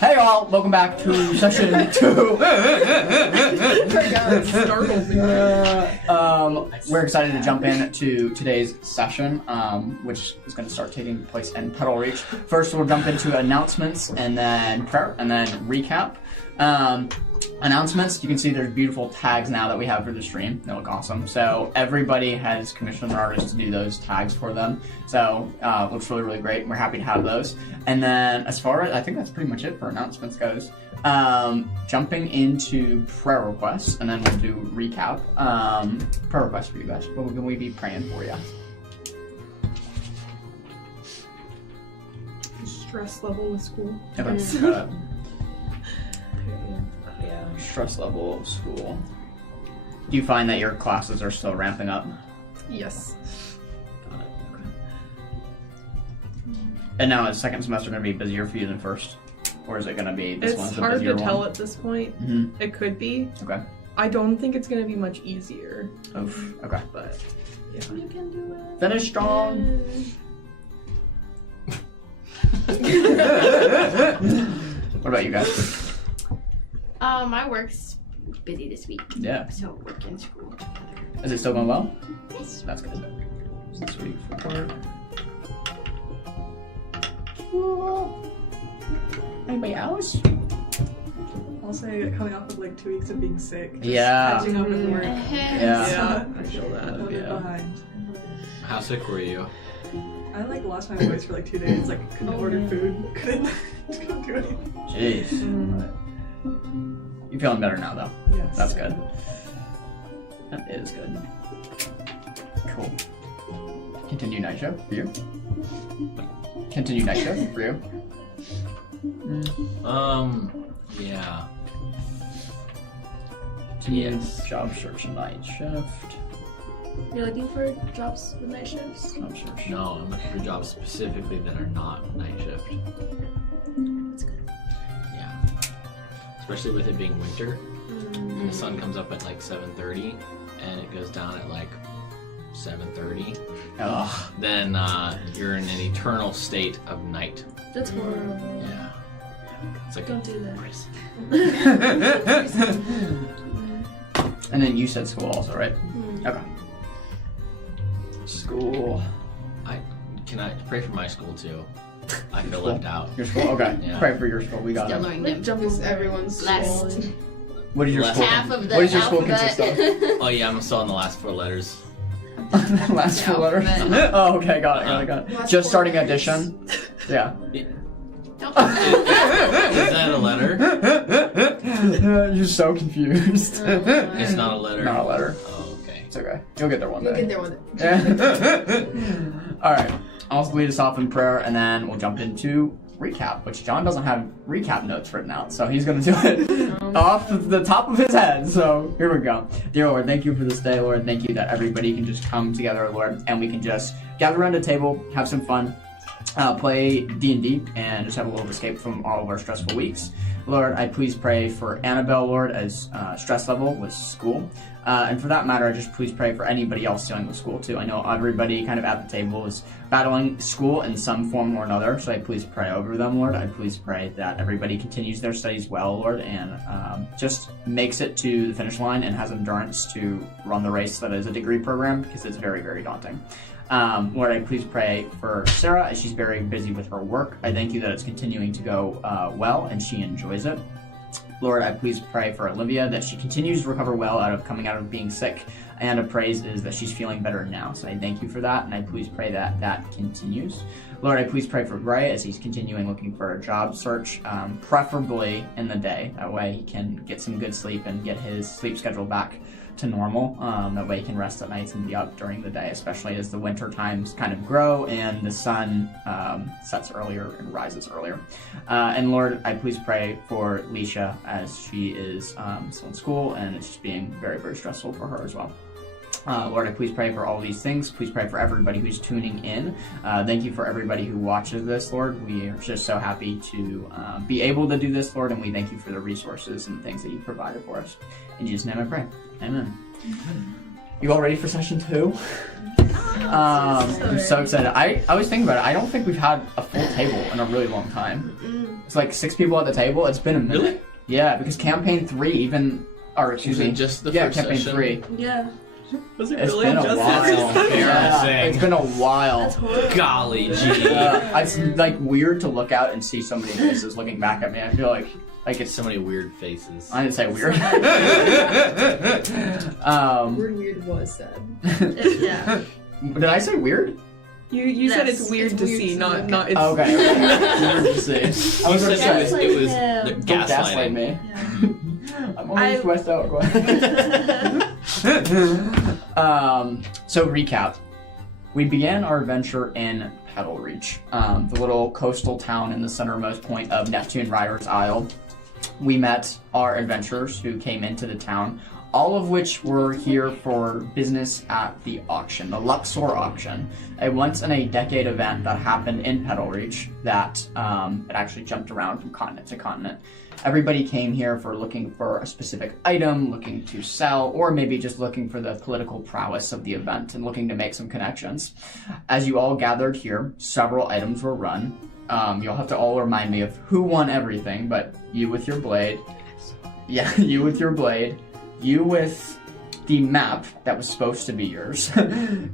Hey all, welcome back to session 2. We're excited to jump into today's session, which is going to start taking place in Petal Reach. First, we'll jump into announcements, and then prayer, and then recap. Announcements, you can see there's beautiful tags now that we have for the stream. They look awesome. So everybody has commissioned their artists to do those tags for them. So it looks really, really great. We're happy to have those. And then as far as, I think that's pretty much it for announcements goes. Jumping into prayer requests, and then we'll do recap. Prayer requests for you guys. What will we be praying for you? Stress level with school. Okay. Stress level of school. Do you find that your classes are still ramping up? Yes. Got it. Okay. And now is second semester going to be busier for you than first? Or is it going to be this one's the busier one? It's hard to tell at this point. Mm-hmm. It could be. Okay. I don't think it's going to be much easier. Oof. Okay. But yeah. You can do it. Finish strong. What about you guys? My work's busy this week. Yeah. So work and school. Is it still going well? Yes. That's good. This week for work. Anybody else? I'll say coming off of like 2 weeks of being sick. Just Yeah. catching up with work. Yeah. I feel that. A little bit Yeah. behind. How sick were you? I like lost my voice for like 2 days. Like couldn't order food. Couldn't do anything. Jeez. You're feeling better now, though. Yes. That's good. That is good. Cool. Continue night shift for you. Continue night shift for you. Yeah. Yes. Job search night shift. You're looking for jobs with night shifts? Job search. No, I'm looking for jobs specifically that are not night shift. That's good. Yeah. Especially with it being winter. And the sun comes up at like 7:30 and it goes down at like 7:30. Ugh. Then you're in an eternal state of night. That's horrible. Yeah. It's like Don't do that. And then you said school also, right? Okay. School. Can I pray for my school too? I feel left out. Your school? Okay. Yeah. Pray for your school. We got Still it. learning them. Just everyone's Last school. What is your Last school? half of the What does your school alphabet. consist of? Oh yeah, I'm still on the last 4 letters. Last 4 letters? Alphabet. Oh, okay, got it. Last Just 4 starting letters. addition? Yeah. Don't Is that a letter? You're so confused. It's not a letter. Not a letter. Oh, okay. It's okay. You'll get there one You'll day. get there one day. Alright. I'll lead us off in prayer, and then we'll jump into recap, which John doesn't have recap notes written out, so he's going to do it off the top of his head. So here we go. Dear Lord, thank you for this day, Lord. Thank you that everybody can just come together, Lord, and we can just gather around a table, have some fun, play D&D, and just have a little escape from all of our stressful weeks. Lord, I please pray for Annabelle, Lord, as stress level with school. And for that matter, I just please pray for anybody else dealing with school too. I know everybody kind of at the table is battling school in some form or another, so I please pray over them, Lord. I please pray that everybody continues their studies well, Lord, and just makes it to the finish line and has endurance to run the race that is a degree program, because it's very, very daunting. Lord, I please pray for Sarah as she's very busy with her work. I thank you that it's continuing to go well and she enjoys it. Lord, I please pray for Olivia that she continues to recover well coming out of being sick, and a praise is that she's feeling better now. So I thank you for that, and I please pray that that continues. Lord, I please pray for Gray as he's continuing looking for a job search, preferably in the day. That way he can get some good sleep and get his sleep schedule back to normal. That way he can rest at nights and be up during the day, especially as the winter times kind of grow and the sun sets earlier and rises earlier. And Lord, I please pray for Leisha as she is still in school, and it's just being very, very stressful for her as well. Lord, I please pray for all these things. Please pray for everybody who's tuning in. Thank you for everybody who watches this, Lord. We are just so happy to be able to do this, Lord, and we thank you for the resources and things that you've provided for us. In Jesus' name I pray. Amen. You all ready for session 2? I'm so excited. I was thinking about it. I don't think we've had a full table in a really long time. It's like 6 people at the table. It's been a minute. Really? Yeah, because campaign 3 even, or excuse Was it me, just the yeah, first campaign session? 3. Yeah. Was it It's really been a just while. Yeah, Embarrassing. it's been a while. That's horrible. Golly gee. It's like weird to look out and see so many faces looking back at me. I feel like it's. So many weird faces. I didn't say weird. Weird was said. Yeah. Did I say weird? You said Yes, it's weird it's to weird see, to not look not. at. It's Okay. Weird to see. I You was gonna said say. it was Gaslight Don't gaslight gaslighting. me. Yeah. I'm always stressed out. Go ahead. So recap. We began our adventure in Petal Reach, the little coastal town in the centermost point of Neptune Rider's Isle. We met our adventurers who came into the town, all of which were here for business at the auction, the Luxor auction, a once-in-a-decade event that happened in Petal Reach that it actually jumped around from continent to continent. Everybody came here for looking for a specific item, looking to sell, or maybe just looking for the political prowess of the event and looking to make some connections. As you all gathered here, several items were run. You'll have to all remind me of who won everything, but you with your blade. Yeah, you with your blade. You with the map that was supposed to be yours.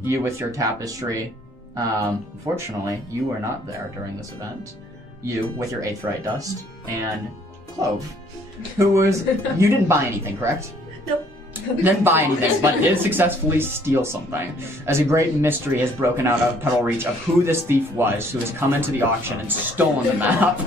You with your tapestry. Unfortunately, you were not there during this event. You with your aetheryte dust. And Clove, who was... You didn't buy anything, correct? Nope. Didn't buy anything, but did successfully steal something. As a great mystery has broken out of Petal Reach of who this thief was who has come into the auction and stolen the map.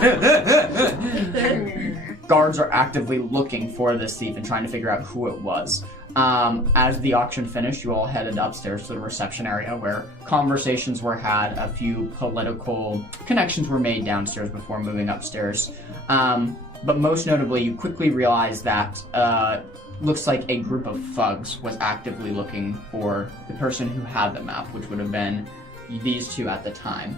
Guards are actively looking for this thief and trying to figure out who it was. As the auction finished, you all headed upstairs to the reception area where conversations were had, a few political connections were made downstairs before moving upstairs. But most notably, you quickly realized that looks like a group of thugs was actively looking for the person who had the map, which would have been these two at the time.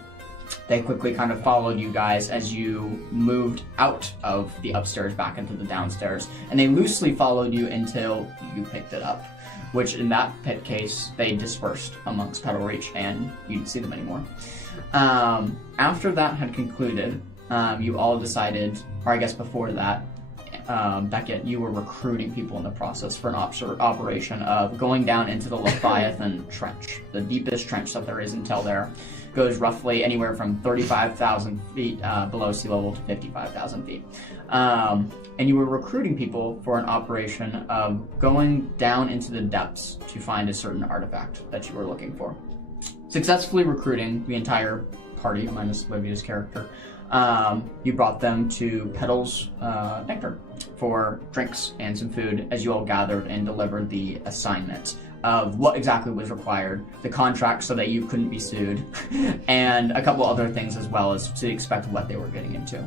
They quickly kind of followed you guys as you moved out of the upstairs back into the downstairs, and they loosely followed you until you picked it up, which in that case, they dispersed amongst Petal Reach and you didn't see them anymore. After that had concluded, you all decided, or I guess before that, Beckett, you were recruiting people in the process for an operation of going down into the Leviathan Trench, the deepest trench that there is in Tildare. Goes roughly anywhere from 35,000 feet below sea level to 55,000 feet. And you were recruiting people for an operation of going down into the depths to find a certain artifact that you were looking for. Successfully recruiting the entire party, minus Livia's character. You brought them to Petal's Nectar for drinks and some food as you all gathered and delivered the assignment of what exactly was required, the contract so that you couldn't be sued, and a couple other things as well as to expect what they were getting into.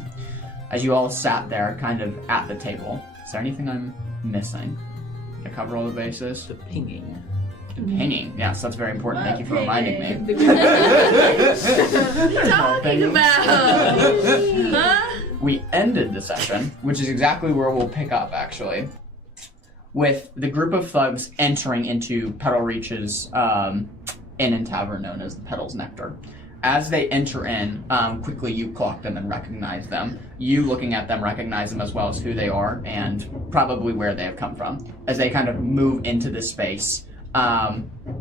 As you all sat there kind of at the table, is there anything I'm missing? Did I cover all the bases? The pinging. The pinging, yes, that's very important. Thank you for reminding me. Talking about? Huh? We ended the session, which is exactly where we'll pick up, actually, with the group of thugs entering into Petal Reach's inn and tavern known as the Petal's Nectar. As they enter in, quickly you clock them and recognize them. You, looking at them, recognize them as well as who they are and probably where they have come from. As they kind of move into this space,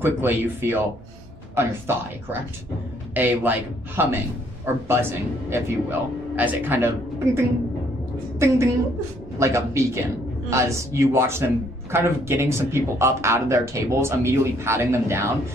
quickly you feel on your thigh, correct? A humming or buzzing, if you will, as it kind of ding ding, ding ding, like a beacon. As you watch them kind of getting some people up out of their tables, immediately patting them down.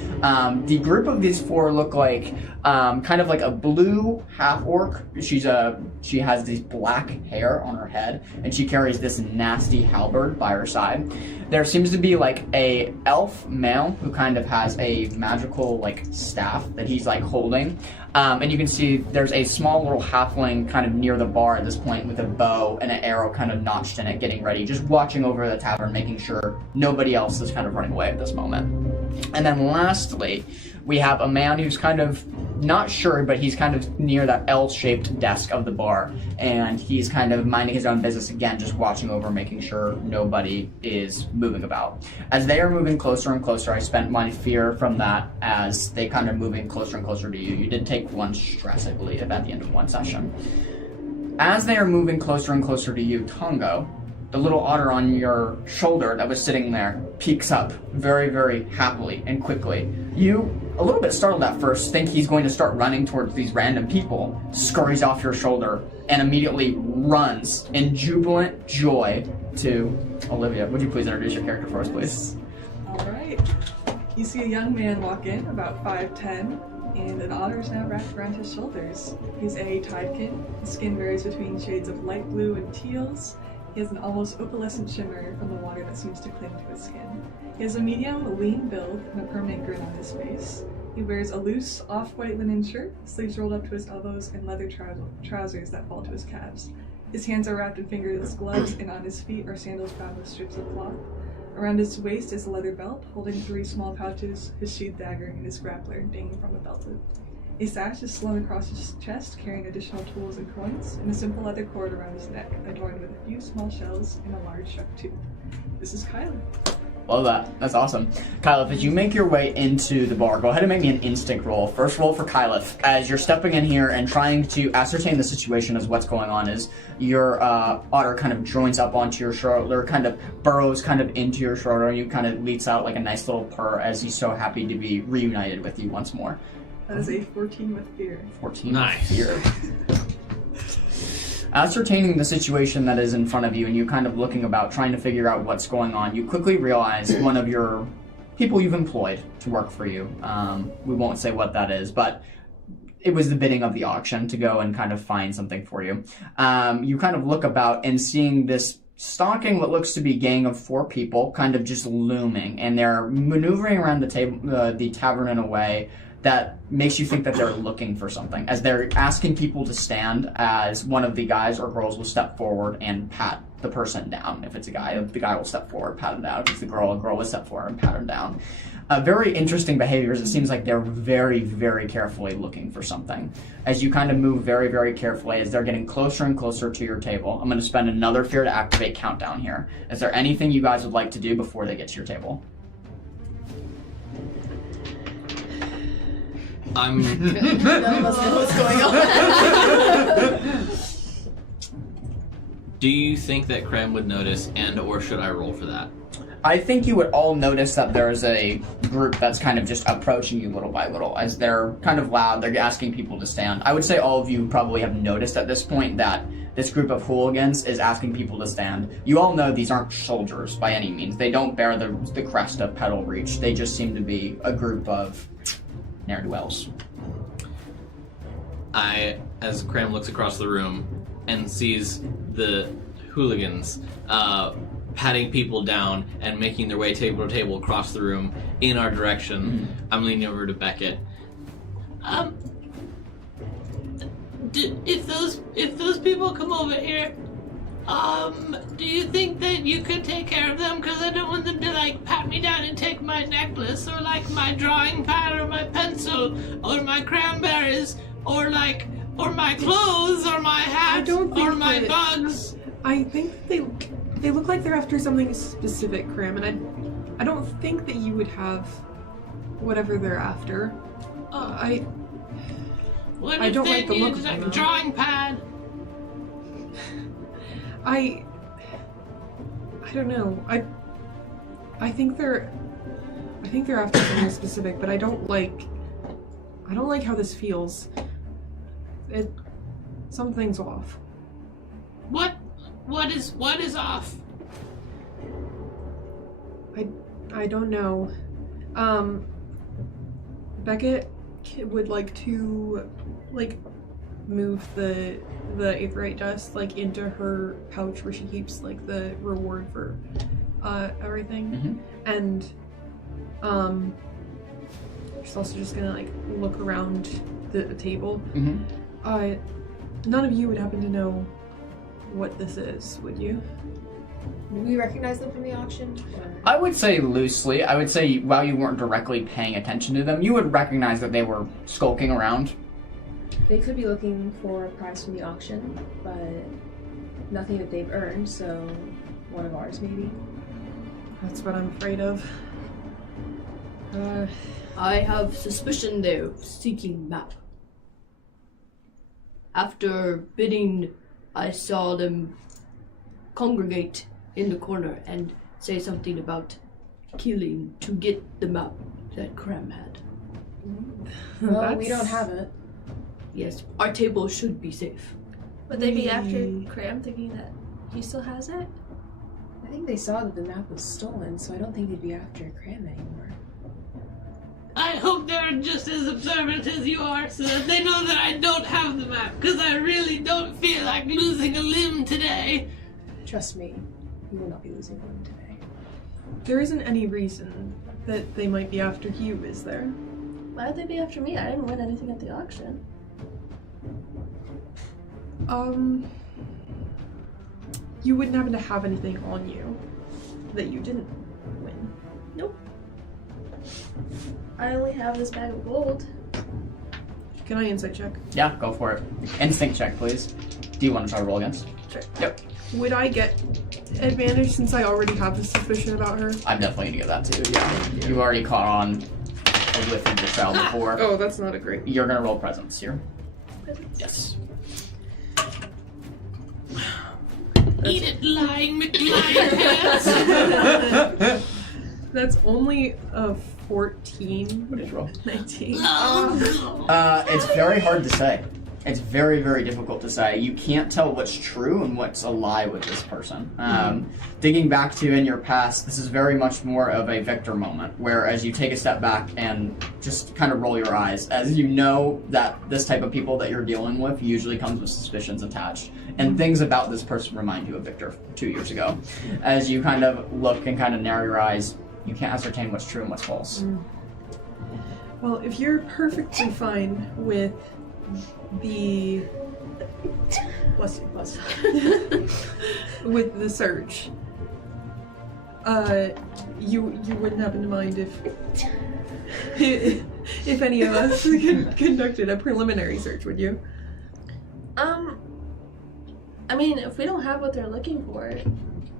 The group of these four look like kind of like a blue half-orc. She has this black hair on her head, and she carries this nasty halberd by her side. There seems to be like a elf male who kind of has a magical staff that he's holding. And you can see there's a small little halfling kind of near the bar at this point with a bow and an arrow kind of notched in it, getting ready, just watching over the tavern, making sure nobody else is kind of running away at this moment. And then lastly, we have a man who's kind of not sure, but he's kind of near that L-shaped desk of the bar, and he's kind of minding his own business again, just watching over, making sure nobody is moving about. As they are moving closer and closer, I spent my fear from that as they kind of moving closer and closer to you. You did take one stress, I believe, at the end of one session. As they are moving closer and closer to you, Tongo, the little otter on your shoulder that was sitting there peeks up very, very happily and quickly. You, a little bit startled at first, think he's going to start running towards these random people, scurries off your shoulder, and immediately runs in jubilant joy to Olivia. Would you please introduce your character for us, please? Alright. You see a young man walk in, about 5'10", and an otter is now wrapped around his shoulders. He's a tidekin. His skin varies between shades of light blue and teals. He has an almost opalescent shimmer from the water that seems to cling to his skin. He has a medium, lean build and a permanent grin on his face. He wears a loose, off-white linen shirt, sleeves rolled up to his elbows, and leather trousers that fall to his calves. His hands are wrapped in fingerless gloves, and on his feet are sandals bound with strips of cloth. Around his waist is a leather belt, holding 3 small pouches, his sheathed dagger, and his grappler dangling from a belt loop. A sash is slung across his chest, carrying additional tools and coins, and a simple leather cord around his neck, adorned with a few small shells and a large sharp tooth. This is Kyler. Love that. That's awesome. Kyleth, as you make your way into the bar, go ahead and make me an instinct roll. First roll for Kyleth. As you're stepping in here and trying to ascertain the situation as what's going on is your otter kind of joins up onto your shoulder, kind of burrows kind of into your shoulder, and you kind of leets out like a nice little purr as he's so happy to be reunited with you once more. That is a 14 with fear. 14 Nice. with fear. Ascertaining the situation that is in front of you and you kind of looking about, trying to figure out what's going on, you quickly realize one of your people you've employed to work for you. We won't say what that is, but it was the bidding of the auction to go and kind of find something for you. You kind of look about and seeing this stalking what looks to be a gang of 4 people kind of just looming, and they're maneuvering around the tavern in a way that makes you think that they're looking for something, as they're asking people to stand, as one of the guys or girls will step forward and pat the person down. If it's a guy, the guy will step forward, pat him down. If it's a girl will step forward and pat him down. Very interesting behaviors. It seems like they're very, very carefully looking for something. As you kind of move very, very carefully, as they're getting closer and closer to your table, I'm going to spend another fear to activate countdown here. Is there anything you guys would like to do before they get to your table? None of us know what's going on. Do you think that Krem would notice, and or should I roll for that? I think you would all notice that there's a group that's kind of just approaching you little by little. As they're kind of loud, they're asking people to stand. I would say all of you probably have noticed at this point that this group of hooligans is asking people to stand. You all know these aren't soldiers by any means. They don't bear the crest of Petal Reach. They just seem to be a group of ne'er-do-wells. As Krem looks across the room and sees the hooligans patting people down and making their way table to table across the room in our direction, I'm leaning over to Beckett. If those people come over here, do you think that you could take care of them? Because I don't want them to, like, pat me down and take my necklace, or, like, my drawing pad, or my pencil, or my cranberries, or my clothes, or my hat, or my bugs. I think they look like they're after something specific, Cram, and I don't think that you would have whatever they're after. What I if don't they like the look need, of like, them, a drawing pad? I don't know. I think they're after something specific, but I don't like how this feels. Something's off. What is off? I don't know. Beckett would like to move the aetheryte dust into her pouch where she keeps the reward for everything, and she's also just gonna look around the table. None of you would happen to know what this is, would you? Did we recognize them from the auction? I would say loosely. I would say while you weren't directly paying attention to them, you would recognize that they were skulking around. They could be looking for a prize from the auction, but nothing that they've earned, so one of ours maybe. That's what I'm afraid of. I have suspicion they're seeking map. After bidding I saw them congregate in the corner and say something about killing to get the map that Cram had. Well, we don't have it. Yes, our table should be safe. Would they be after Cram, thinking that he still has it? I think they saw that the map was stolen, so I don't think they'd be after Cram anymore. I hope they're just as observant as you are so that they know that I don't have the map, because I really don't feel like losing a limb today. Trust me, you will not be losing one today. There isn't any reason that they might be after you, is there? Why would they be after me? I didn't win anything at the auction. You wouldn't happen to have anything on you that you didn't win. Nope. I only have this bag of gold. Can I insight check? Yeah, go for it. Instinct check, please. Do you want to try to roll against? Sure. Yep. Would I get advantage since I already have the suspicion about her? I'm definitely gonna get that too, yeah. You already caught on a whiff of the trail before. Oh, that's not a great... You're gonna roll presence here. Presents. Yes. Eat it, lying McLion pants. That's only a 14. What did you roll? 19. It's very hard to say. It's very, very difficult to say. You can't tell what's true and what's a lie with this person. Digging back to in your past, this is very much more of a Victor moment, where as you take a step back and just kind of roll your eyes, as you know that this type of people that you're dealing with usually comes with suspicions attached. And things about this person remind you of Victor 2 years ago. As you kind of look and kind of narrow your eyes, you can't ascertain what's true and what's false. Well, if you're perfectly fine with the... Bless you. With the search, you wouldn't happen to mind if any of us conducted a preliminary search, would you? I mean, if we don't have what they're looking for,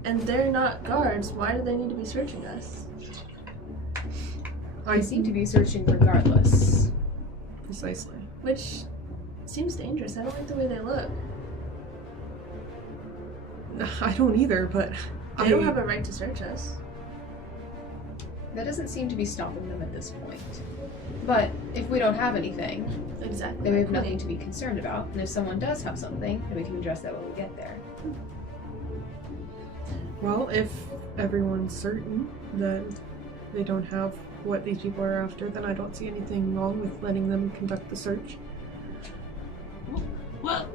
and they're not guards, why do they need to be searching us? I seem to be searching regardless. Precisely. Which seems dangerous. I don't like the way they look. I don't either, but They don't have a right to search us. That doesn't seem to be stopping them at this point. But if we don't have anything, Exactly. then we have nothing to be concerned about. And if someone does have something, then we can address that when we get there. Well, if everyone's certain that they don't have what these people are after, then I don't see anything wrong with letting them conduct the search. Well,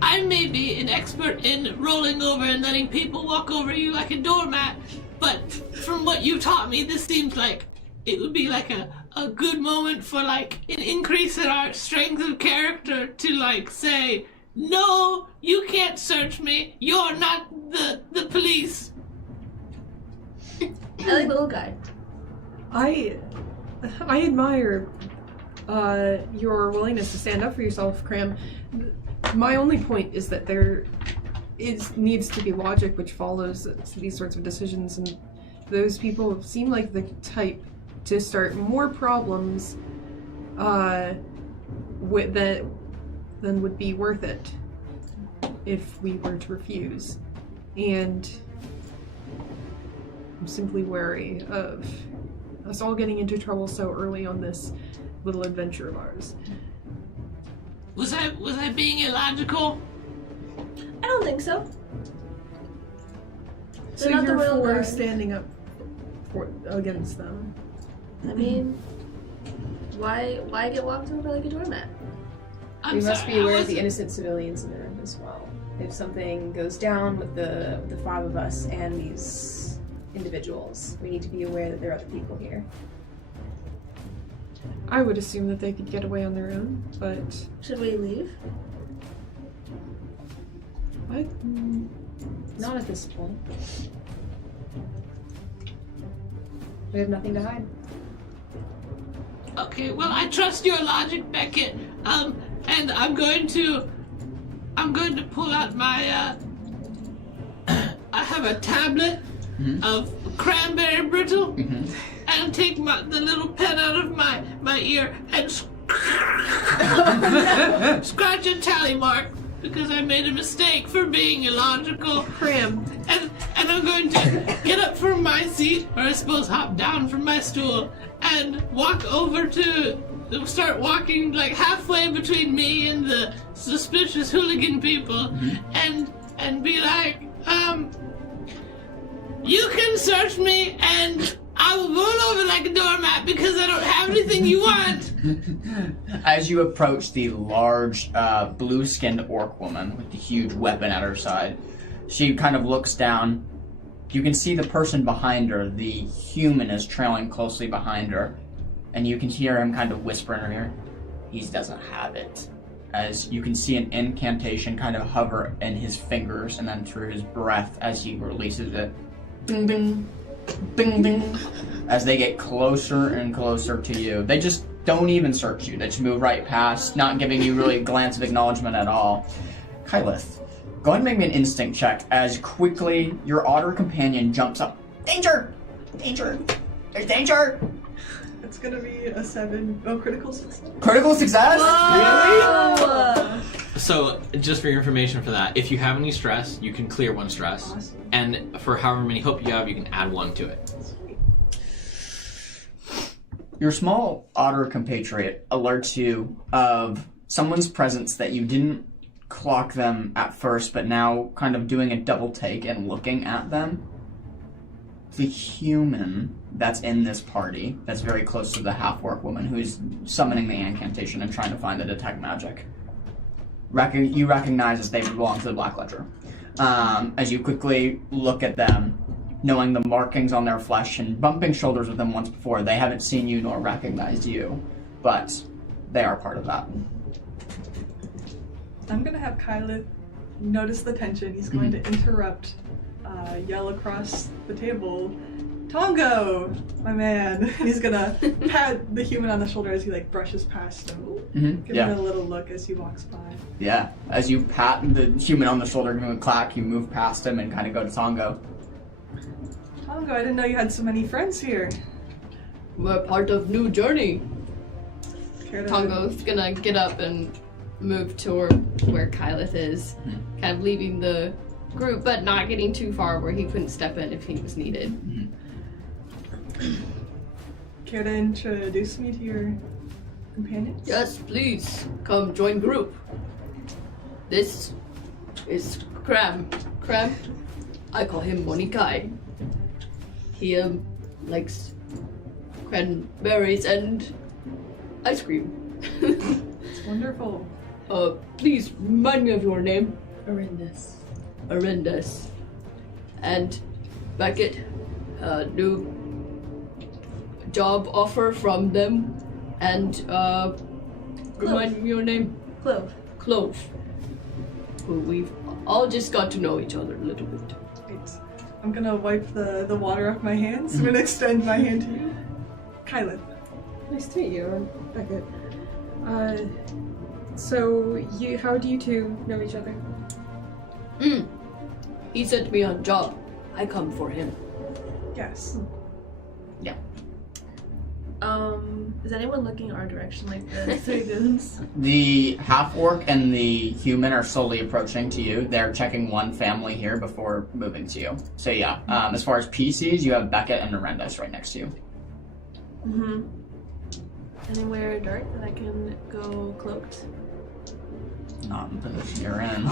I may be an expert in rolling over and letting people walk over you like a doormat, but from what you taught me, this seems like it would be like a good moment for like an increase in our strength of character to like say, no, you can't search me, you're not the police. I like the little guy. I admire your willingness to stand up for yourself, Cram. My only point is that there needs to be logic which follows these sorts of decisions, and those people seem like the type to start more problems than would be worth it if we were to refuse. And I'm simply wary of us all getting into trouble so early on this little adventure of ours. Was I being illogical? I don't think so. So They're not the you're royal for guard. standing up against them. I mean, why get walked over like a doormat? I'm We must sorry, be aware I of the wasn't- innocent civilians in the room as well. If something goes down with the five of us and these individuals, we need to be aware that there are other people here. I would assume that they could get away on their own, but Should we leave? Not at this point. We have nothing to hide. Okay, well, I trust your logic, Beckett. And I'm going to pull out my, I have a tablet of cranberry brittle, and take the little pen out of my ear and Scratch a tally mark because I made a mistake for being illogical. Cram. And I'm going to get up from my seat, or I suppose hop down from my stool, and walk over to start walking like halfway between me and the suspicious hooligan people, and be like, you can search me and I will roll over like a doormat because I don't have anything you want. As you approach the large, blue-skinned orc woman with the huge weapon at her side, she kind of looks down. You can see the person behind her. The human is trailing closely behind her, and you can hear him kind of whisper in her ear, "He doesn't have it." As you can see an incantation kind of hover in his fingers and then through his breath as he releases it. Bing, bing, bing, bing. As they get closer and closer to you. They just don't even search you. They just move right past, not giving you really a glance of acknowledgement at all. Kylith, go ahead and make me an instinct check as quickly your otter companion jumps up. Danger! Danger! There's danger! It's gonna be a 7. Oh, critical success. Critical success? Whoa! So, just for your information for that, if you have any stress, you can clear 1 stress. Awesome. And for however many hope you have, you can add 1 to it. Your small otter compatriot alerts you of someone's presence that you didn't clock them at first, but now kind of doing a double take and looking at them. The human that's in this party, that's very close to the half-orc woman who's summoning the incantation and trying to find the detect magic. You recognize as they belong to the Black Ledger. As you quickly look at them, knowing the markings on their flesh and bumping shoulders with them once before, they haven't seen you nor recognized you, but they are part of that. I'm gonna have Kylith notice the tension. He's going to interrupt, yell across the table, "Tongo, my man!" And he's gonna pat the human on the shoulder as he like brushes past him. Give him a little look as he walks by. Yeah, as you pat the human on the shoulder, give him a clack, you move past him and kind of go to Tongo. Tongo, I didn't know you had so many friends here. We're part of New Journey. Care to- Tongo's gonna get up and move toward where Kylith is, kind of leaving the group, but not getting too far where he couldn't step in if he was needed. Care to introduce me to your companions? Yes, please, come join group. This is Cram. Cram, I call him Monikai. He likes cranberries and ice cream. It's wonderful. Please remind me of your name. Horrendous. And Beckett, new job offer from them, and remind me your name. Clove. Clove. Well, we've all just got to know each other a little bit. Great. I'm gonna wipe the water off my hands. I'm gonna extend my hand to you. Kylith. Nice to meet you. I'm Beckett. So how do you two know each other? He sent me on job. I come for him. Yes. Is anyone looking our direction like the three goons? The half-orc and the human are slowly approaching to you. They're checking one family here before moving to you. So yeah, as far as PCs, you have Beckett and Narendis right next to you. Anywhere dark that I can go cloaked? Not in the position you're in.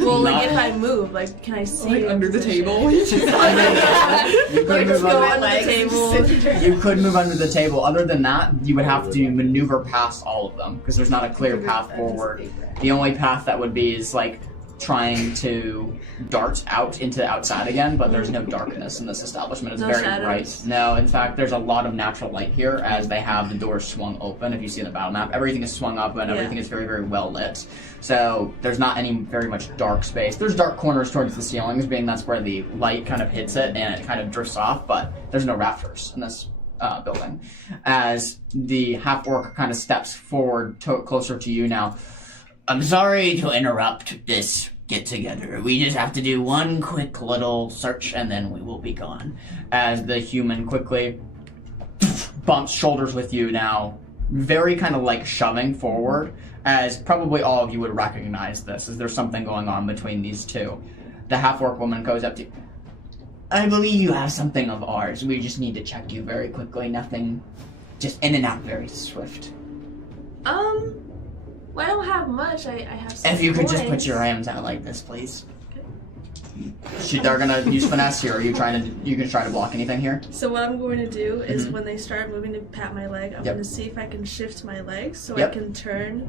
Well, like if I move, like can I see Like under the position? table. You could Just move go under, under the table. you could move under the table. Other than that, you would have to maneuver past all of them because there's not a clear path forward. The only path that would be is like trying to dart out into the outside again, but there's no darkness in this establishment. It's No very shadows. bright. No, in fact, there's a lot of natural light here as they have the doors swung open. If you see the battle map, everything is swung up and everything is very, very well lit. So there's not any very much dark space. There's dark corners towards the ceilings, being that's where the light kind of hits it and it kind of drifts off, but there's no rafters in this building. As the half-orc kind of steps forward closer to you now, I'm sorry to interrupt this get-together. We just have to do one quick little search and then we will be gone. As the human quickly bumps shoulders with you now, very kind of like shoving forward, as probably all of you would recognize this, as there's something going on between these two. The half-orc woman goes up to you. I believe you have something of ours. We just need to check you very quickly. Nothing, just in and out very swift. Well, I don't have much. I have some If you could just coins. put your hands out like this, please. They're gonna use finesse here. Are you trying to? You can try to block anything here. So what I'm going to do is when they start moving to pat my leg, I'm Yep. going to see if I can shift my legs so Yep. I can turn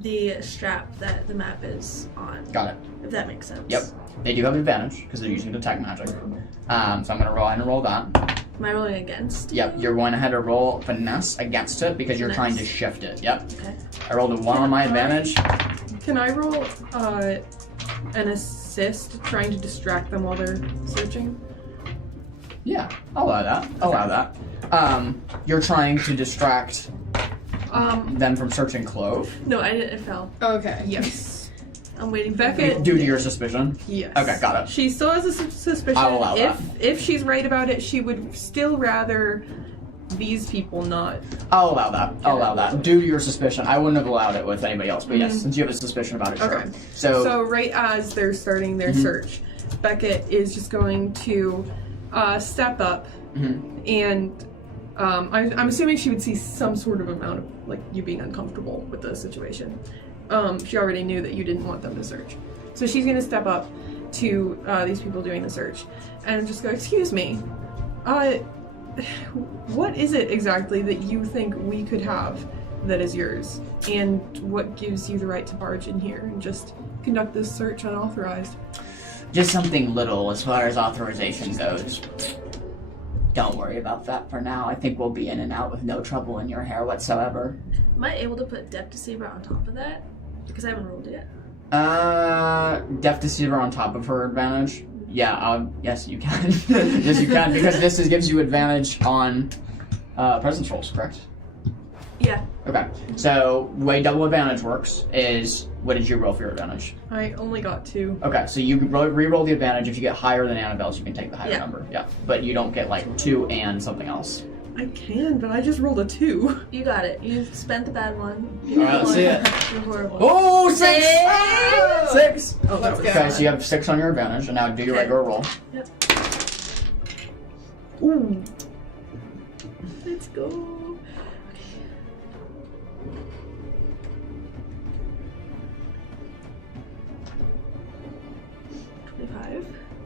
the strap that the map is on. Got it. If that makes sense. Yep. They do have advantage because they're using detect magic. So I'm gonna roll ahead and roll that. Am I rolling against? Yep. You're going ahead to roll finesse against it because you're Finesse. trying to shift it. Yep. Okay. I rolled a 1 on my advantage. Can I roll an assist trying to distract them while they're searching? Yeah. I'll allow that. I'll allow that. You're trying to distract them from searching Clove. No, I didn't. It fell. Okay. Yes. I'm waiting for Beckett- Due to your suspicion. Yes. Okay, got it. She still has a suspicion. I'll allow that. If she's right about it, she would still rather these people not. I'll allow that. I'll allow that. Due to your suspicion, I wouldn't have allowed it with anybody else. But yes, since you have a suspicion about it, sure. Okay. So, So right as they're starting their search, Beckett is just going to step up, and I'm assuming she would see some sort of amount of like you being uncomfortable with the situation. She already knew that you didn't want them to search, so she's going to step up to these people doing the search and just go, "Excuse me, what is it exactly that you think we could have that is yours, and what gives you the right to barge in here and just conduct this search unauthorized?" just something little as far as authorization goes. Don't worry about that for now. I think we'll be in and out with no trouble in your hair whatsoever. Am I able to put Depth Deceiver on top of that? Because I haven't rolled it yet. Depth Deceiver on top of her advantage? Yeah, yes you can. Yes you can, because this gives you advantage on presence rolls, correct? Yeah. Okay, so the way double advantage works is, what did you roll for your advantage? I only got 2. Okay, so you re-roll the advantage. If you get higher than Annabelle's, you can take the higher number. Yeah, but you don't get like 2 and something else. I can, but I just rolled a 2. You got it. You spent the bad one. Alright, let's see it. You're horrible. Oh, 6! 6! Oh, let's Okay, so you have 6 on your advantage, and now do your regular roll. Yep. Ooh. Let's go.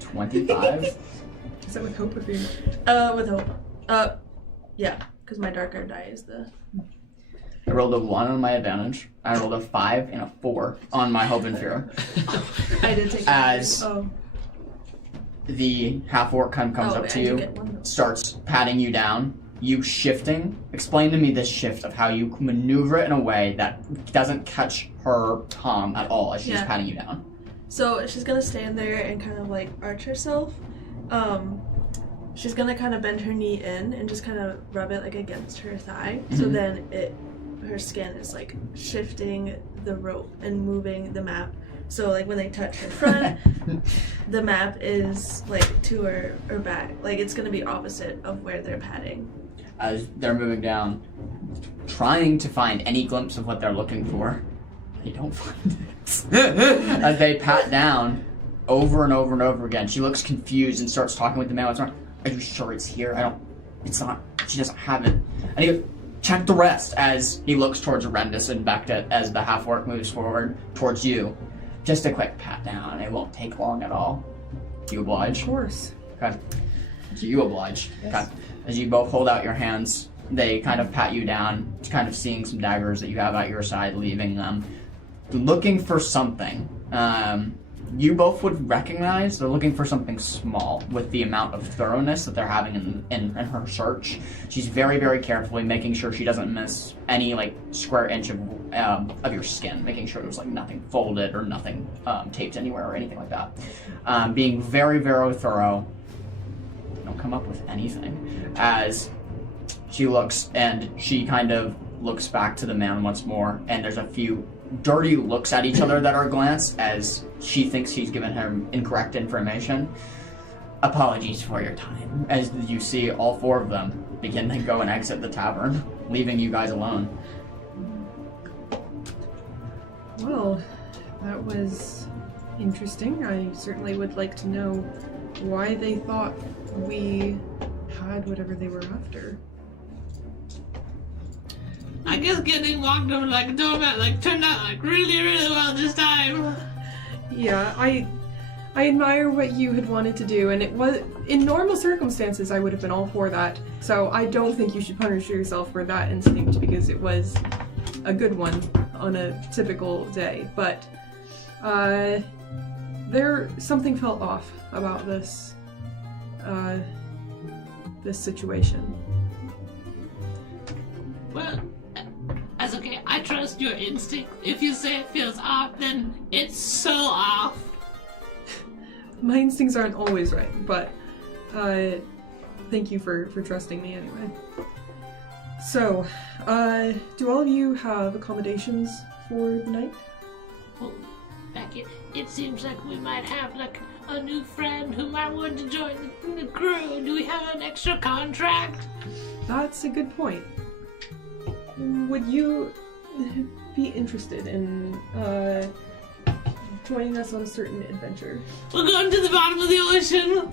25? Is that with hope or fear? With hope. Yeah, because my darker die is the. I rolled a 1 on my advantage. I rolled a 5 and a 4 on my hope and fear. I did take. As Oh. the half-orc comes Oh, up I to do you, get one. starts patting you down, you shifting. Explain to me this shift of how you maneuver it in a way that doesn't catch her palm at all as she's Yeah. patting you down. So she's gonna stand there and kind of like arch herself. She's gonna kind of bend her knee in and just kind of rub it like against her thigh. So then her skin is like shifting the rope and moving the map. So like when they touch her front, the map is like to her back. Like it's gonna be opposite of where they're patting. As they're moving down, trying to find any glimpse of what they're looking for, they don't find it. As they pat down over and over and over again, she looks confused and starts talking with the man. What's wrong? Are you sure it's here? It's not. She doesn't have it. And he goes, check the rest, as he looks towards Arendis and Becta as the half-orc moves forward towards you. Just a quick pat down. It won't take long at all. You oblige? Of course. Okay. So you oblige. Yes. Okay. As you both hold out your hands, they kind of pat you down, kind of seeing some daggers that you have at your side, leaving them. Looking for something. You both would recognize they're looking for something small with the amount of thoroughness that they're having in her search. She's very, very carefully making sure she doesn't miss any like square inch of your skin, making sure there's like nothing folded or nothing taped anywhere or anything like that. Being very, very thorough. Don't come up with anything. As she looks and she kind of looks back to the man once more, and there's a few dirty looks at each other that are glanced as she thinks he's given her incorrect information. Apologies for your time. As you see all 4 of them begin to go and exit the tavern, leaving you guys alone. Well, that was interesting. I certainly would like to know why they thought we had whatever they were after. I guess getting walked over like a doormat turned out really, really well this time. Yeah, I admire what you had wanted to do, and it was in normal circumstances I would have been all for that. So I don't think you should punish yourself for that instinct because it was a good one on a typical day. But something felt off about this situation. Well, that's okay. I trust your instinct. If you say it feels off, then it's so off. My instincts aren't always right, but thank you for trusting me anyway. So, do all of you have accommodations for the night? Well, Beckett, it seems like we might have a new friend who might want to join the crew. Do we have an extra contract? That's a good point. Would you be interested in joining us on a certain adventure? We're going to the bottom of the ocean.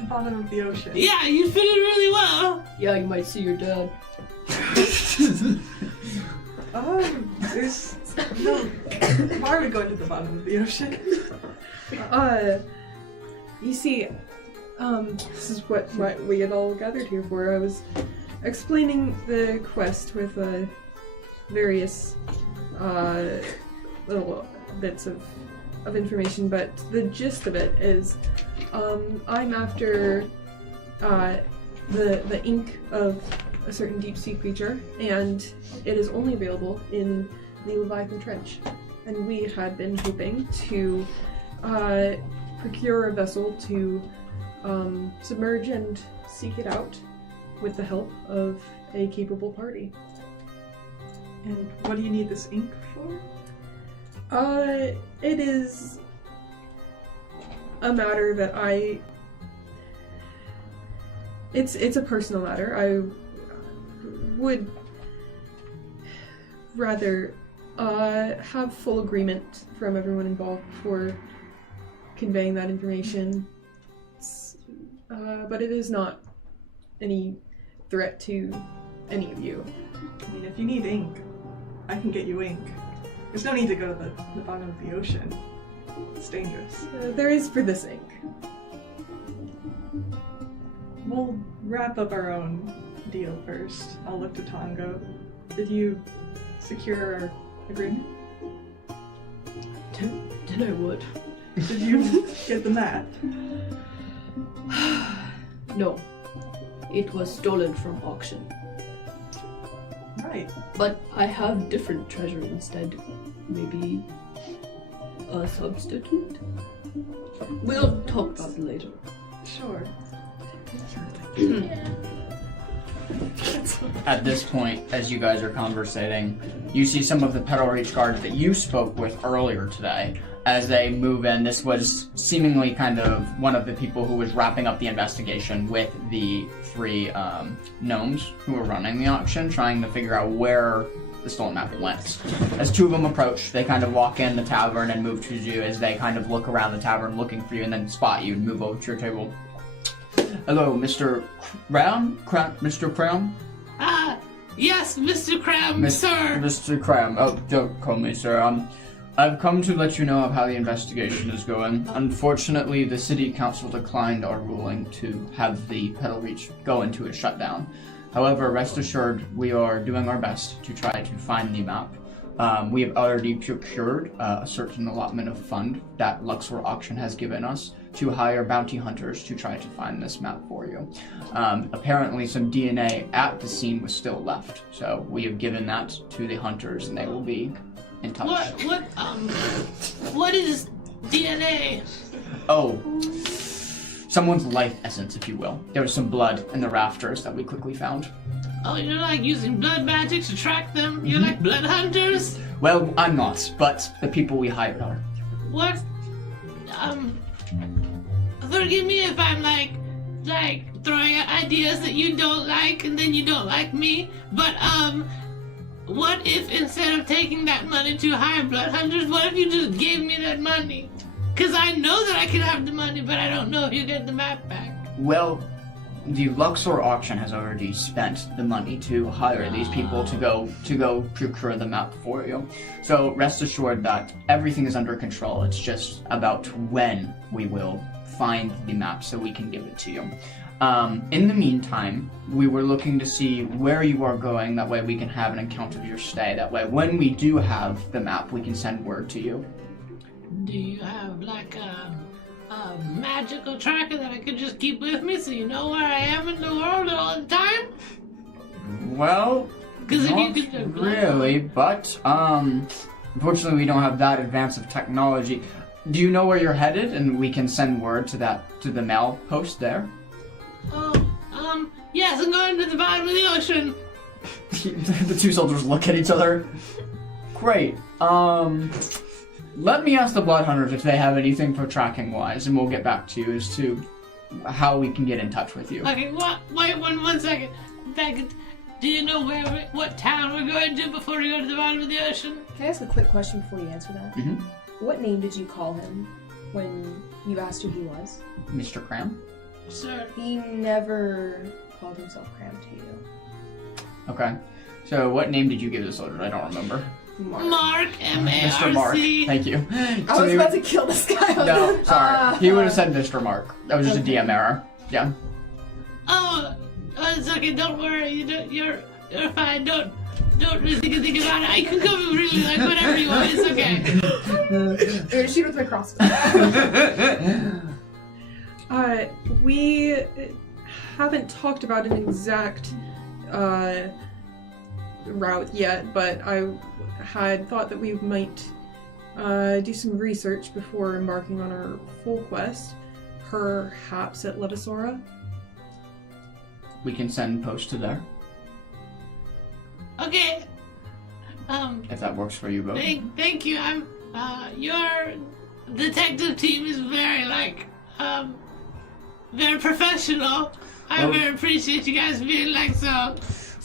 The bottom of the ocean. Yeah, you fit in really well. Yeah, you might see your dad. There's no. Why are we going to the bottom of the ocean? You see, this is what we had all gathered here for. I was explaining the quest with various little bits of information, but the gist of it is I'm after the ink of a certain deep sea creature, and it is only available in the Leviathan Trench. And we had been hoping to procure a vessel to submerge and seek it out with the help of a capable party. And what do you need this ink for? It is a matter that it's a personal matter. I would rather have full agreement from everyone involved before conveying that information. But it is not any threat to any of you. I mean, if you need ink, I can get you ink. There's no need to go to the bottom of the ocean. It's dangerous. There is for this ink. We'll wrap up our own deal first. I'll look to Tongo. Did you secure our agreement? Then I would. Did you get the map? No. It was stolen from auction. Right. But I have different treasure instead. Maybe a substitute? We'll talk about it later. Sure. At this point, as you guys are conversating, you see some of the Petal Reach guards that you spoke with earlier today. As they move in, this was seemingly kind of one of the people who was wrapping up the investigation with the three gnomes who were running the auction, trying to figure out where the stolen map went. As two of them approach, they kind of walk in the tavern and move to you as they kind of look around the tavern looking for you and then spot you and move over to your table. Hello, Mr. Cram? Mr. Cram? Yes, Mr. Cram, sir. Mr. Cram. Oh, don't call me sir. I've come to let you know of how the investigation is going. Unfortunately, the city council declined our ruling to have the Petal Reach go into a shutdown. However, rest assured, we are doing our best to try to find the map. We have already procured a certain allotment of fund that Luxor Auction has given us to hire bounty hunters to try to find this map for you. Apparently, some DNA at the scene was still left, so we have given that to the hunters, and they will be in touch. What is DNA? Oh, someone's life essence, if you will. There was some blood in the rafters that we quickly found. Oh, you're like using blood magic to track them? You're like blood hunters? Well, I'm not, but the people we hired are. What? Forgive me if I'm like throwing out ideas that you don't like and then you don't like me. But what if instead of taking that money to hire blood hunters, what if you just gave me that money? Because I know that I can have the money, but I don't know if you get the map back. Well, the Luxor auction has already spent the money to hire these people to go procure the map for you. So rest assured that everything is under control. It's just about when we will find the map so we can give it to you. In the meantime, we were looking to see where you are going. That way we can have an account of your stay. That way when we do have the map, we can send word to you. Do you have like a magical tracker that I could just keep with me so you know where I am in the world all the time? Well, not really, but unfortunately we don't have that advance of technology. Do you know where you're headed, and we can send word to the mail post there? Oh, yes, I'm going to the bottom of the ocean. The two soldiers look at each other. Great. Let me ask the blood hunters if they have anything for tracking wise, and we'll get back to you as to how we can get in touch with you. Okay, wait one second. Do you know what town we're going to before we go to the bottom of the ocean? Can I ask a quick question before you answer that? Mm-hmm. What name did you call him when you asked who he was? Mr. Cram? Sir. He never called himself Cram to you. Okay. So what name did you give the soldiers? I don't remember. Mark, M-A-R-C. Mr. Mark, thank you. I was about to kill this guy. No, sorry. He would have said Mr. Mark. That was just a DM error. Yeah. Oh, it's okay. Don't worry. You're fine. Don't really think about it. I can come really like whatever you want. It's okay. I'm gonna shoot with my crossbow. We haven't talked about an exact route yet, but I had thought that we might do some research before embarking on our full quest, perhaps at Levisora. We can send post to there. Okay. If that works for you both. Thank you. Your detective team is very very professional. I very appreciate you guys being like so.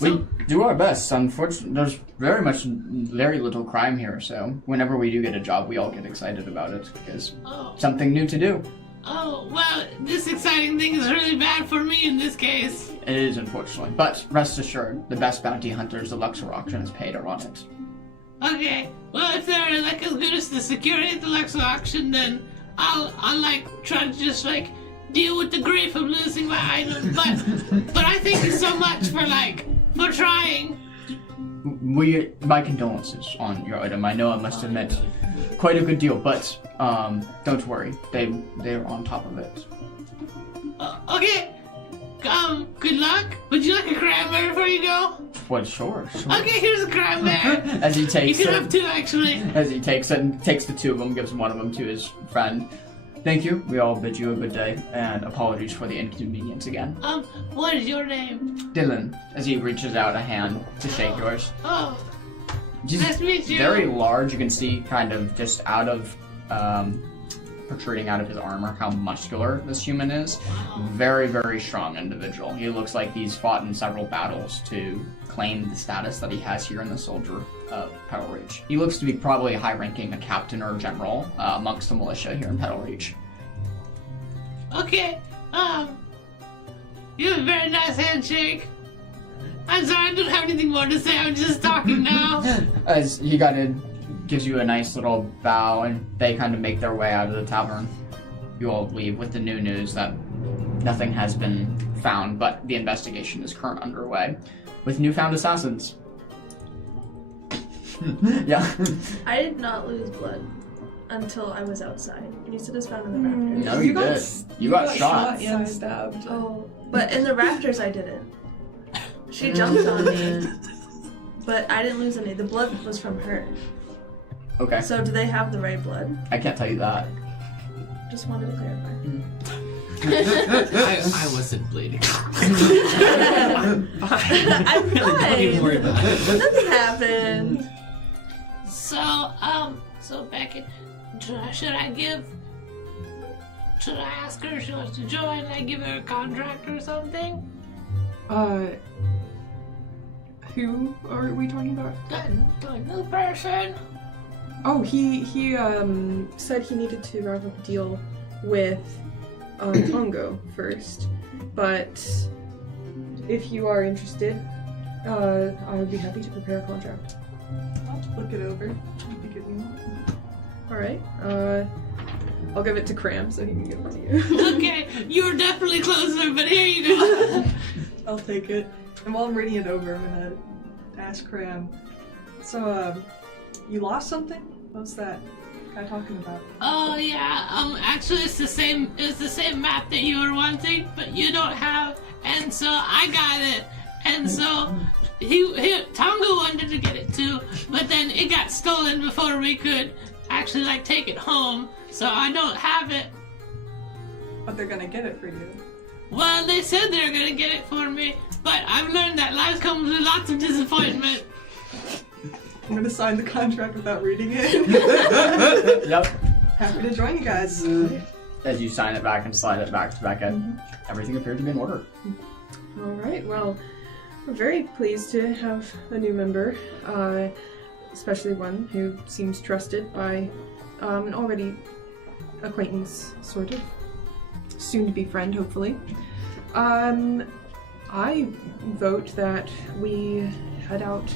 We do our best. Unfortunately, there's very little crime here, so whenever we do get a job, we all get excited about it because something new to do. Oh, well, this exciting thing is really bad for me in this case. It is, unfortunately. But rest assured, the best bounty hunters the Luxor auction has paid are on it. Okay. Well, if they're like as good as the security at the Luxor auction, then I'll try to just deal with the grief of losing my item. But I thank you so much for trying. My condolences on your item. I know I must have meant quite a good deal, but don't worry, they're on top of it. Okay. Good luck. Would you like a cranberry before you go? Well, sure. Okay, here's a cranberry. As he takes you can have two, actually. As he takes it and takes the two of them, gives one of them to his friend. Thank you. We all bid you a good day, and apologies for the inconvenience again. What is your name? Dylan, as he reaches out a hand to shake yours. Oh, He's nice to meet you. Very large. You can see kind of just protruding out of his armor how muscular this human is. Wow. Very, very strong individual. He looks like he's fought in several battles to claim the status that he has here in the Soldier of Petal Reach. He looks to be probably high-ranking, a captain or a general amongst the militia here in Petal Reach. Okay, you have a very nice handshake. I'm sorry, I don't have anything more to say, I'm just talking now. As he gives you a nice little bow, and they kind of make their way out of the tavern. You all leave with the new news that nothing has been found, but the investigation is currently underway with newfound assassins. Yeah. I did not lose blood until I was outside. And you said it was found in the rafters. No, you did. You got shot. and stabbed. Oh, but in the rafters I didn't. She jumped on me, but I didn't lose any. The blood was from her. Okay. So do they have the right blood? I can't tell you that. Just wanted to clarify. I wasn't bleeding. I'm fine. Don't even worry about it. Nothing happened. So Beckett, should I give Should I ask her if she wants to join? Like, give her a contract or something? Who are we talking about? That new person. Oh, he said he needed to wrap up a deal with Tongo first, but if you are interested, I would be happy to prepare a contract. I'll look it over. If you give me one. Alright, I'll give it to Cram so he can give it to you. Okay, you're definitely closer, but here you go. I'll take it. And while I'm reading it over, I'm gonna ask Cram. So, you lost something? What's that guy talking about? Oh yeah, actually it's the same map that you were wanting, but you don't have, and so I got it. And so Tonga wanted to get it too, but then it got stolen before we could actually like take it home, so I don't have it. But they're gonna get it for you. Well, they said they were gonna get it for me, but I've learned that life comes with lots of disappointment. I'm gonna sign the contract without reading it. Yep. Happy to join you guys. As you sign it back and slide it back in, everything appears to be in order. Alright, well, we're very pleased to have a new member, especially one who seems trusted by an already acquaintance, sort of. Soon to be friend, hopefully. I vote that we head out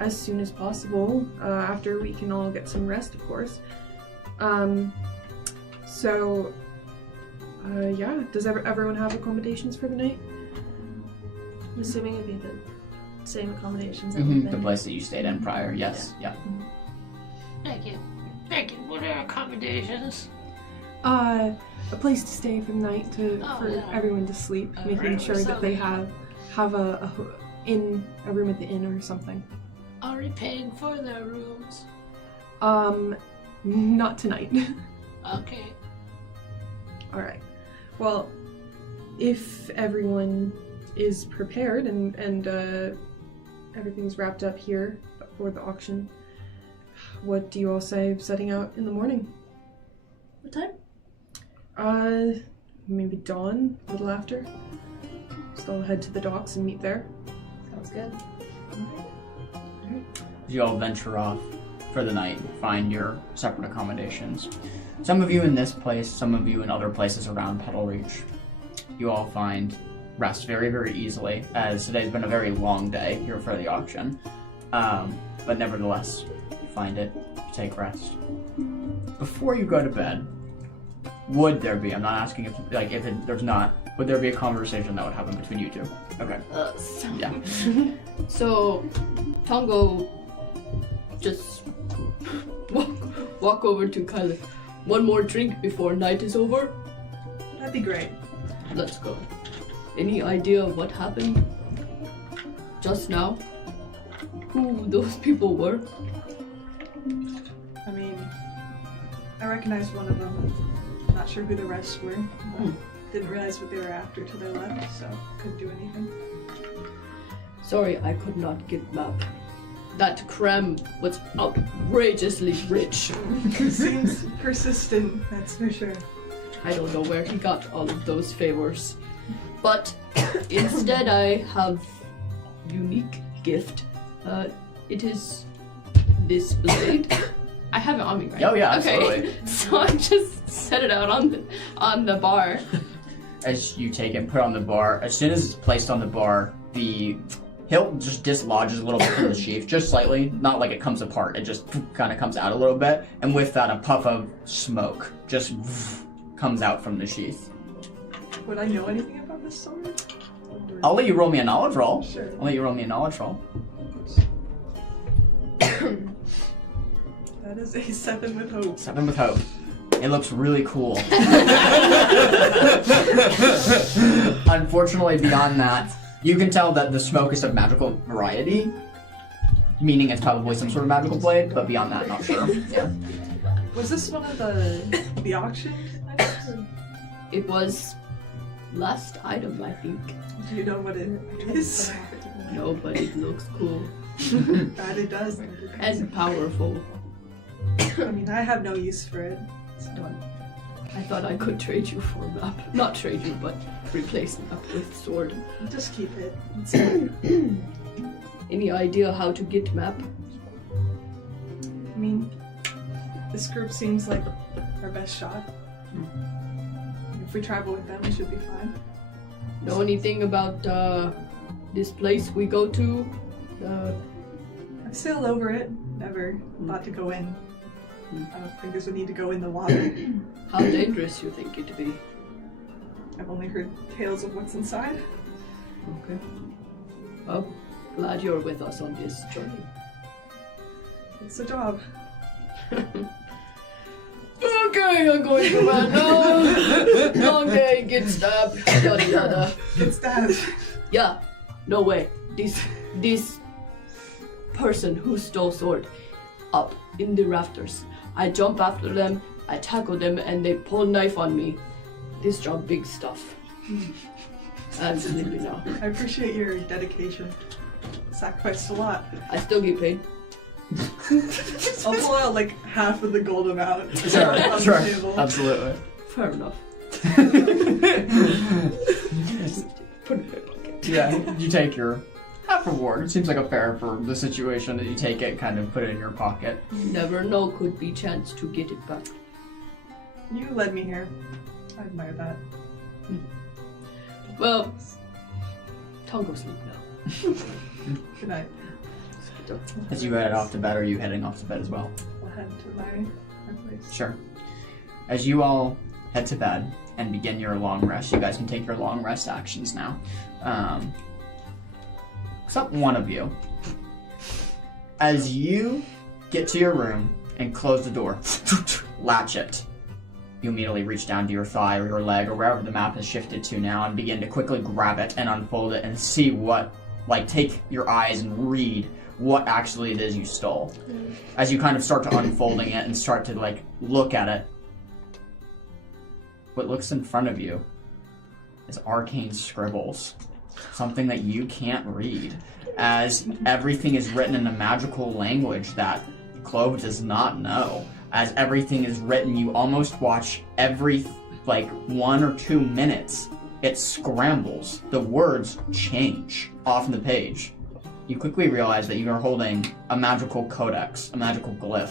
as soon as possible, after we can all get some rest, of course. Yeah, does everyone have accommodations for the night? I'm assuming it'd be the same accommodations. The place that you stayed in prior, yes. Yeah. Thank you. What are accommodations? A place to stay for the night for yeah. everyone to sleep, making room sure or that they something. have a room at the inn or something. Are we paying for their rooms? Not tonight. Okay. Alright. Well, if everyone is prepared and everything's wrapped up here for the auction, what do you all say of setting out in the morning? What time? Maybe dawn, a little after. Just all head to the docks and meet there. Sounds good. You all venture off for the night, find your separate accommodations. Some of you in this place, some of you in other places around Petal Reach. You all find rest very, very easily, as today's been a very long day here for the auction. But nevertheless, you find it, you take rest. Before you go to bed, would there be, I'm not asking if there's not, would there be a conversation that would happen between you two? Okay. Yeah. So, Tongo just walk over to Kylie. One more drink before night is over? That'd be great. Let's go. Any idea what happened just now? Who those people were? I mean, I recognized one of them. Not sure who the rest were. But didn't realize what they were after till they left, so couldn't do anything. Sorry, I could not get map. That Krem was outrageously rich. Seems persistent, that's for sure. I don't know where he got all of those favors. But instead I have unique gift. It is this blade. I have it on me, right? Oh yeah, okay. absolutely. So I just set it out on the bar. As you take it and put it on the bar, as soon as it's placed on the bar, the hilt just dislodges a little bit from the sheath, just slightly. Not like it comes apart, it just kind of comes out a little bit. And with that, a puff of smoke just comes out from the sheath. Would I know anything about this sword? I'll let you roll me a knowledge roll. Sure. I'll let you roll me a knowledge roll. That is a 7 with hope. 7 with hope. It looks really cool. Unfortunately, beyond that, you can tell that the smoke is of magical variety, meaning it's probably some sort of magical blade, but beyond that, not sure. Yeah. Was this one of the auction items? It was last item, I think. Do you know what it is? No, but it looks cool. That it does. And powerful. I mean, I have no use for it. I thought I could trade you for a map. Not trade you, but replace map with sword. Just keep it. It's fine. Any idea how to get map? I mean, this group seems like our best shot. If we travel with them, we should be fine. Know anything about this place we go to? I've sailed over it. Never thought to go in. I don't think this would need to go in the water. How dangerous you think it to be? I've only heard tales of what's inside. Okay. Well, glad you're with us on this journey. It's a job. Okay, I'm going to run. No. Okay, get stabbed. Yada yada. Get stabbed. Yeah. No way. This person who stole sword up in the rafters. I jump after them, I tackle them, and they pull knife on me. This job big stuff. I'm sleepy now. I appreciate your dedication. Sacrificed a lot. I still get paid. I'll pull out like half of the gold amount. Sure, on the sure, table. absolutely. Fair enough. Put it in my pocket. Yeah, you take your half reward. It seems like a fair for the situation that you take it, kind of put it in your pocket. Never know, could be chance to get it back. You led me here. I admire that. Well, time go sleep now. Good night. As you head off to bed, are you heading off to bed as well? I'll head to my place. Sure. As you all head to bed and begin your long rest, you guys can take your long rest actions now. Except one of you. As you get to your room and close the door, latch it, you immediately reach down to your thigh or your leg or wherever the map has shifted to now and begin to quickly grab it and unfold it and see what, take your eyes and read what actually it is you stole. As you kind of start to unfolding it and start to look at it, what looks in front of you is arcane scribbles. Something that you can't read, as everything is written in a magical language that Clove does not know. As everything is written, you almost watch every 1 or 2 minutes. It scrambles. The words change off the page. You quickly realize that you are holding a magical codex, a magical glyph.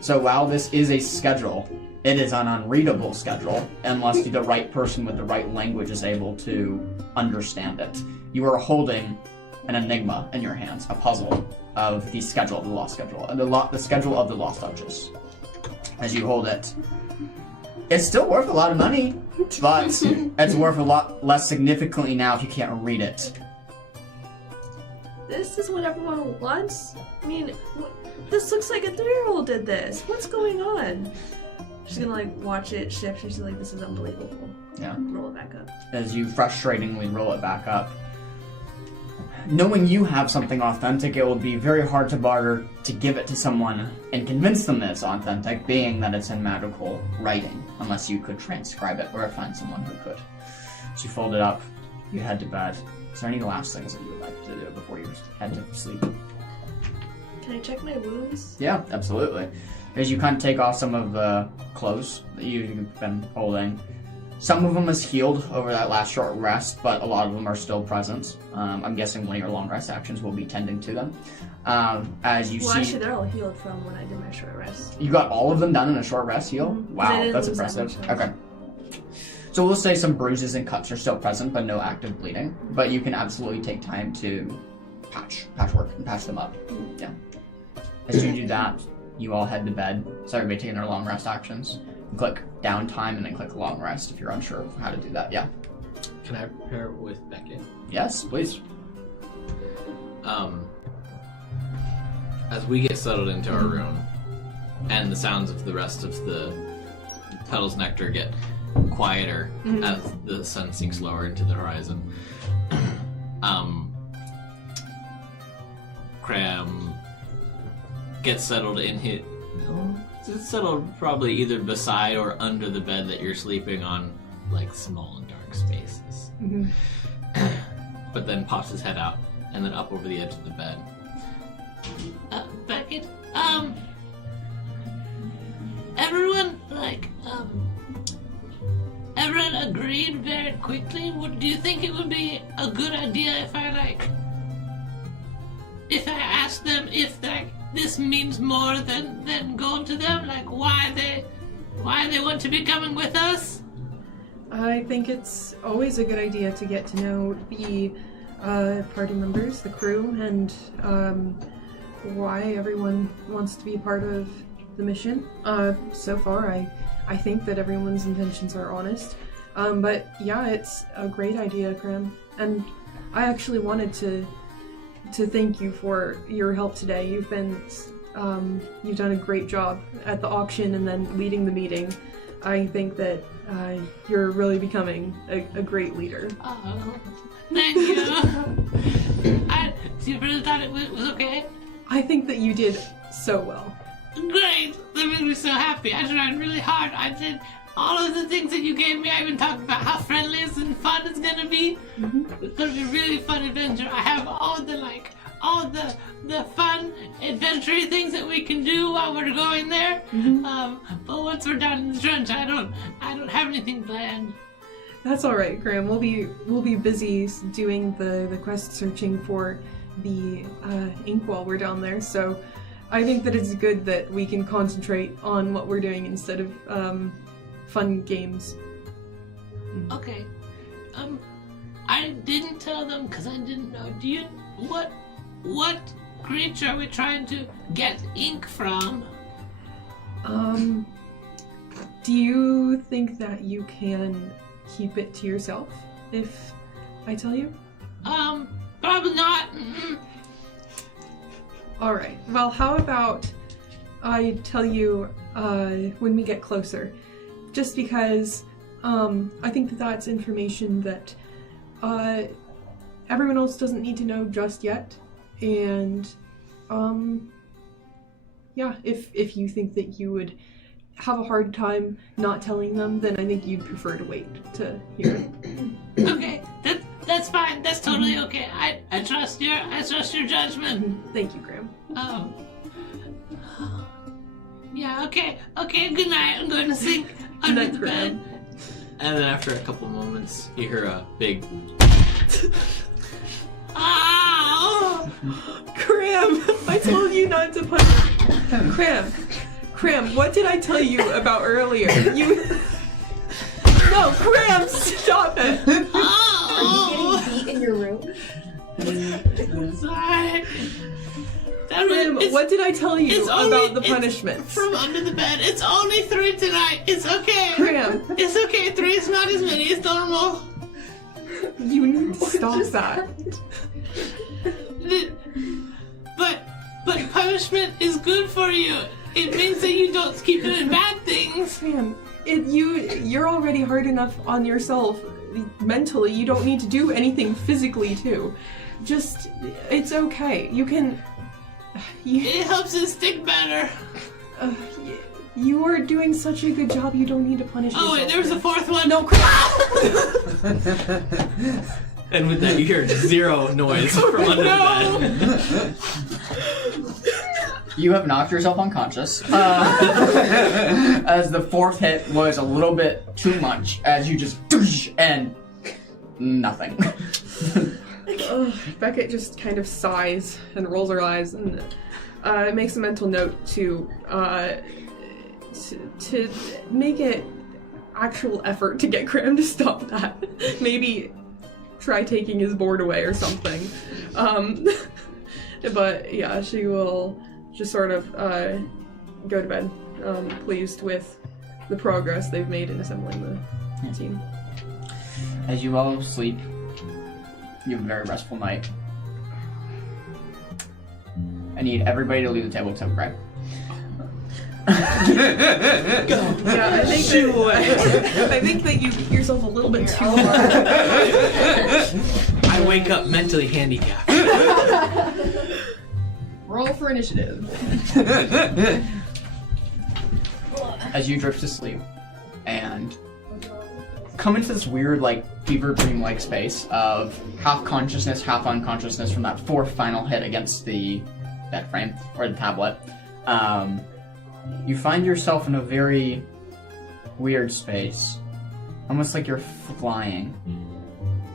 So while this is a schedule, it is an unreadable schedule unless the right person with the right language is able to understand it. You are holding an enigma in your hands, a puzzle of the schedule of the lost schedule, the schedule of the lost duchess. As you hold it, it's still worth a lot of money, but it's worth a lot less significantly now if you can't read it. This is what everyone wants? I mean, this looks like a 3-year-old did this. What's going on? She's gonna watch it shift and she's like, this is unbelievable. Yeah. Roll it back up. As you frustratingly roll it back up. Knowing you have something authentic, it will be very hard to barter to give it to someone and convince them that it's authentic, being that it's in magical writing, unless you could transcribe it or find someone who could. So you fold it up, you head to bed. Is there any last things that you would like to do before you head to sleep? Can I check my wounds? Yeah, absolutely. As you kind of take off some of the clothes that you've been holding. Some of them is healed over that last short rest, but a lot of them are still present. I'm guessing one of your long rest actions will be tending to them. As you see, Actually, they're all healed from when I did my short rest. You got all of them done in a short rest heal? Mm-hmm. Wow, that's impressive. Okay. So we'll say some bruises and cuts are still present, but no active bleeding. But you can absolutely take time to patch work and patch them up. Yeah. As you do that, you all head to bed. So everybody taking their long rest actions. Click downtime and then click long rest if you're unsure of how to do that. Yeah. Can I prepare with Beckett? Yes, please. As we get settled into our room, and the sounds of the rest of the Petal's Nectar get quieter as the sun sinks lower into the horizon, Cram gets settled in his... It's settled probably either beside or under the bed that you're sleeping on, small and dark spaces. But then pops his head out, and then up over the edge of the bed. Beckett, everyone, everyone agreed very quickly? Do you think it would be a good idea if I asked them if this means more than gold to them? Like why they want to be coming with us? I think it's always a good idea to get to know the party members, the crew, and why everyone wants to be a part of the mission. So far, I think that everyone's intentions are honest. But yeah, it's a great idea, Cram. And I actually wanted to thank you for your help today. You've done a great job at the auction and then leading the meeting. I think that you're really becoming a great leader. Oh, thank you. You really thought it was okay? I think that you did so well. Great! That makes me so happy. I tried really hard. I did all of the things that you gave me. I even talked about how friendly and fun it's gonna be. It's gonna be a really fun adventure. I have all the fun adventure thing that we can do while we're going there. But once we're down in the trench, I don't have anything planned. That's all right, Graham. We'll be busy doing the quest searching for the ink while we're down there. So I think that it's good that we can concentrate on what we're doing instead of fun games. Okay. I didn't tell them because I didn't know. Do you what creature are we trying to get ink from? Do you think that you can keep it to yourself if I tell you? Probably not. Alright, well, how about I tell you when we get closer? Just because I think that that's information that everyone else doesn't need to know just yet. And yeah, if you think that you would have a hard time not telling them, then I think you'd prefer to wait to hear it. Okay, that's fine. That's totally okay. I trust your judgment. Thank you, Graham. Yeah. Okay. Good night. I'm going to sink under the bed. And then after a couple moments, you hear a big. Ow! Graham, I told you not to punch. Cram, what did I tell you about earlier? No, Cram, stop it! Are you getting beat in your room? Sorry. Cram, what did I tell you about the punishment? From under the bed. It's only 3 tonight. It's okay. Cram. It's okay. 3 is not as many as normal. You need to stop that. But punishment is good for you. It means that you don't keep doing bad things. Cram, you're already hard enough on yourself mentally. You don't need to do anything physically too. Just, it's okay. You can. It helps it stick better. You are doing such a good job. You don't need to punish yourself. Oh wait, there was a 4th one. No, And with that, you hear 0 noise from under the bed. You have knocked yourself unconscious. As the 4th hit was a little bit too much, as you just and nothing. Beckett just kind of sighs and rolls her eyes and makes a mental note to make it actual effort to get Graham to stop that. Maybe try taking his board away or something. But yeah, she will just sort of go to bed, pleased with the progress they've made in assembling the team. As you all sleep, you have a very restful night. I need everybody to leave the table except Greg. Yeah, I think that you give yourself a little bit too hard. I wake up mentally handicapped. Roll for initiative. As you drift to sleep and come into this weird, like, fever dream-like space of half consciousness, half unconsciousness from that 4th final hit against the bed frame or the tablet. You find yourself in a very weird space almost like you're flying.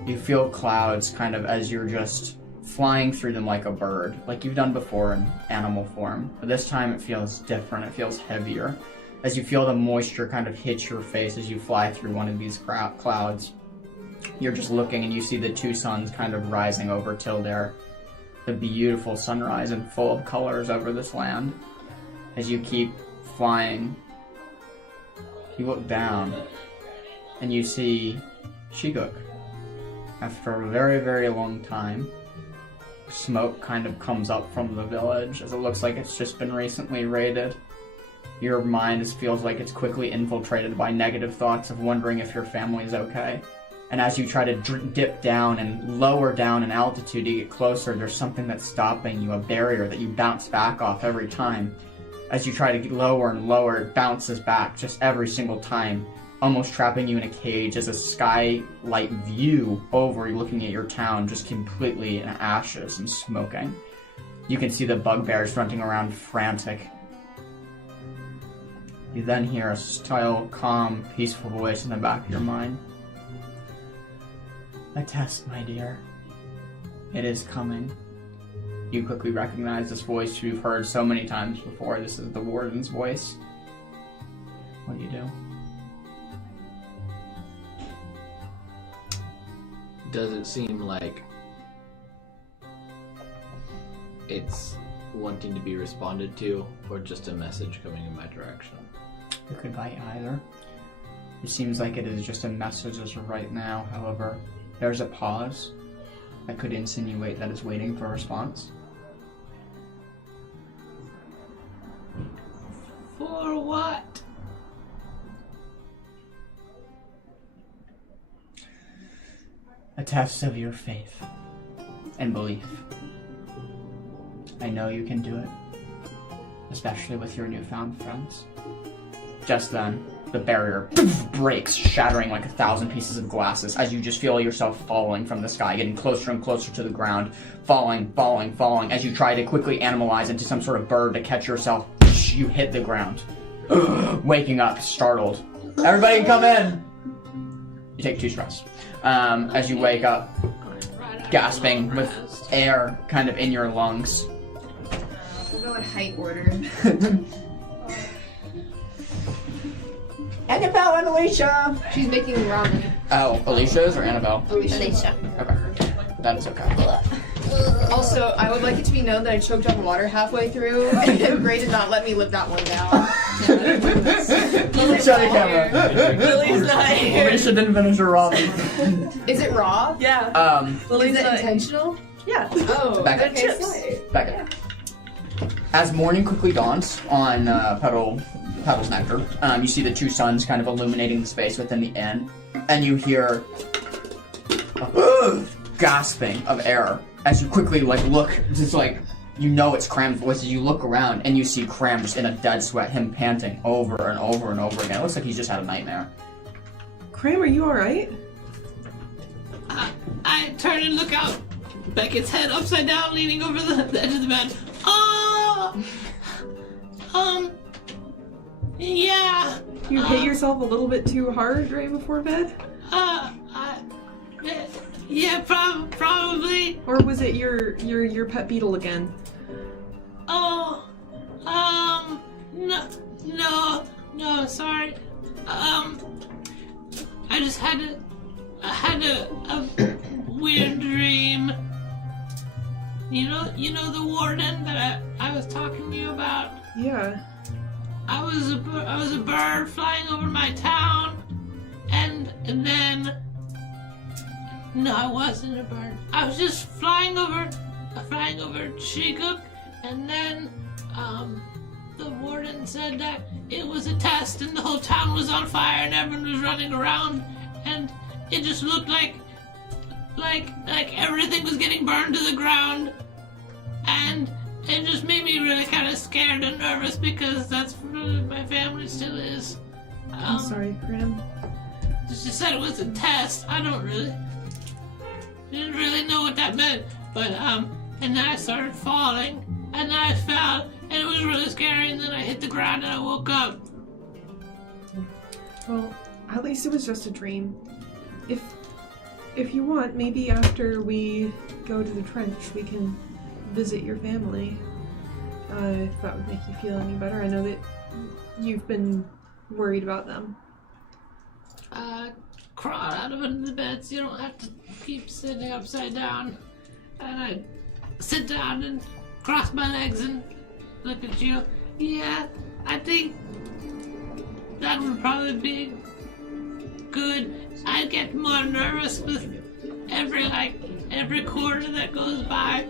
You feel clouds kind of as you're just flying through them like a bird, like you've done before in animal form. But this time it feels different, it feels heavier. As you feel the moisture kind of hit your face as you fly through one of these clouds. You're just looking and you see the two suns kind of rising over Tildare. The beautiful sunrise and full of colors over this land. As you keep flying, you look down and you see Shiguk. After a very, very long time, smoke kind of comes up from the village as it looks like it's just been recently raided. Your mind feels like it's quickly infiltrated by negative thoughts of wondering if your family is okay. And as you try to dip down and lower down in altitude to get closer, there's something that's stopping you, a barrier that you bounce back off every time. As you try to get lower and lower, it bounces back just every single time, almost trapping you in a cage as a skylight view over looking at your town just completely in ashes and smoking. You can see the bugbears running around frantic. You then hear a still, calm, peaceful voice in the back of your mind. A test, my dear. It is coming. You quickly recognize this voice you've heard so many times before. This is the warden's voice. What do you do? Does it seem like it's wanting to be responded to, or just a message coming in my direction? It could be either. It seems like it is just a message as of right now. However, there's a pause that could insinuate that it's waiting for a response. For what? A test of your faith and belief. I know you can do it, especially with your newfound friends. Just then, the barrier breaks, shattering like 1,000 pieces of glasses as you just feel yourself falling from the sky, getting closer and closer to the ground, falling, as you try to quickly animalize into some sort of bird to catch yourself. You hit the ground, waking up, startled. Everybody come in! You take 2 stress. As you wake up, gasping with air kind of in your lungs. We'll go in height order. Annabelle and Alicia! She's making ramen. Oh, Alicia's or Annabelle? Alicia. Okay. That is okay. Also, I would like it to be known that I choked on water halfway through, and Gray did not let me live that one down. Shut the camera. Lily's not here. Alicia didn't finish her ramen. Is it raw? Yeah. Is it intentional? Yeah. Oh, Back up. okay, slay. Back up. As morning quickly dawns on Petal's Nectar, you see the 2 suns kind of illuminating the space within the inn, and you hear a gasping of air as you quickly look, just you know it's Cram's voice as you look around and you see Cram just in a dead sweat, him panting over and over and over again. It looks like he's just had a nightmare. Cram, are you alright? I turn and look out. Beckett's head upside down, leaning over the edge of the bed. Oh! Yeah. You hit yourself a little bit too hard right before bed? Yeah, probably. Or was it your pet beetle again? Oh, no, sorry. I just had a weird dream. You know the warden that I was talking to you about? Yeah. I was a bird flying over my town, and then no, I wasn't a bird. I was just flying over Shiguk, and then the warden said that it was a test, and the whole town was on fire, and everyone was running around, and it just looked like everything was getting burned to the ground, and it just made me really kind of scared and nervous because that's really my family still is. I'm sorry, Cram. She said it was a test. I didn't really know what that meant, but and then I started falling, and then I fell, and it was really scary, and then I hit the ground and I woke up. Well, At least it was just a dream. If you want, maybe after we go to the trench, we can visit your family. If that would make you feel any better. I know that you've been worried about them. Crawl out of under the bed so you don't have to keep sitting upside down. And I sit down and cross my legs and look at you. Yeah, I think that would probably be good. I get more nervous with every quarter that goes by.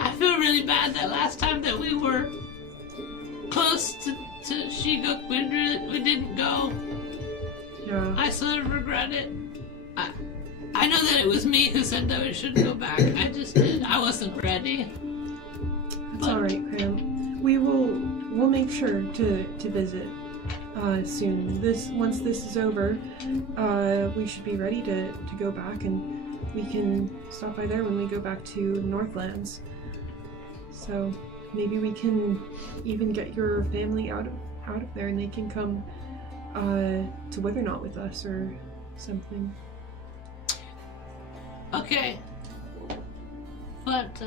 I feel really bad that last time that we were close to Shiguk, we didn't go. Yeah. I sort of regret it. I know that it was me who said that we shouldn't go back. I wasn't ready. It's alright, Cram. We'll make sure to visit soon. Once this is over, we should be ready to go back, and we can stop by there when we go back to Northlands. So maybe we can even get your family out of there, and they can come to Withernot with us or something. Okay. But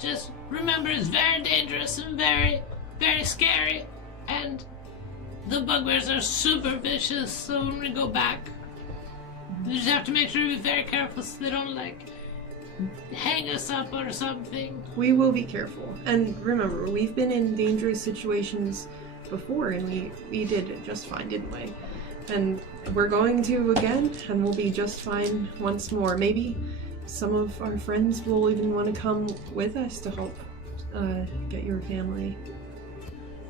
just remember, it's very dangerous and very, very scary, and the bugbears are super vicious, so when we go back, we just have to make sure to be very careful so they don't, hang us up or something. We will be careful. And remember, we've been in dangerous situations before, and we did just fine, didn't we? And we're going to again, and we'll be just fine once more. Maybe some of our friends will even want to come with us to help get your family.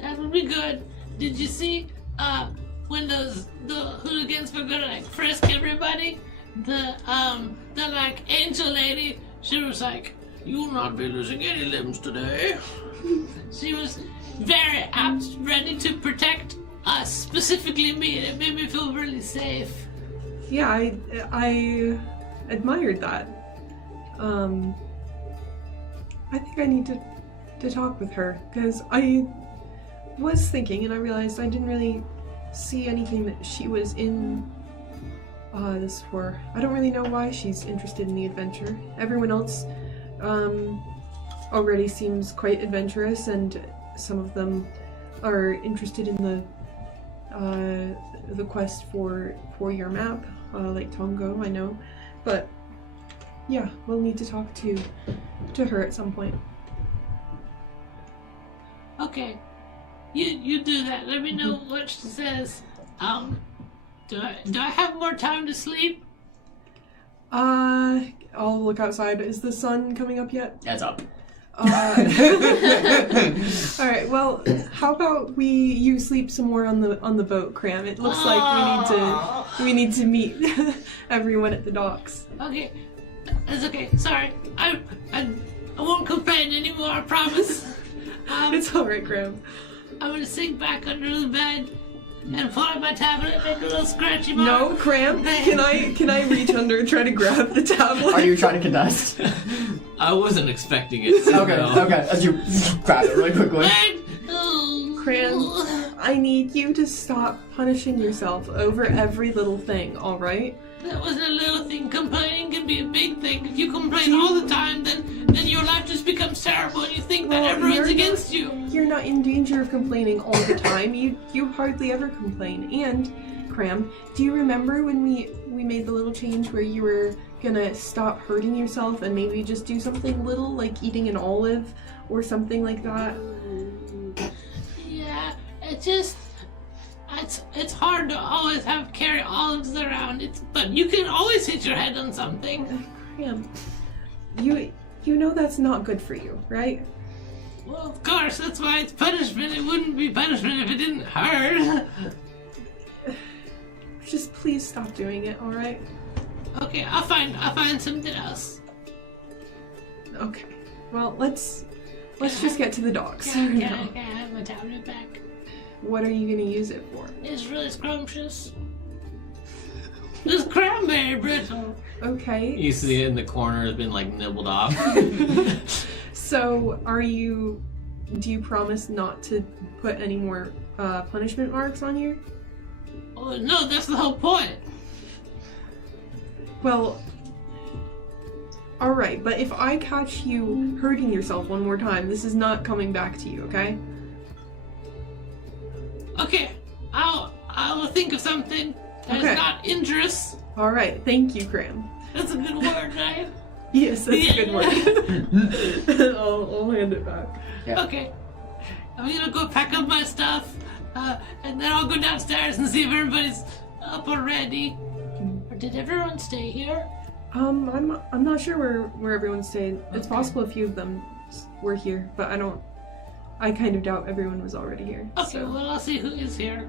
That would be good. Did you see when the hooligans were gonna frisk everybody? The angel lady, she was like, "You'll not be losing any limbs today." She was very apt, ready to protect us, specifically me, and it made me feel really safe. Yeah, I admired that. I think I need to talk with her, because I was thinking, and I realized I didn't really see anything that she was in this for. I don't really know why she's interested in the adventure. Everyone else already seems quite adventurous, and some of them are interested in the quest for your map, like Tongo, I know. But yeah, we'll need to talk to her at some point. Okay, you do that. Let me know what she says. Do I have more time to sleep? I'll look outside. Is the sun coming up yet? It's up. Alright, well, how about you sleep some more on the boat, Cram? It looks like we need to meet everyone at the docks. Okay, that's okay. Sorry, I won't complain anymore. I promise. It's alright, Cram. I'm gonna sink back under the bed and pull out my tablet and make a little scratchy mark. No, Cram. Can I reach under and try to grab the tablet? Are you trying to contest? I wasn't expecting it. Okay. As you grab it really quickly. Cram, I need you to stop punishing yourself over every little thing, alright? That wasn't a little thing. Complaining can be a big thing. If you complain all the time, then your life just becomes terrible and you think that everyone's against you. You're not in danger of complaining all the time. You hardly ever complain. And, Cram, do you remember when we made the little change where you were gonna stop hurting yourself and maybe just do something little, like eating an olive or something like that? Yeah, it's hard to always carry olives around. But you can always hit your head on something. Cram, you know that's not good for you, right? Well, of course, that's why it's punishment. It wouldn't be punishment if it didn't hurt. Just please stop doing it, alright? Okay, I'll find something else. Okay. Well, let's just get to the docks. Can I have my tablet back? What are you gonna use it for? It's really scrumptious. It's cranberry brittle. Okay. You see it in the corner has been nibbled off. So, are you do you promise not to put any more punishment marks on here? Oh, no, that's the whole point. Well, alright, but if I catch you hurting yourself one more time, this is not coming back to you, okay? Okay, I'll think of something that's Okay. not injurious. Alright, thank you, Cram. That's a good word, right? Yes, that's a good word. I'll hand it back. Yeah. Okay. I'm gonna go pack up my stuff, and then I'll go downstairs and see if everybody's up already. Or did everyone stay here? I'm not sure where everyone stayed. It's possible a few of them were here, but I kind of doubt everyone was already here. Okay, So. well, I'll see who is here.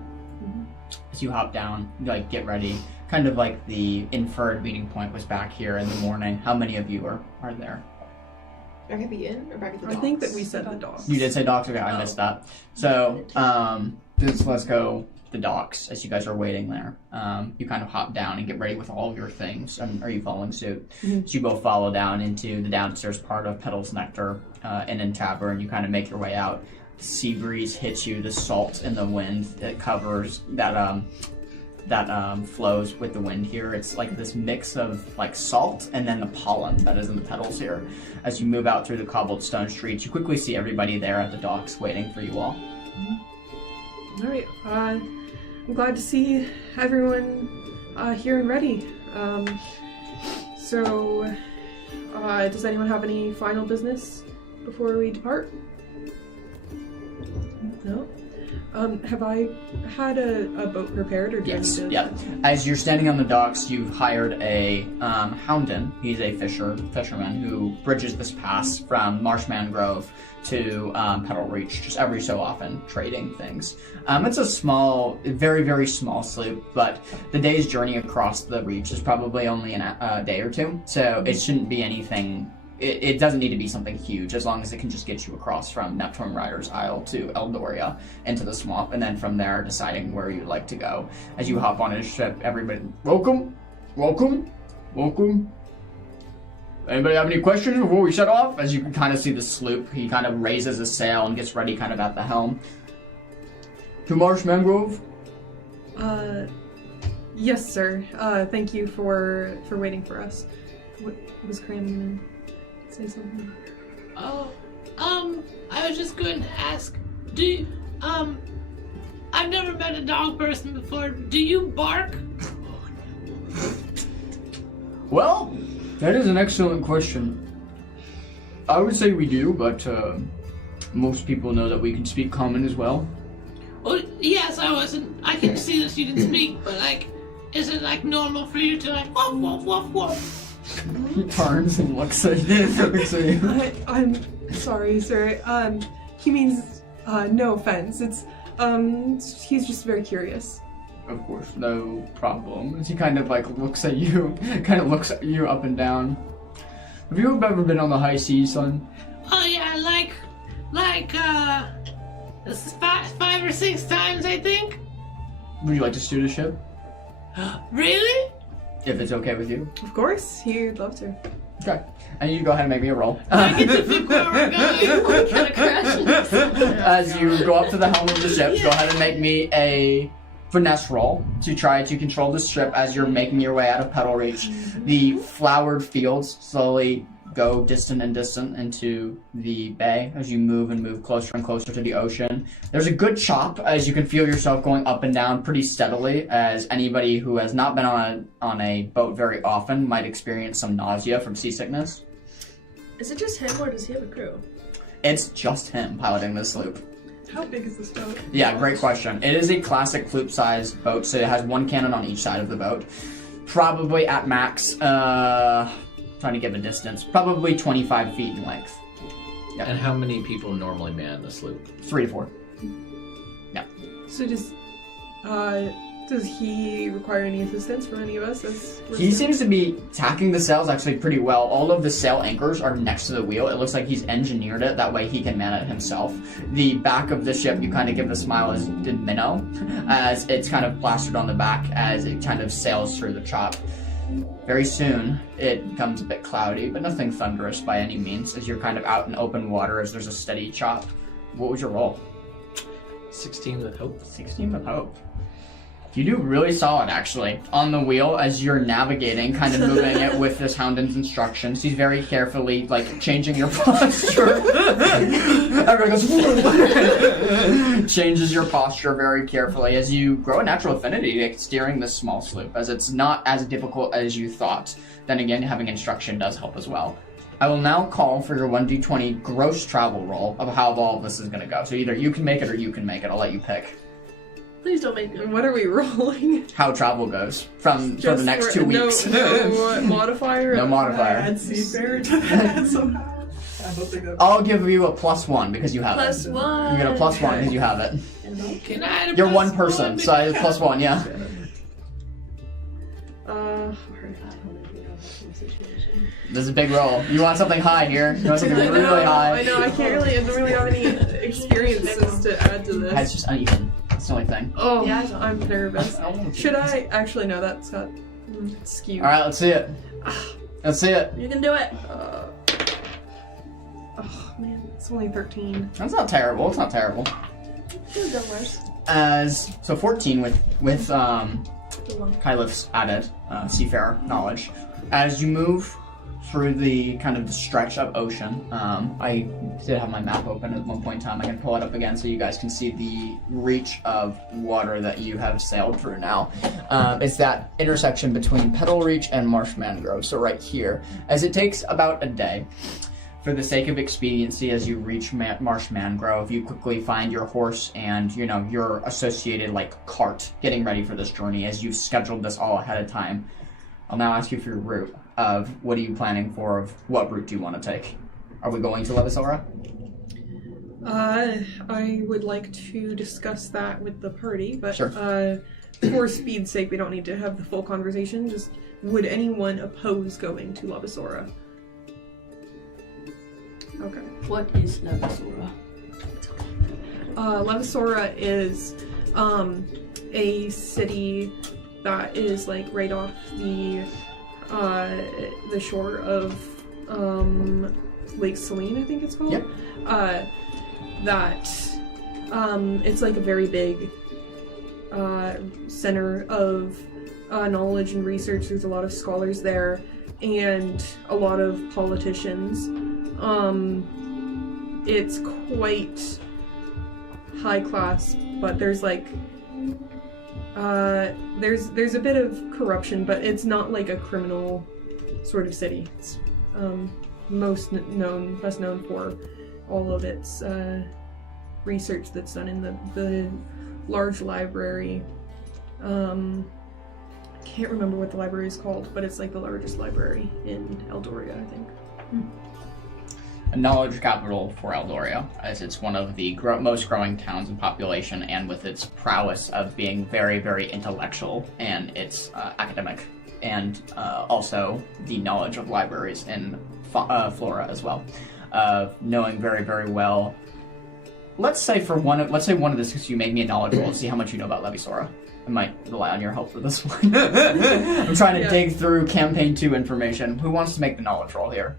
As you hop down, like get ready, kind of like the inferred meeting point was back here in the morning. How many of you are there? Back at the inn or back at the I docks? think that we said the dogs. You did say docks. Okay, I missed that. So, let's go the docks as you guys are waiting there. You kind of hop down and get ready with all of your things. Are you following suit? Mhm. So you both follow down into the downstairs part of Petal's Nectar Inn and Tavern. You kind of make your way out. The sea breeze hits you. The salt in the wind that covers that flows with the wind here. It's like this mix of like salt and then the pollen that is in the petals here. As you move out through the cobbled stone streets, you quickly see everybody there at the docks waiting for you all. Alright, I'm glad to see everyone here and ready. So, does anyone have any final business before we depart? No? Have I had a boat prepared, or do Yes, I need to... yeah. As you're standing on the docks, you've hired a houndin. He's a fisherman who bridges this pass from Marshman Grove to Petal Reach, just every so often, trading things. It's a small, very, very small sloop, but the day's journey across the reach is probably only a day or two, so it shouldn't be anything. It doesn't need to be something huge, as long as it can just get you across from Neptune Rider's Isle to Eldoria into the swamp, and then from there deciding where you'd like to go. As you hop on his ship, everybody, welcome. Anybody have any questions before we shut off? As you can kind of see the sloop, he kind of raises a sail and gets ready kind of at the helm. To Marsh Mangrove? Yes, sir. Thank you for waiting for us. What was Cram gonna say something? Oh, I was just going to ask, I've never met a dog person before. Do you bark? Well, that is an excellent question. I would say we do, but most people know that we can speak common as well. Well, yes, I can see that you can speak, but like, is it like normal for you to like, woof, woof, woof, woof? He turns and looks at you. I'm sorry, sir. He means no offense. It's he's just very curious. Of course, no problem. As he kind of like looks at you up and down. Have you ever been on the high seas, son? Oh yeah, like 5 or 6 times, I think. Would you like to steer the ship? Really? If it's okay with you. Of course, he'd love to. Okay. And you go ahead and make me a roll. I get to pick where we're going. Kind of crashes. As you go up to the helm of the ship, go ahead and make me a finesse roll to try to control the ship as you're making your way out of Petal Reach. The flowered fields slowly go distant and distant into the bay as you move closer and closer to the ocean. There's a good chop as you can feel yourself going up and down pretty steadily, as anybody who has not been on a boat very often might experience some nausea from seasickness. Is it just him or does he have a crew? It's just him piloting this sloop. How big is this boat? Yeah, great question. It is a classic sloop-sized boat, so it has one cannon on each side of the boat. Probably at max, trying to give a distance, probably 25 feet in length. Yeah. And how many people normally man the sloop? 3 to 4. So does he require any assistance from any of us? As we're He sailing? seems to be tacking the sails actually pretty well. All of the sail anchors are next to the wheel. It looks like he's engineered it, that way he can man it himself. The back of the ship, you kind of give the smile as did Minnow, as it's kind of plastered on the back as it kind of sails through the chop. Very soon, it becomes a bit cloudy, but nothing thunderous by any means, as you're kind of out in open water as there's a steady chop What was your roll? 16 with hope. 16 with hope. You do really solid, actually. On the wheel, as you're navigating, kind of moving it with this Hounden's instructions, he's very carefully, like, changing your posture. Everyone goes, changes your posture very carefully as you grow a natural affinity to steering this small sloop, as it's not as difficult as you thought. Then again, having instruction does help as well. I will now call for your 1d20 gross travel roll of how all of this is going to go. So either you can make it or you can make it. I'll let you pick. Please don't make me. What are we rolling? How travel goes for the next 2 weeks. No modifier? No modifier. Add seafarer to that somehow. I don't think that. I'll give you a +1 because you have Plus it. one. You get a +1 because you have it. Can I add a You're plus one person, so I +1, yeah. This is a big roll. You want something high here. You want something I really know, high. I know, I don't really have any experiences to add to this. It's just uneven. That's the only thing. Oh, Yeah, I'm nervous. Should I? Actually, no, that's got skewed. Alright, let's see it. Let's see it. You can do it. Oh, man, it's only 13. That's not terrible. It's not terrible. You've done worse. So 14 with The one. Kylif's added seafarer knowledge. As you move through the kind of the stretch of ocean, I did have my map open at one point in time. I can pull it up again so you guys can see the reach of water that you have sailed through now. It's that intersection between Petal Reach and Marsh Mangrove, so right here. As it takes about a day. For the sake of expediency, as you reach Marsh Mangrove, you quickly find your horse and, your associated, cart getting ready for this journey as you've scheduled this all ahead of time. I'll now ask you for your route of what are you planning for, of what route do you want to take? Are we going to Levisora? I would like to discuss that with the party, but Sure. For speed's sake, we don't need to have the full conversation. Just, would anyone oppose going to Levisora? Okay. What is Levisora? Levisora is a city that is right off the shore of Lake Selene, I think it's called. Yep. It's a very big center of knowledge and research. There's a lot of scholars there and a lot of politicians. It's quite high class, but there's there's a bit of corruption, but it's not like a criminal sort of city. It's best known for all of its research that's done in the large library. Can't remember what the library is called, but it's the largest library in Eldoria, I think. A knowledge capital for Eldoria, as it's one of the most growing towns in population, and with its prowess of being very, very intellectual and its academic, and also the knowledge of libraries in Flora as well, knowing very, very well. Let's say one of this, because you made me a knowledge roll to see how much you know about Levisora. I might rely on your help for this one. I'm trying to dig through Campaign 2 information. Who wants to make the knowledge roll here?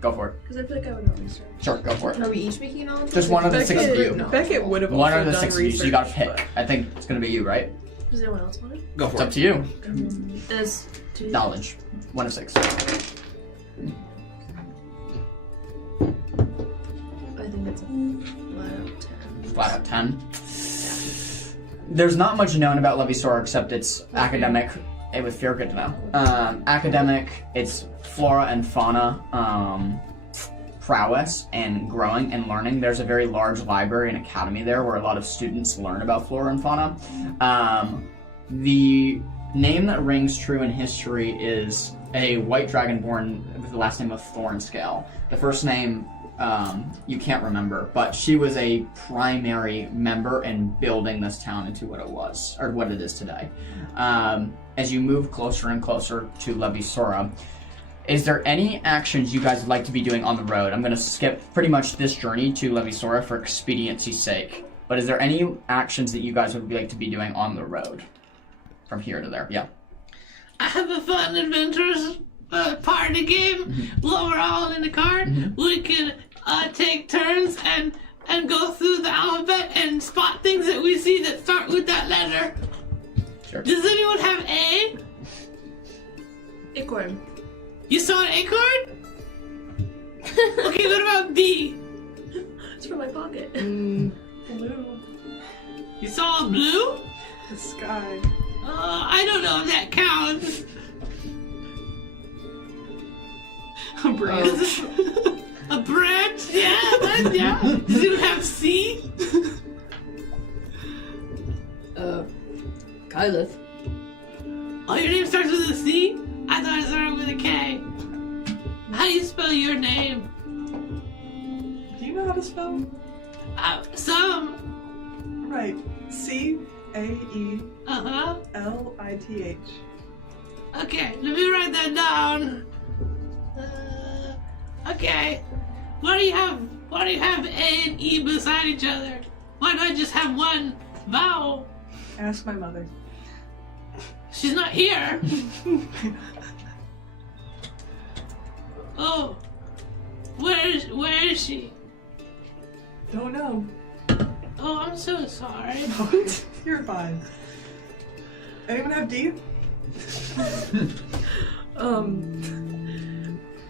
Go for it. Because I feel like I would know research. Sure, go for it. Are we each making knowledge? Just one of the 6 of you. Beckett would have One also of the done 6 of you, so you gotta research, pick. I think it's gonna be you, right? Does anyone else want it? Go It's for up it. to you. Is Knowledge. 1 of 6. I think it's a flat out 10. Flat out 10. There's not much known about Levisora except it's academic. It would feel good to know. Academic, it's flora and fauna prowess and growing and learning. There's a very large library and academy there where a lot of students learn about flora and fauna. The name that rings true in history is a white dragonborn with the last name of Thornscale. The first name you can't remember, but she was a primary member in building this town into what it was, or what it is today. As you move closer and closer to Levisora, is there any actions you guys would like to be doing on the road? I'm going to skip pretty much this journey to Levisora for expediency's sake, but is there any actions that you guys would like to be doing on the road? From here to there, yeah. I have a fun, adventurous party game. While we're all in the car, we can take turns and and go through the alphabet and spot things that we see that start with that letter. Sure. Does anyone have A? Acorn. You saw an acorn? Okay, what about B? It's from my pocket. Blue. You saw a blue? The sky. I don't know if that counts. A branch. A branch? Yeah, yeah. Does it have C? Kyleth. Oh, your name starts with a C? I thought it started with a K. How do you spell your name? Do you know how to spell? Some. Right. C-A-E-L-I-T-H. Okay, let me write that down. Okay. Why do you have A and E beside each other? Why not just have one vowel? Ask my mother. She's not here. Oh. Where is she? Don't know. Oh, I'm so sorry. You're fine. Anyone have D?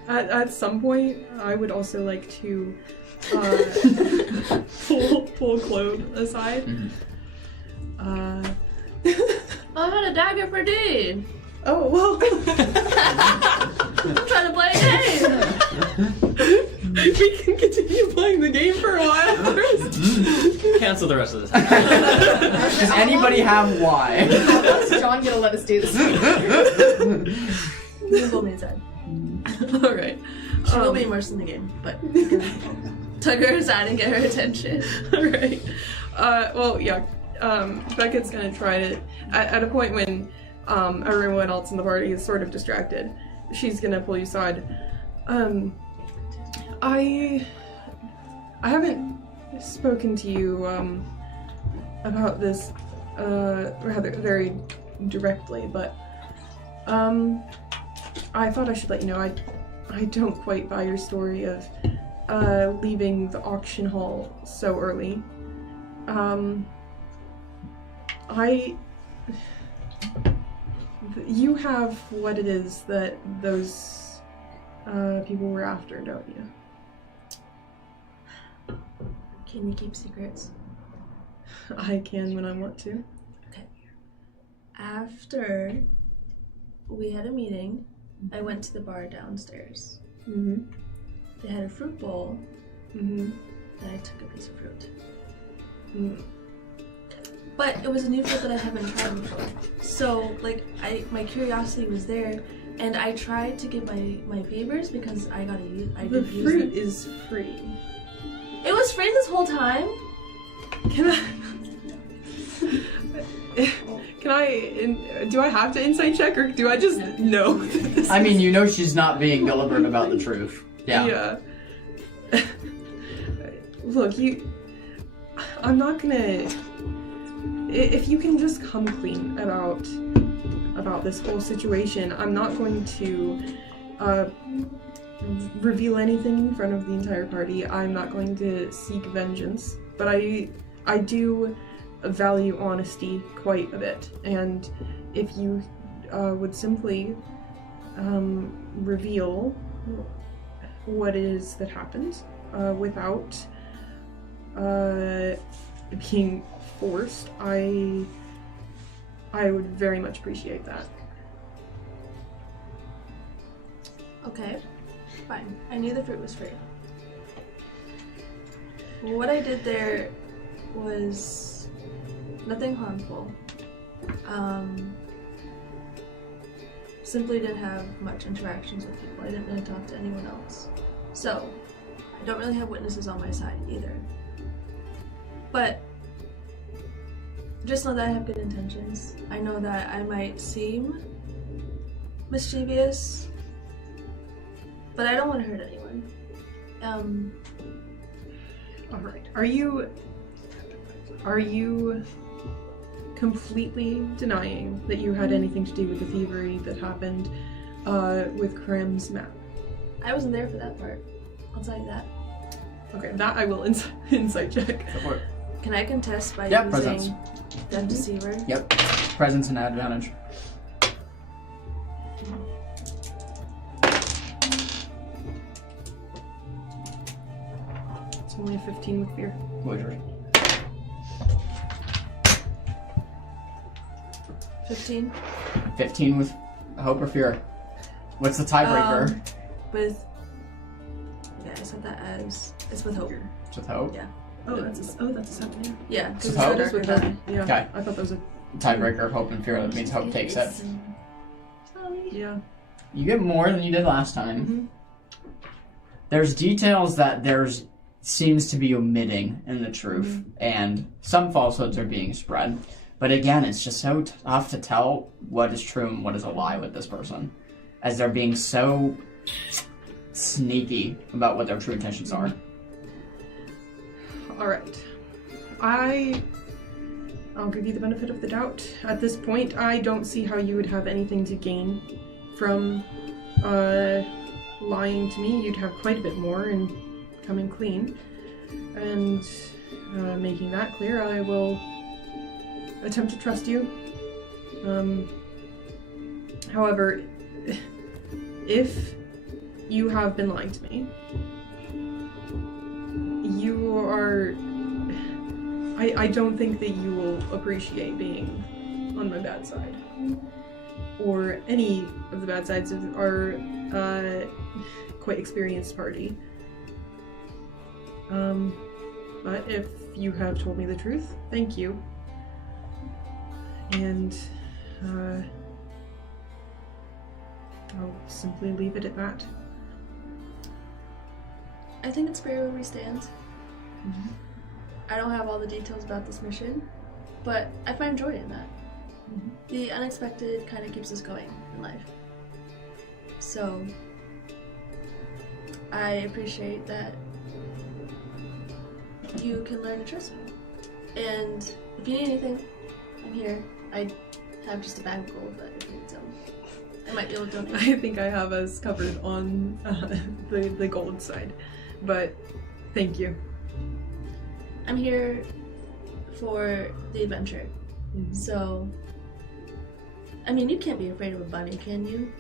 At some point, I would also like to pull Claude aside. I had a dagger for D. Oh, well. I'm trying to play a game. We can continue playing the game for a while first. Cancel the rest of this. Does anybody have Y? How's John gonna let us do this? You pull me aside. Alright. She will be immersed in the game, but you can tug her aside and get her attention. Alright. Well, yeah. Beckett's gonna try to... At a point when everyone else in the party is sort of distracted, she's gonna pull you aside. I haven't spoken to you about this rather very directly, but I thought I should let you know I don't quite buy your story of leaving the auction hall so early. You have what it is that those people were after, don't you? Can you keep secrets? I can when I want to. Okay. After we had a meeting, I went to the bar downstairs. Mm-hmm. They had a fruit bowl, Mm-hmm. and I took a piece of fruit. Mm. But it was a new fruit that I haven't tried before. So, like, my curiosity was there, and I tried to get my favors because I gotta use. The fruit is free. It was free this whole time. Can I? Do I have to insight check, or do I just know? I mean, you know she's not being deliberate about the truth. Yeah. Look, I'm not gonna. If you can just come clean about this whole situation, I'm not going to reveal anything in front of the entire party. I'm not going to seek vengeance, but I do value honesty quite a bit. And if you would simply reveal what it is that happened without being forced, I would very much appreciate that. Okay, fine. I knew the fruit was free. What I did there was nothing harmful. Simply didn't have much interactions with people. I didn't really talk to anyone else. So, I don't really have witnesses on my side either. But just know that I have good intentions. I know that I might seem mischievous, but I don't want to hurt anyone. Alright. Are you completely denying that you had anything to do with the thievery that happened with Krim's map? I wasn't there for that part. I'll tell you that. Okay, that I will insight check. Go for it. Can I contest by Yep, using presence. Death Deceiver? Yep. Presence and advantage. It's only a 15 with fear. What was yours? 15. 15 with hope or fear. What's the tiebreaker? With. Yeah, I said that as. It's with hope. It's with hope. Yeah. Oh, that's a 7. Yeah, because With it's hope? a It's with darker hope. die. Yeah. Okay. I thought that was a. Tiebreaker, hope and fear. That means hope takes it. Yeah. You get more than you did last time. There's details that there's seems to be omitting in the truth, and some falsehoods are being spread. But again, it's just so tough to tell what is true and what is a lie with this person, as they're being so sneaky about what their true intentions are. All right. I'll give you the benefit of the doubt. At this point, I don't see how you would have anything to gain from lying to me. You'd have quite a bit more in coming clean. And making that clear, I will attempt to trust you. However, if you have been lying to me, you are... I don't think that you will appreciate being on my bad side. Or any of the bad sides of our quite experienced party. But if you have told me the truth, thank you. And I'll simply leave it at that. I think it's fair where we stand. I don't have all the details about this mission, but I find joy in that. The unexpected kind of keeps us going in life. So, I appreciate that you can learn to trust me. And if you need anything, I'm here. I have just a bag of gold, but if you need some, I might be able to donate. I think I have us covered on the gold side, but thank you. I'm here for the adventure. So, I mean, you can't be afraid of a bunny, can you?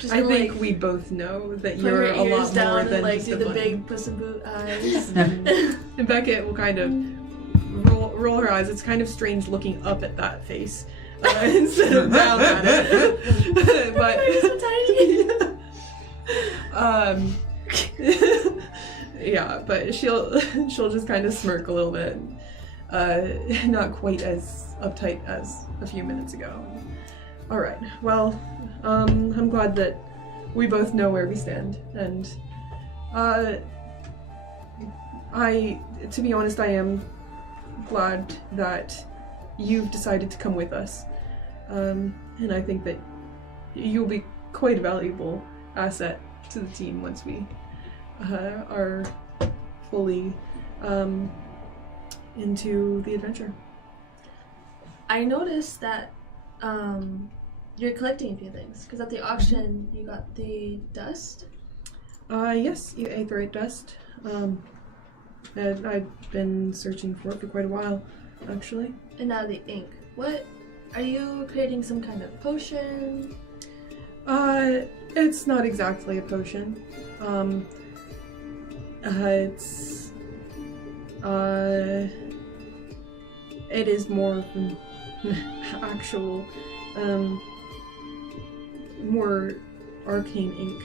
Just I gonna, think we both know that put you're her a lot ears down more and than like just do a the bunny. big Puss in Boot eyes. And Beckett will kind of roll her eyes. It's kind of strange looking up at that face instead of down at it. But so tiny. Yeah, but she'll just kind of smirk a little bit. Not quite as uptight as a few minutes ago. All right. Well, I'm glad that we both know where we stand, and to be honest, I am glad that you've decided to come with us, and I think that you'll be quite a valuable asset to the team once we are fully into the adventure. I noticed that you're collecting a few things, because at the auction you got the dust. Yes, aetherite dust. And I've been searching for it for quite a while, actually. And now the ink. What? Are you creating some kind of potion? It's not exactly a potion. It is more of an actual, more arcane ink,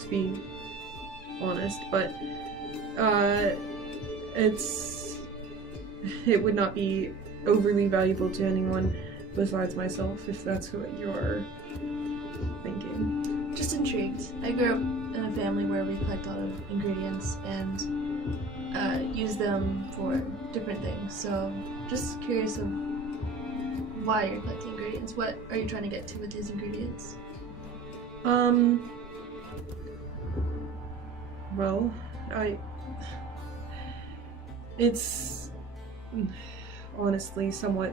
to be honest, but, it would not be overly valuable to anyone besides myself, if that's what you're thinking. Just intrigued. I grew up in a family where we collect a lot of ingredients and use them for different things. So, just curious of why you're collecting ingredients. What are you trying to get to with these ingredients? Well, it's honestly somewhat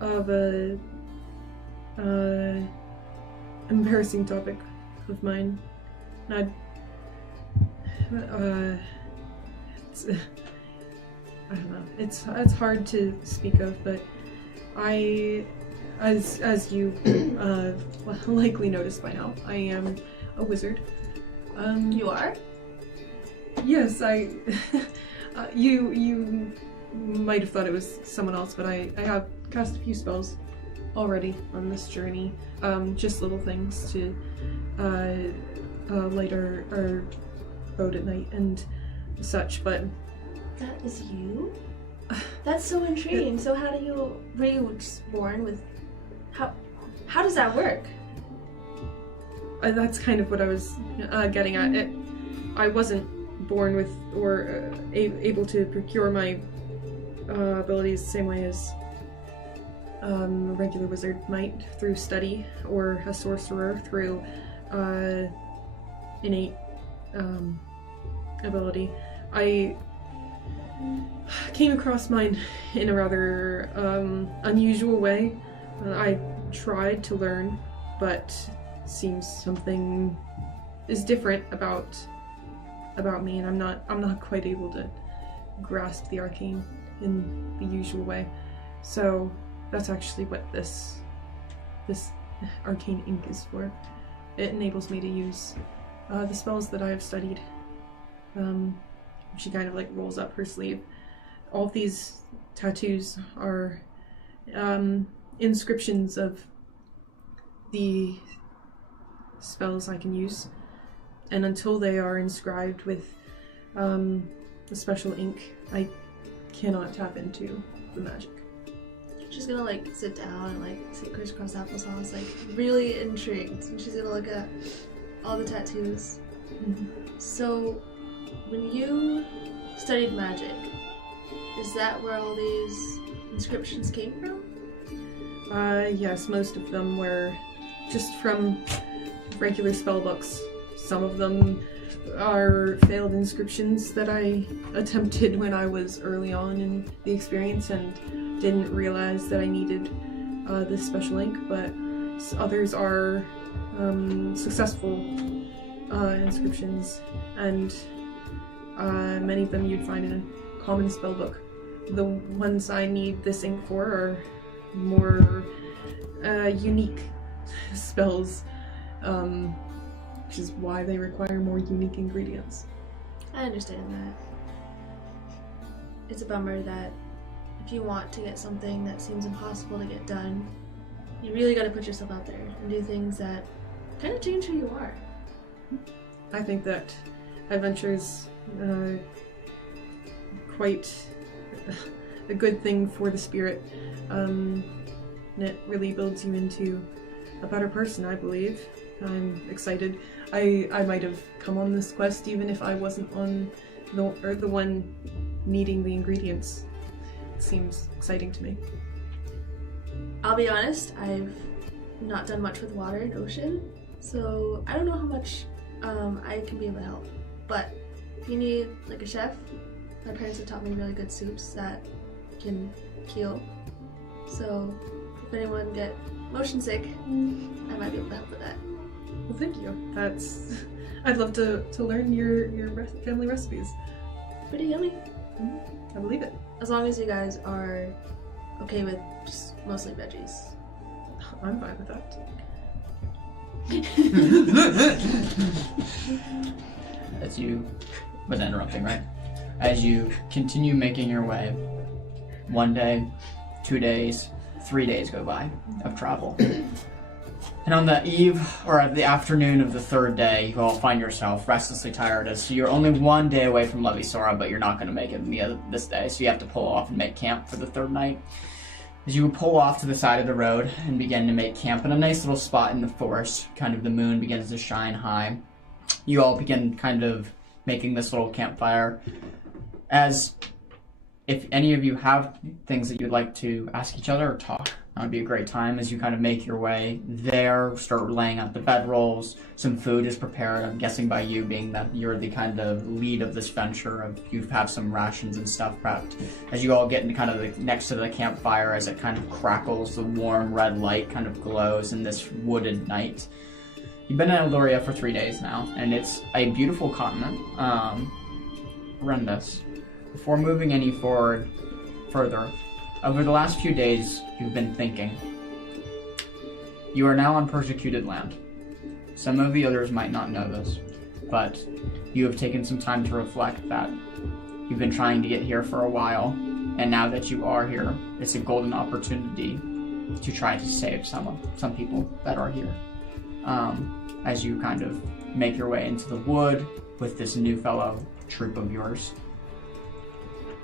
of a embarrassing topic of mine. I don't know. It's hard to speak of, but as you likely noticed by now, I am a wizard. You are? Yes, you might have thought it was someone else, but I have cast a few spells already on this journey. Just little things to light our boat at night and such, but... That is you? That's so intriguing. So were you just born with... How does that work? That's kind of what I was getting at. I wasn't born with or able to procure my abilities the same way as a regular wizard might, through study, or a sorcerer through innate ability. I came across mine in a rather unusual way. I tried to learn, but seems something is different about me, and I'm not quite able to grasp the arcane in the usual way. So that's actually what this arcane ink is for. It enables me to use the spells that I have studied. She kind of like rolls up her sleeve. All of these tattoos are inscriptions of the spells I can use, and until they are inscribed with a special ink, I cannot tap into the magic. She's gonna like sit down and like see crisscross applesauce, like really intrigued. And she's gonna look at all the tattoos. Mm-hmm. So, when you studied magic, is that where all these inscriptions came from? Yes, most of them were just from regular spell books. Some of them are failed inscriptions that I attempted when I was early on in the experience and didn't realize that I needed this special ink, but others are successful inscriptions, and many of them you'd find in a common spell book. The ones I need this ink for are more unique spells, which is why they require more unique ingredients. I understand that. It's a bummer that if you want to get something that seems impossible to get done, you really gotta put yourself out there and do things that kind of change who you are. I think that adventure is quite a good thing for the spirit. And it really builds you into a better person, I believe. I'm excited. I might have come on this quest even if I wasn't on the one needing the ingredients. It seems exciting to me. I'll be honest, I've not done much with water and ocean, so I don't know how much I can be able to help. But if you need like a chef, my parents have taught me really good soups that can heal. So if anyone get motion sick, I might be able to help with that. Well, thank you. I'd love to learn your family recipes. Pretty yummy. I believe it. As long as you guys are okay with just mostly veggies. I'm fine with that. As you was interrupting, right? As you continue making your way, 1 day, 2 days, 3 days go by of travel. And on the eve, or the afternoon of the third day, you all find yourself restlessly tired, as you're only 1 day away from Levisora, but you're not going to make it this day, so you have to pull off and make camp for the third night. As you pull off to the side of the road and begin to make camp in a nice little spot in the forest, kind of the moon begins to shine high, you all begin kind of making this little campfire. As if any of you have things that you'd like to ask each other or talk, that would be a great time as you kind of make your way there, start laying out the bedrolls. Some food is prepared, I'm guessing by you, being that you're the kind of lead of this venture. You have some rations and stuff prepped. As you all get in kind of next to the campfire, as it kind of crackles, the warm red light kind of glows in this wooded night. You've been in Eldoria for 3 days now, and it's a beautiful continent. Horrendous. Before moving any further, over the last few days, you've been thinking. You are now on persecuted land. Some of the others might not know this, but you have taken some time to reflect that you've been trying to get here for a while, and now that you are here, it's a golden opportunity to try to save some people that are here. As you kind of make your way into the wood with this new fellow troop of yours.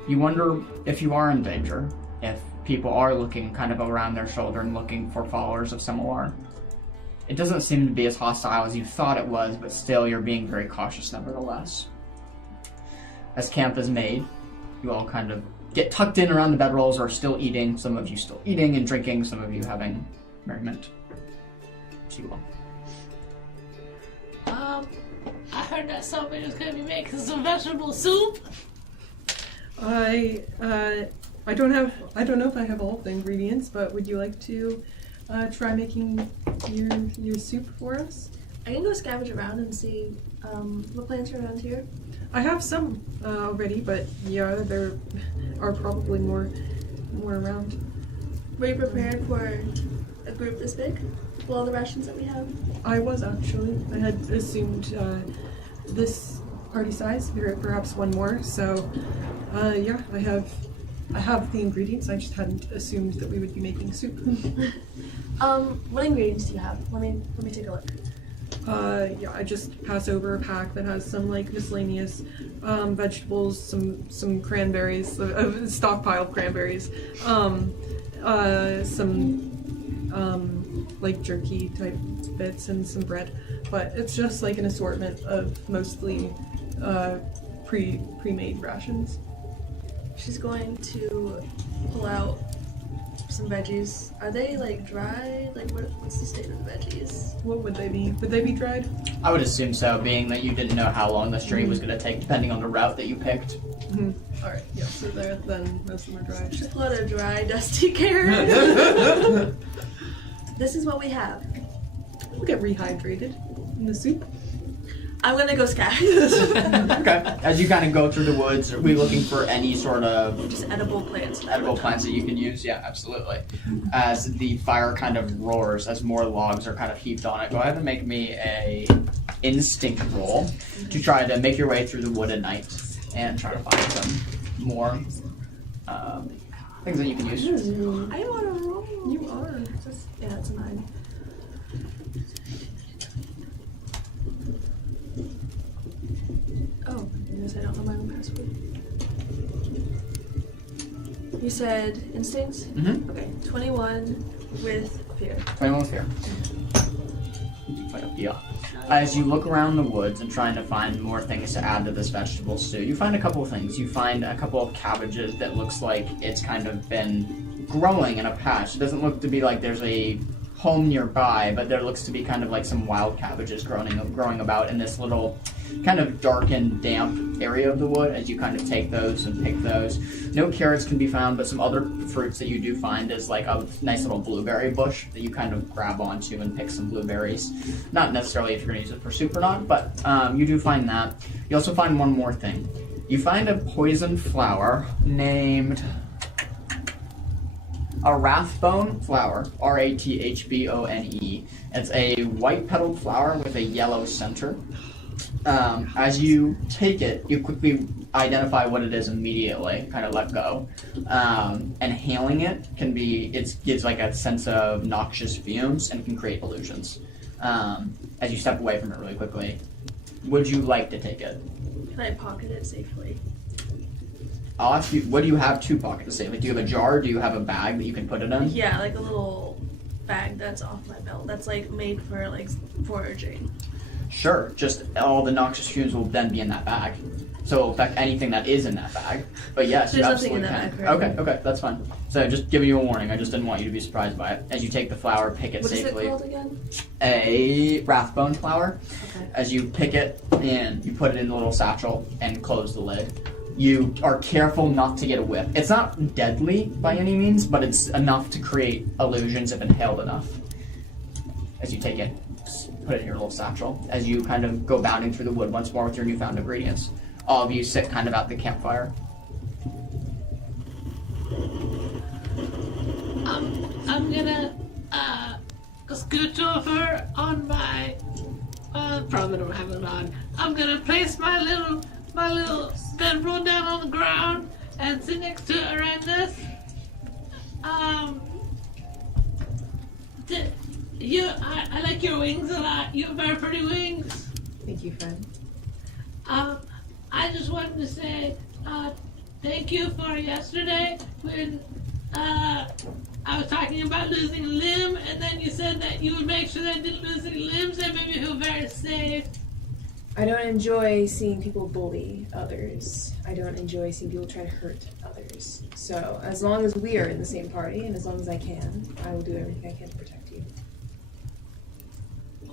You wonder if you are in danger, if people are looking kind of around their shoulder and looking for followers of Similar. It doesn't seem to be as hostile as you thought it was, but still you're being very cautious nevertheless. As camp is made, you all kind of get tucked in around the bedrolls, are still eating, some of you still eating and drinking, some of you having merriment. To you all. I heard that somebody was going to be making some vegetable soup. I don't know if I have all the ingredients, but would you like to try making your soup for us? I can go scavenge around and see what plants are around here. I have some already, but yeah, there are probably more around. Were you prepared for a group this big? With all the rations that we have? I was actually. I had assumed this party size, perhaps one more. So, yeah, I have the ingredients. I just hadn't assumed that we would be making soup. What ingredients do you have? Let me take a look. Yeah, I just pass over a pack that has some like miscellaneous vegetables, some cranberries, stockpiled cranberries, some like jerky type bits and some bread. But it's just like an assortment of mostly pre-made rations. She's going to pull out some veggies. Are they like dry? Like what's the state of the veggies? What would they be? Would they be dried? I would assume so, being that you didn't know how long this journey was going to take, depending on the route that you picked. Mm-hmm. All right, yeah. So then most of them are dry. Just pull out a dry, dusty carrot. This is what we have. We'll get rehydrated in the soup. I'm gonna go scavenge. Okay. As you kind of go through the woods, are we looking for any sort of Just edible plants. edible plants that you can use? Yeah, absolutely. As the fire kind of roars, as more logs are kind of heaped on it, go ahead and make me a instinct roll to try to make your way through the wood at night and try to find some more things that you can use. I want to roll. You are. Yeah, it's a 9. Oh, goodness, I don't know my own password. You said instincts? Mm-hmm. Okay, 21 with fear. 21 with fear. Yeah. As you look around the woods and trying to find more things to add to this vegetable stew, you find a couple of things. You find a couple of cabbages that looks like it's kind of been growing in a patch. It doesn't look to be like there's a home nearby, but there looks to be kind of like some wild cabbages growing about in this little kind of dark and damp area of the wood. As you kind of take those and pick those, no carrots can be found, but some other fruits that you do find is like a nice little blueberry bush that you kind of grab onto and pick some blueberries. Not necessarily if you're going to use it for soup or not, but you do find that. You also find one more thing. You find a poison flower named a rathbone flower, R-A-T-H-B-O-N-E. It's a white-petaled flower with a yellow center. As you take it, you quickly identify what it is immediately, kind of let go. And inhaling it gives like a sense of noxious fumes and can create illusions. As you step away from it really quickly, would you like to take it? Can I pocket it safely? I'll ask you, what do you have to pocket to save? Like, do you have a jar? Do you have a bag that you can put it in? Yeah, like a little bag that's off my belt. That's like made for like foraging. Sure, just all the noxious fumes will then be in that bag. So it'll affect anything that is in that bag. But yes, There's you nothing in absolutely that can. bag, Okay, that's fine. So just giving you a warning, I just didn't want you to be surprised by it. As you take the flower, pick it What is safely. it called again? A rathbone flower. Okay. As you pick it and you put it in the little satchel and close the lid, you are careful not to get a whiff. It's not deadly by any means, but it's enough to create illusions if inhaled enough. As you take it, put it in your little satchel as you kind of go bounding through the wood once more with your newfound ingredients. All of you sit kind of at the campfire. I'm gonna scooch over on my probably don't have it on. I'm gonna place my little bedroll down on the ground and sit next to it around this. I like your wings a lot. You have very pretty wings. Thank you, friend. I just wanted to say thank you for yesterday when I was talking about losing a limb, and then you said that you would make sure that I didn't lose any limbs. That made me feel very safe. I don't enjoy seeing people bully others. I don't enjoy seeing people try to hurt others. So as long as we are in the same party, and as long as I can, I will do everything I can to protect you.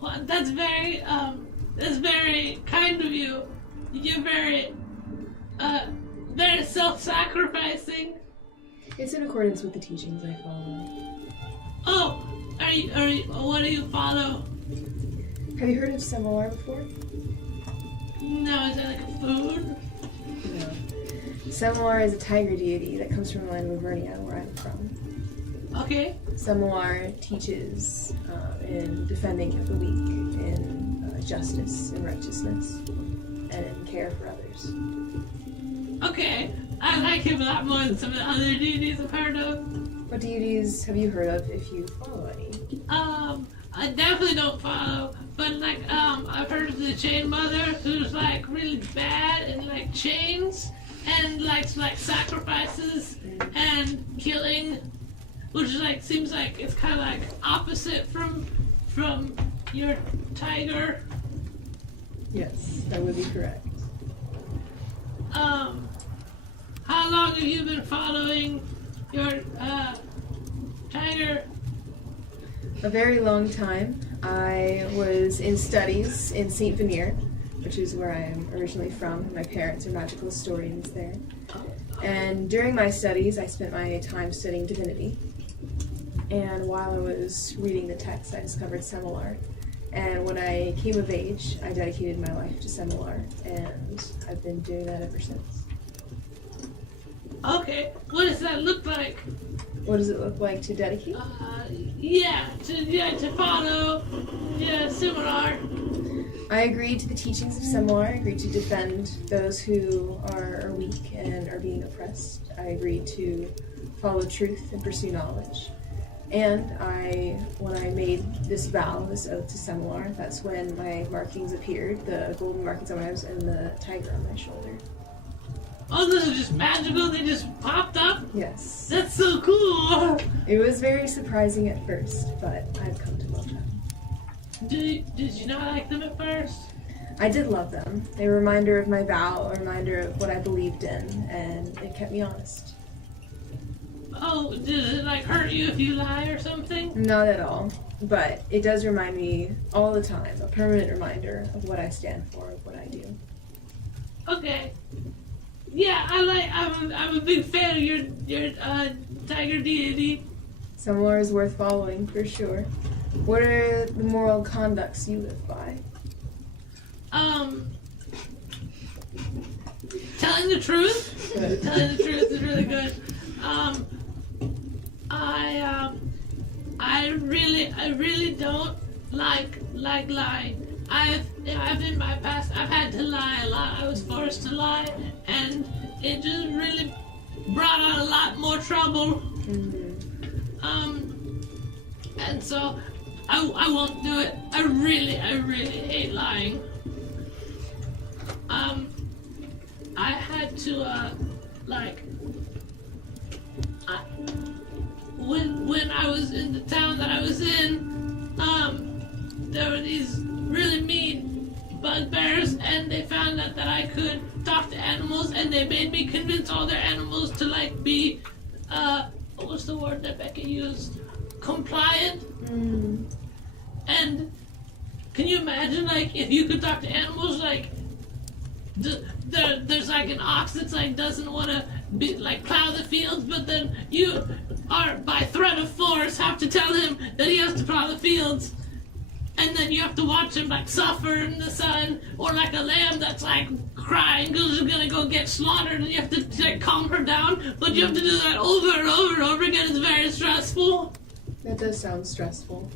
Well, that's very kind of you. You're very self-sacrificing. It's in accordance with the teachings I follow. Oh, what do you follow? Have you heard of Semalar before? No, is that like a food? No. Semalar is a tiger deity that comes from the land of Avernia, where I'm from. Okay. Semalar teaches in defending of the weak, in justice and righteousness, and in care for others. Okay. I like him a lot more than some of the other deities I've heard of. What deities have you heard of, if you follow any? I definitely don't follow, but like, I've heard of the Chain Mother, who's like really bad and like chains and likes like sacrifices and killing, which is like seems like it's kind of like opposite from your tiger. Yes, that would be correct. How long have you been following your tiger? A very long time. I was in studies in St. Veneer, which is where I am originally from. My parents are magical historians there. And during my studies, I spent my time studying divinity. And while I was reading the text, I discovered Semalar. And when I came of age, I dedicated my life to Semalar, and I've been doing that ever since. Okay, what does that look like? What does it look like to dedicate? To follow, Semalar. I agreed to the teachings of Semalar. I agreed to defend those who are weak and are being oppressed. I agreed to follow truth and pursue knowledge. And when I made this vow, this oath to Semalar, that's when my markings appeared, the golden markings on my nose and the tiger on my shoulder. Oh, those are just magical? They just popped up? Yes. That's so cool! It was very surprising at first, but I've come to love them. Did you not like them at first? I did love them. They were a reminder of my vow, a reminder of what I believed in, and it kept me honest. Oh, did it like hurt you if you lie or something? Not at all, but it does remind me all the time, a permanent reminder of what I stand for, of what I do. Okay. Yeah, I'm a big fan of your tiger deity. Semalar is worth following, for sure. What are the moral conducts you live by? Telling the truth. Good. Telling the truth is really good. I really don't like lying. I've in my past I've had to lie a lot. I was forced to lie, and it just really brought on a lot more trouble. And so I won't do it. I really hate lying. I had to when I was in the town that I was in, there were these really mean bugbears, and they found out that I could talk to animals, and they made me convince all their animals to be what was the word that Becca used? Compliant. And can you imagine if you could talk to animals there's an ox that's doesn't want to plow the fields, but then you are by threat of force have to tell him that he has to plow the fields, and and then you have to watch him like suffer in the sun, or like a lamb that's like crying because she's gonna go get slaughtered, and you have to like calm her down. But you have to do that over and over and over again. It's very stressful. That does sound stressful.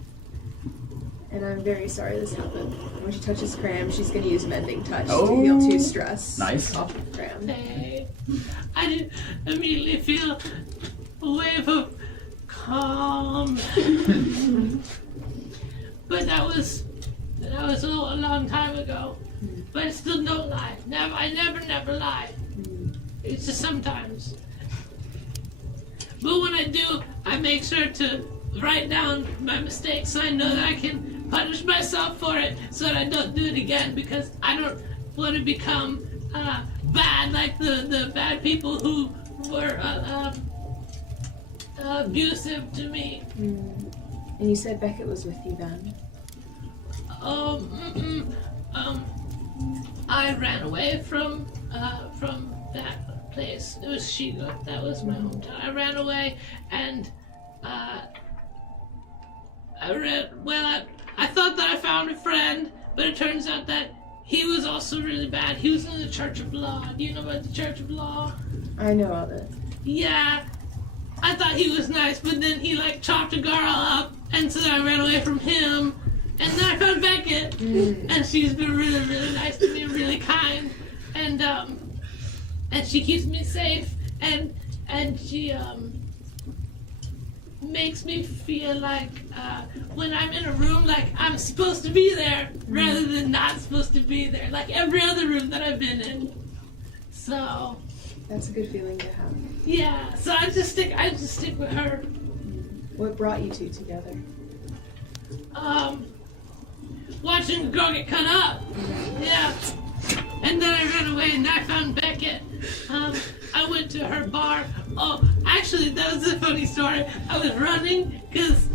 And I'm very sorry this happened. When she touches Cram, she's going to use Mending Touch to heal 2 stress. Nice. Off of Cram. Hey, I didn't immediately feel a wave of calm. But that was a long time ago. But I still don't lie. I never lie. It's just sometimes. But when I do, I make sure to write down my mistakes so I know that I can punish myself for it so that I don't do it again, because I don't want to become bad like the bad people who were abusive to me. And you said Beckett was with you then? I ran away from that place. It was Shiga. That was my hometown. I ran away, and I thought that I found a friend, but it turns out that he was also really bad. He was in the Church of Law. Do you know about the Church of Law? I know of it. Yeah. I thought he was nice, but then he like chopped a girl up, and so I ran away from him. And then I found Beckett, and she's been really, really nice to me, really kind, and she keeps me safe, and she makes me feel like when I'm in a room, like I'm supposed to be there rather than not supposed to be there, like every other room that I've been in. So that's a good feeling to have. Yeah, so I just stick with her. What brought you two together? Watching the girl get cut up. Yeah. And then I ran away and I found Beckett. I went to her bar. Oh, actually, that was a funny story. I was running because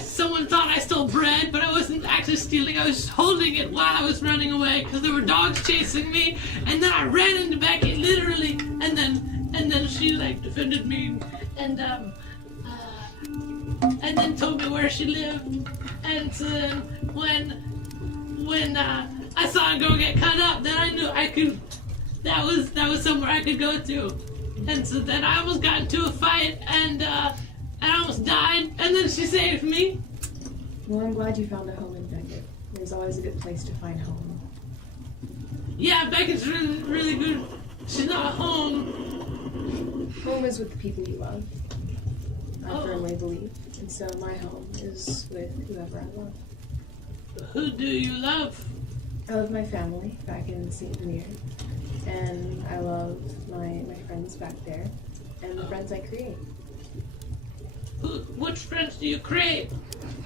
someone thought I stole bread, but I wasn't actually stealing. I was just holding it while I was running away because there were dogs chasing me. And then I ran into Beckett, literally. And then she like defended me and then told me where she lived. And so then when I saw a girl get cut up, then I knew I could. That was somewhere I could go to. And so then I almost got into a fight and I almost died. And then she saved me. Well, I'm glad you found a home in Beckett. There's always a good place to find home. Yeah, Beckett's really, really good. She's not home. Home is with the people you love. I firmly believe. And so my home is with whoever I love. Who do you love? I love my family back in St. Veneer. And I love my friends back there. And the friends I create. Which friends do you create?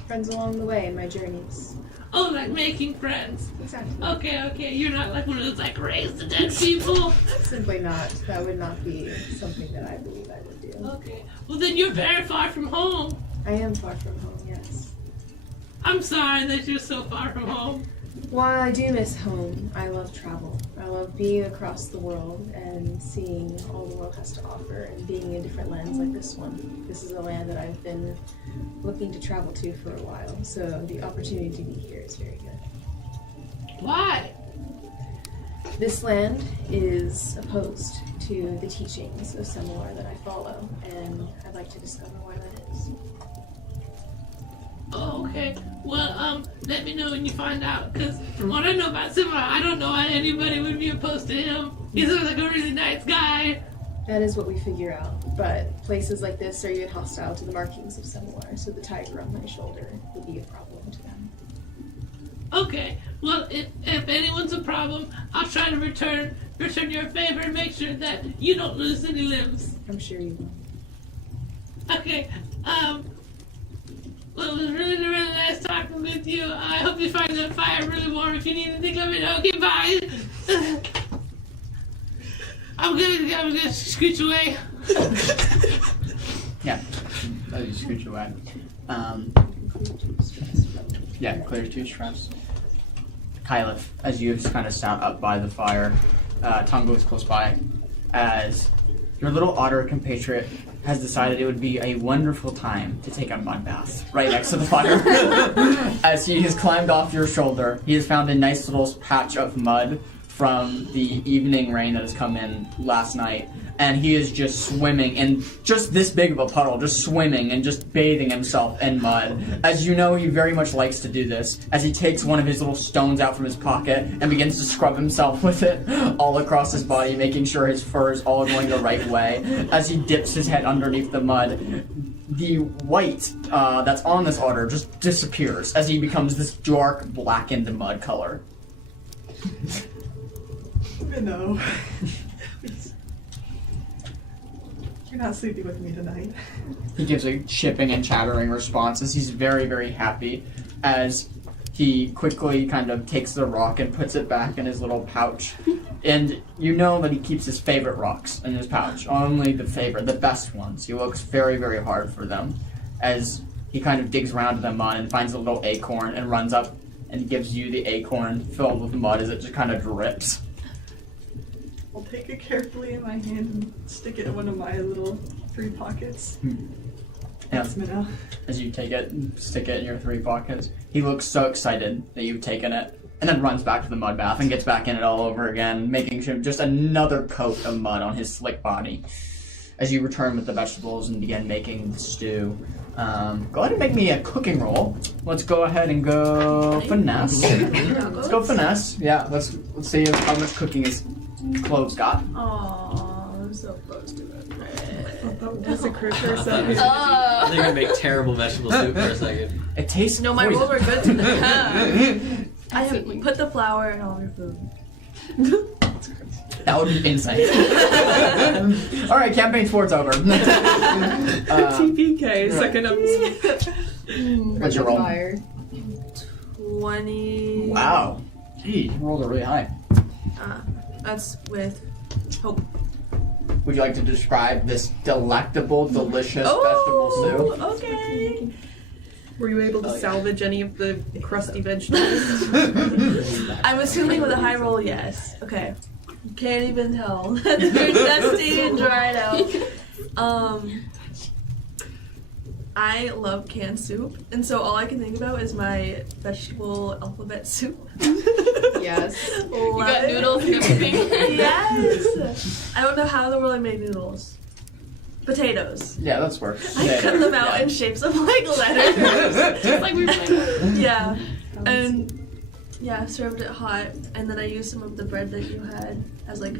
Friends along the way in my journeys. Oh, like making friends. Exactly. Okay. You're not like one of those like raise the dead people. Simply not. That would not be something that I believe I would do. Okay. Well, then you're very far from home. I am far from home, yes. I'm sorry that you're so far from home. While I do miss home, I love travel. I love being across the world and seeing all the world has to offer and being in different lands like this one. This is a land that I've been looking to travel to for a while, so the opportunity to be here is very good. Why? This land is opposed to the teachings of Semilor that I follow, and I'd like to discover why that is. Oh, okay. Well, let me know when you find out, because from what I know about Semilor, I don't know why anybody would be opposed to him. He's like a really nice guy. That is what we figure out, but places like this are yet hostile to the markings of Semilor, so the tiger on my shoulder would be a problem to them. Okay. Well, if anyone's a problem, I'll try to return your favor and make sure that you don't lose any limbs. I'm sure you will. Okay. Well, it was really, really nice talking with you. I hope you find the fire really warm. If you need anything, let me know. Okay, bye. I'm gonna scooch away. Yeah, let me scooch away. Yeah, clear 2 stress. Kylith, as you just kind of stand up by the fire, Tongo is close by. as your little otter compatriot has decided it would be a wonderful time to take a mud bath right next to the fire. As he has climbed off your shoulder, he has found a nice little patch of mud from the evening rain that has come in last night, and he is just swimming in just this big of a puddle, just swimming and just bathing himself in mud. As you know, he very much likes to do this, as he takes one of his little stones out from his pocket and begins to scrub himself with it all across his body, making sure his fur is all going the right way. As he dips his head underneath the mud, the white that's on this otter just disappears as he becomes this dark, blackened mud color. No. Please. You're not sleeping with me tonight. He gives a chipping and chattering response as he's very, very happy as he quickly kind of takes the rock and puts it back in his little pouch. And you know that he keeps his favorite rocks in his pouch, only the favorite, the best ones. He looks very, very hard for them as he kind of digs around in the mud and finds a little acorn and runs up and gives you the acorn filled with mud as it just kind of drips. I'll take it carefully in my hand and stick it in one of my little 3 pockets. Yeah. Thanks, Minnow. As you take it and stick it in your 3 pockets, he looks so excited that you've taken it, and then runs back to the mud bath and gets back in it all over again, making sure just another coat of mud on his slick body. As you return with the vegetables and begin making the stew, go ahead and make me a cooking roll. Let's go ahead and go finesse. Let's go finesse. Yeah, let's see how much cooking his Clove's got. Aww, I'm so close to it. That's a crit or something. I think I make terrible vegetable soup for a second. It tastes No, my poison. rolls were good to the I have put the flour in all your food. That would be insane. Alright, campaign 4's over. TPK, second episode. What's your roll? Fire. 20. Wow. Gee, you rolled it really high. That's with hope. Would you like to describe this delectable, delicious vegetable soup? Okay. Were you able to salvage any of the crusty vegetables? I'm assuming with a high roll, yes. Okay. Can't even tell. They're dusty and dried out. I love canned soup, and so all I can think about is my vegetable alphabet soup. Yes. You got noodles and everything. Yes. I don't know how in the world I made noodles. Potatoes. Yeah, that's works. I cut them out in shapes of like letters. Just like we were playing. Yeah. And yeah, served it hot, and then I used some of the bread that you had as like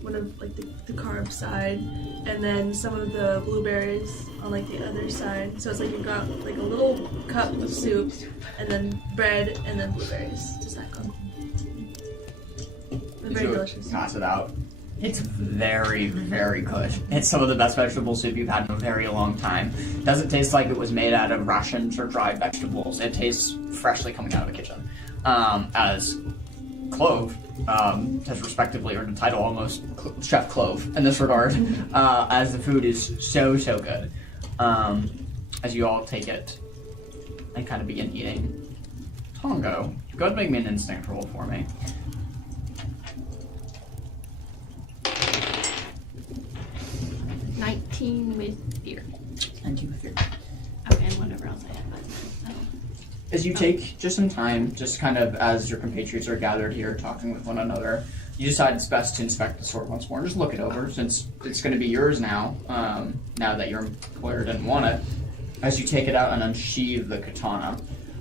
one of like the carb side, and then some of the blueberries on like the other side. So it's like you got like a little cup of soup, and then bread, and then blueberries to snack on. It's very delicious. Pass it out. It's very, very good. It's some of the best vegetable soup you've had in a very long time. It doesn't taste like it was made out of rations or dried vegetables. It tastes freshly coming out of the kitchen. As Clove has respectively earned a title almost Chef Clove in this regard, as the food is so, so good. As you all take it and kind of begin eating. Tongo, go ahead and make me an instinct roll for me. 19 with fear. And you with your Oh, and whatever else I had. As you take just some time, just kind of as your compatriots are gathered here talking with one another, you decide it's best to inspect the sword once more and just look it over, since it's going to be yours now, now that your employer didn't want it. As you take it out and unsheathe the katana,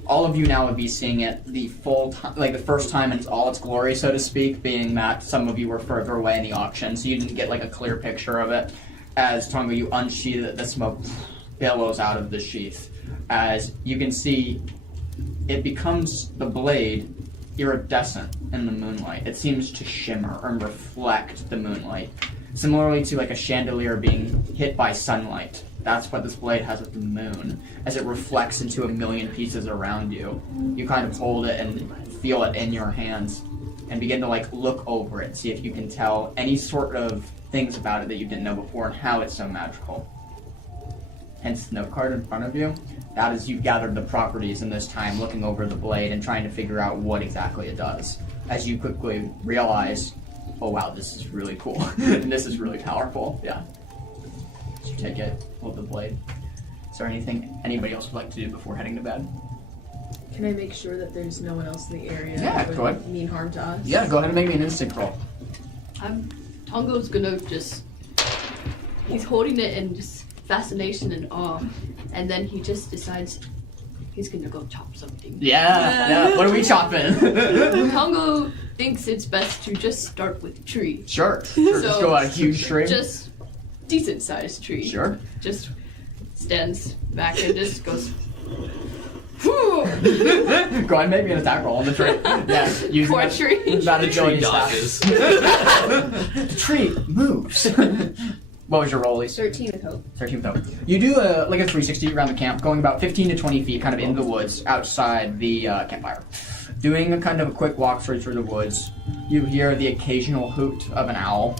all of you now would be seeing it the full time, like the first time in all its glory, so to speak, being that some of you were further away in the auction, so you didn't get like a clear picture of it. As Tongo, you unsheath it, the smoke billows out of the sheath. As you can see, it becomes the blade iridescent in the moonlight. It seems to shimmer and reflect the moonlight, similarly to like a chandelier being hit by sunlight. That's what this blade has with the moon. As it reflects into a million pieces around you, you kind of hold it and feel it in your hands and begin to like look over it, see if you can tell any sort of things about it that you didn't know before and how it's so magical. Hence the note card in front of you. That is, you've gathered the properties in this time, looking over the blade and trying to figure out what exactly it does. As you quickly realize, oh wow, this is really cool. This is really powerful. Yeah. So you take it, hold the blade. Is there anything anybody else would like to do before heading to bed? Can I make sure that there's no one else in the area Yeah, that would go ahead. mean harm to us? Yeah, go ahead and make me an instinct roll. Tongo's gonna just. He's holding it in just fascination and awe, and then he just decides he's gonna go chop something. Yeah. What are we chopping? Tongo thinks it's best to just start with a tree. Sure. Just So, go on a huge tree. Just decent sized tree. Sure. Just stands back and just goes. Go ahead and make me an attack roll on the tree. Yeah, using For a tree. That Tree agility dodges. stat. The tree moves. What was your roll, Elise? 13 with hope. 13 with hope. You do like a 360 around the camp, going about 15 to 20 feet, kind of in the woods outside the campfire. Doing a kind of a quick walk through the woods, you hear the occasional hoot of an owl,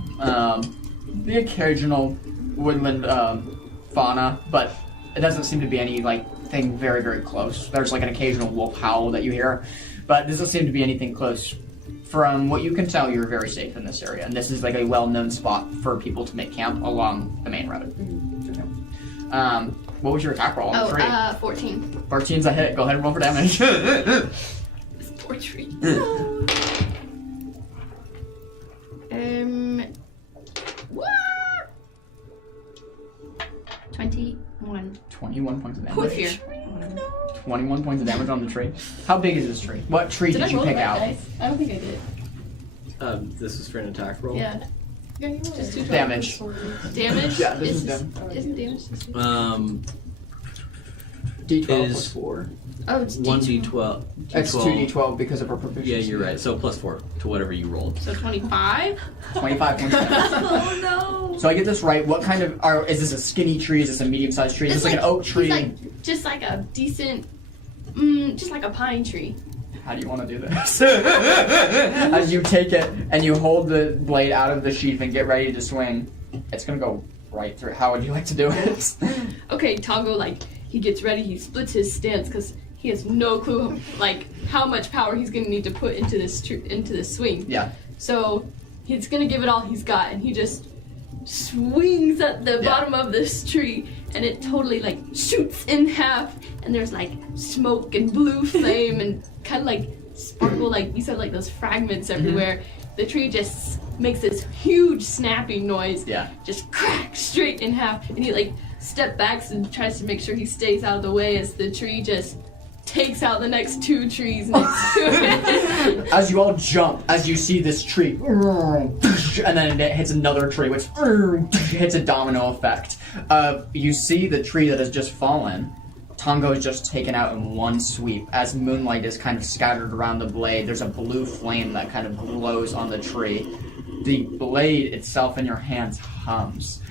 the occasional woodland fauna, but it doesn't seem to be any thing very, very close. There's like an occasional wolf howl that you hear, but doesn't seem to be anything close. From what you can tell, you're very safe in this area, and this is like a well-known spot for people to make camp along the main road. What was your attack roll on the tree? 14. 14's a hit. Go ahead and roll for damage. This poor tree. What? 21. 21 points of Poor damage. fear. 21 points of damage on the tree. How big is this tree? What tree did I you roll pick that out? dice? I don't think I did. This is for an attack roll. Yeah. Just 2 Damage. Damage? Yeah, this is damage. Isn't damage? D12 Is- plus 4. Oh, it's D2. 1d12. It's 2d12 because of her proficiency. Yeah, you're right. So plus 4 to whatever you rolled. So 25? 25 points of damage. Oh no! So I get this right. What kind of is this a skinny tree? Is this a medium-sized tree? Is this like an oak tree? It's just like a decent, just like a pine tree. How do you want to do this? As you take it and you hold the blade out of the sheath and get ready to swing, it's gonna go right through. How would you like to do it? Okay, Tongo, he gets ready, he splits his stance because he has no clue, how much power he's gonna need to put into this swing. Yeah. So he's gonna give it all he's got, and he just swings at the bottom of this tree, and it totally shoots in half, and there's smoke and blue flame and kind of sparkle, you said, those fragments everywhere. The tree just makes this huge snapping noise. Yeah. Just cracks straight in half, and he step backs and tries to make sure he stays out of the way as the tree just takes out the next 2 trees next to it. As you all jump, as you see this tree, and then it hits another tree, which hits a domino effect. You see the tree that has just fallen. Tongo is just taken out in one sweep. As moonlight is kind of scattered around the blade, there's a blue flame that kind of glows on the tree. The blade itself in your hands hums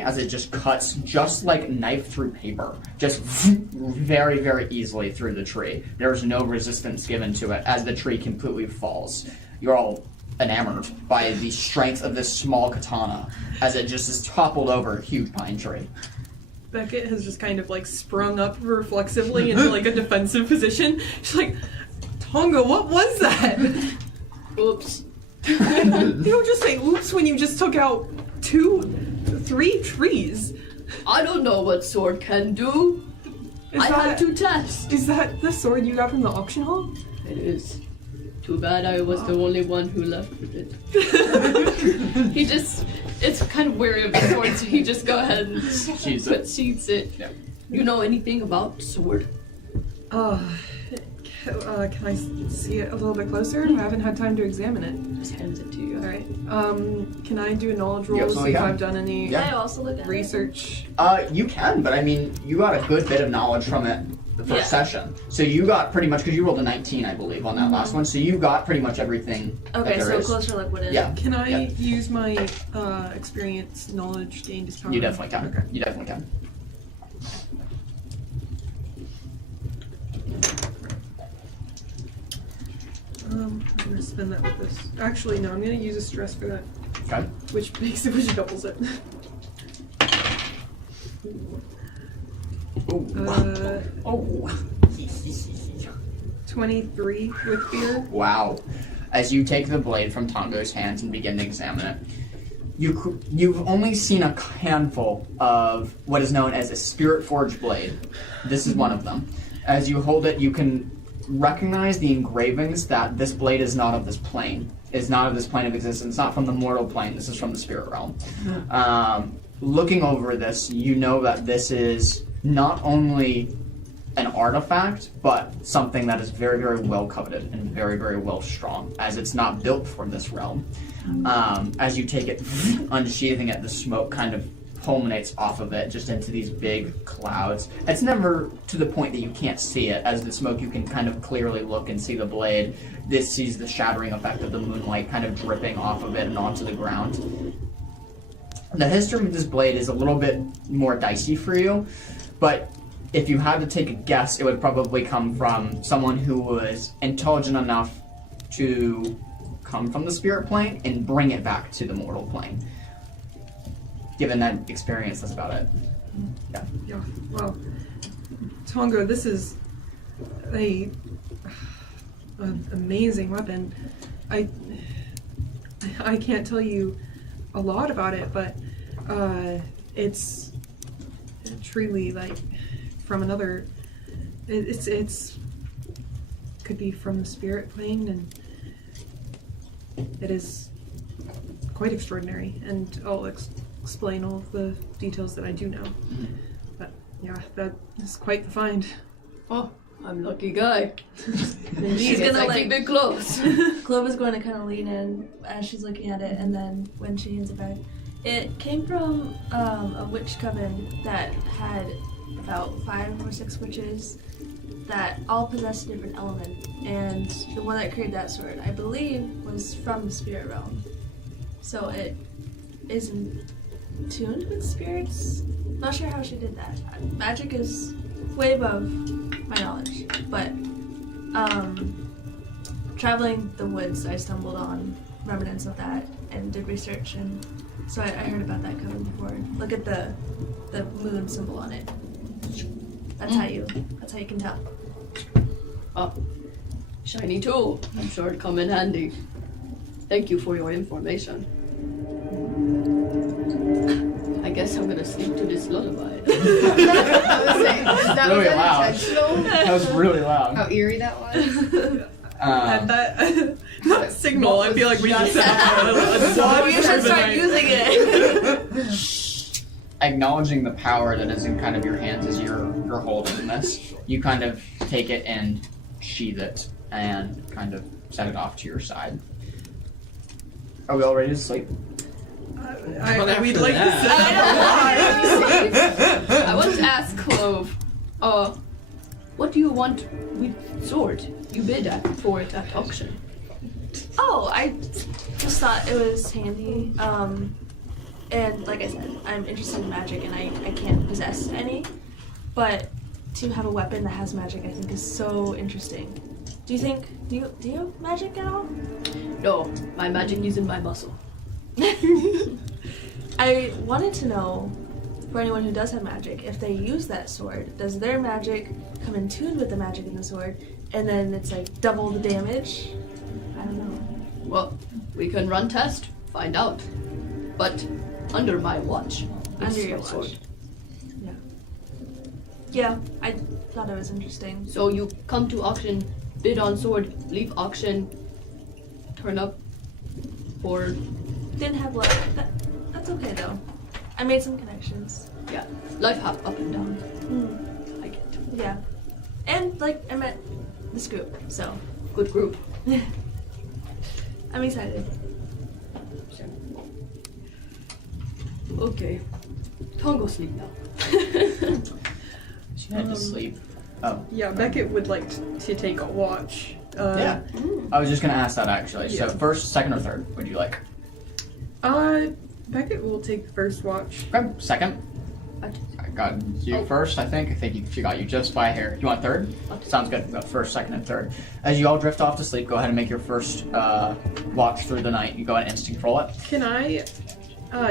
as it just cuts just like knife through paper, just very, very easily through the tree. There's no resistance given to it as the tree completely falls. You're all enamored by the strength of this small katana as it just is toppled over a huge pine tree. Beckett has just kind of sprung up reflexively into a defensive position. She's like, Tongo, what was that? Oops. You don't just say oops when you just took out 3 trees. I don't know what sword can do. I had to test. Is that the sword you got from the auction hall? It is. Too bad I was the only one who left with it. It's kind of wary of the sword, so he just go ahead and sheathes it. Yeah. You know anything about sword? Can I see it a little bit closer? I haven't had time to examine it. Just hands it to you. Alright. Can I do a knowledge roll to absolutely see if can. I've done any Yeah. Can I also look at research? You can, but I mean, you got a good bit of knowledge from it the first Yeah. session. So you got pretty much, because you rolled a 19, I believe, on that last one, so you got pretty much everything it? Okay, that there so is. closer look wouldn't. Yeah. Can I Yeah. use my experience knowledge gained as power? You definitely can. Okay. You definitely can. I'm gonna spend that with this. Actually, no, I'm gonna use a stress for that, Okay. which doubles it. Oh. 23 with fear. Wow. as you take the blade from Tongo's hands and begin to examine it, you've only seen a handful of what is known as a spirit forged blade. This is one of them. As you hold it, you can recognize the engravings that this blade is not of this plane. Is not of this plane of existence. Not from the mortal plane. This is from the spirit realm. Looking over this, you know that this is not only an artifact, but something that is very, very well coveted and very, very well strong, as it's not built for this realm. As you take it, unsheathing it, the smoke kind of culminates off of it just into these big clouds. It's never to the point that you can't see it. As the smoke, you can kind of clearly look and see the blade. This sees the shattering effect of the moonlight kind of dripping off of it and onto the ground. The history of this blade is a little bit more dicey for you, but if you had to take a guess, it would probably come from someone who was intelligent enough to come from the spirit plane and bring it back to the mortal plane. Given that experience, that's about it. Yeah. Well, Tongo, this is an amazing weapon. I can't tell you a lot about it, but it's truly like from another. It's could be from the spirit plane, and it is quite extraordinary. And I'll explain all of the details that I do know. But yeah, that is quite the find. Oh, I'm a lucky guy. She's gonna like keep it close. Clova's going to kind of lean in as she's looking at it, and then when she hands it back, it came from a witch coven that had about 5 or 6 witches that all possessed a different element, and the one that created that sword, I believe, was from the spirit realm. So it is in tuned with spirits. Not sure how she did that. Magic is way above my knowledge, but traveling the woods, I stumbled on remnants of that and did research, and so I heard about that coven before. Look at the moon symbol on it. That's how you can tell. Oh, shiny tool. I'm sure it'd come in handy. Thank you for your information. I guess I'm gonna sleep to this lullaby. That Really was loud. unintentional. That was really loud. How eerie that was. And that signal, I feel like we just have a You should start using it. Acknowledging the power that is in kind of your hands as you're holding this, you kind of take it and sheath it and kind of set it off to your side. Are we all ready to sleep? We'd like to sit I want to ask Clove, what do you want with sword? You bid for it at auction. Oh, I just thought it was handy. And like I said, I'm interested in magic, and I can't possess any. But to have a weapon that has magic, I think, is so interesting. Do you have magic at all? No, my magic is in my muscle. I wanted to know, for anyone who does have magic, if they use that sword, does their magic come in tune with the magic in the sword, and then it's like double the damage? I don't know. Well, we can run test, find out. But under my watch. Under your my watch. sword. Yeah, I thought it was interesting. So you come to auction, bid on sword, leave auction, turn up for... Didn't have luck. That's okay though. I made some connections. Yeah, life up and down. I get. Yeah. And like I met this group, so Good group. I'm excited. Okay. Tongo sleep now. She had to sleep. Oh. Yeah, Beckett would like to take a watch. Yeah. I was just gonna ask that actually. Yeah. So first, second, or third? Would you like? Beckett will take the first watch. Okay. Second. I got you first. I think she got you just by a hair. You want third? Sounds good. We got first, second, and third. As you all drift off to sleep, go ahead and make your first watch through the night. You go ahead and instinct roll it. Can I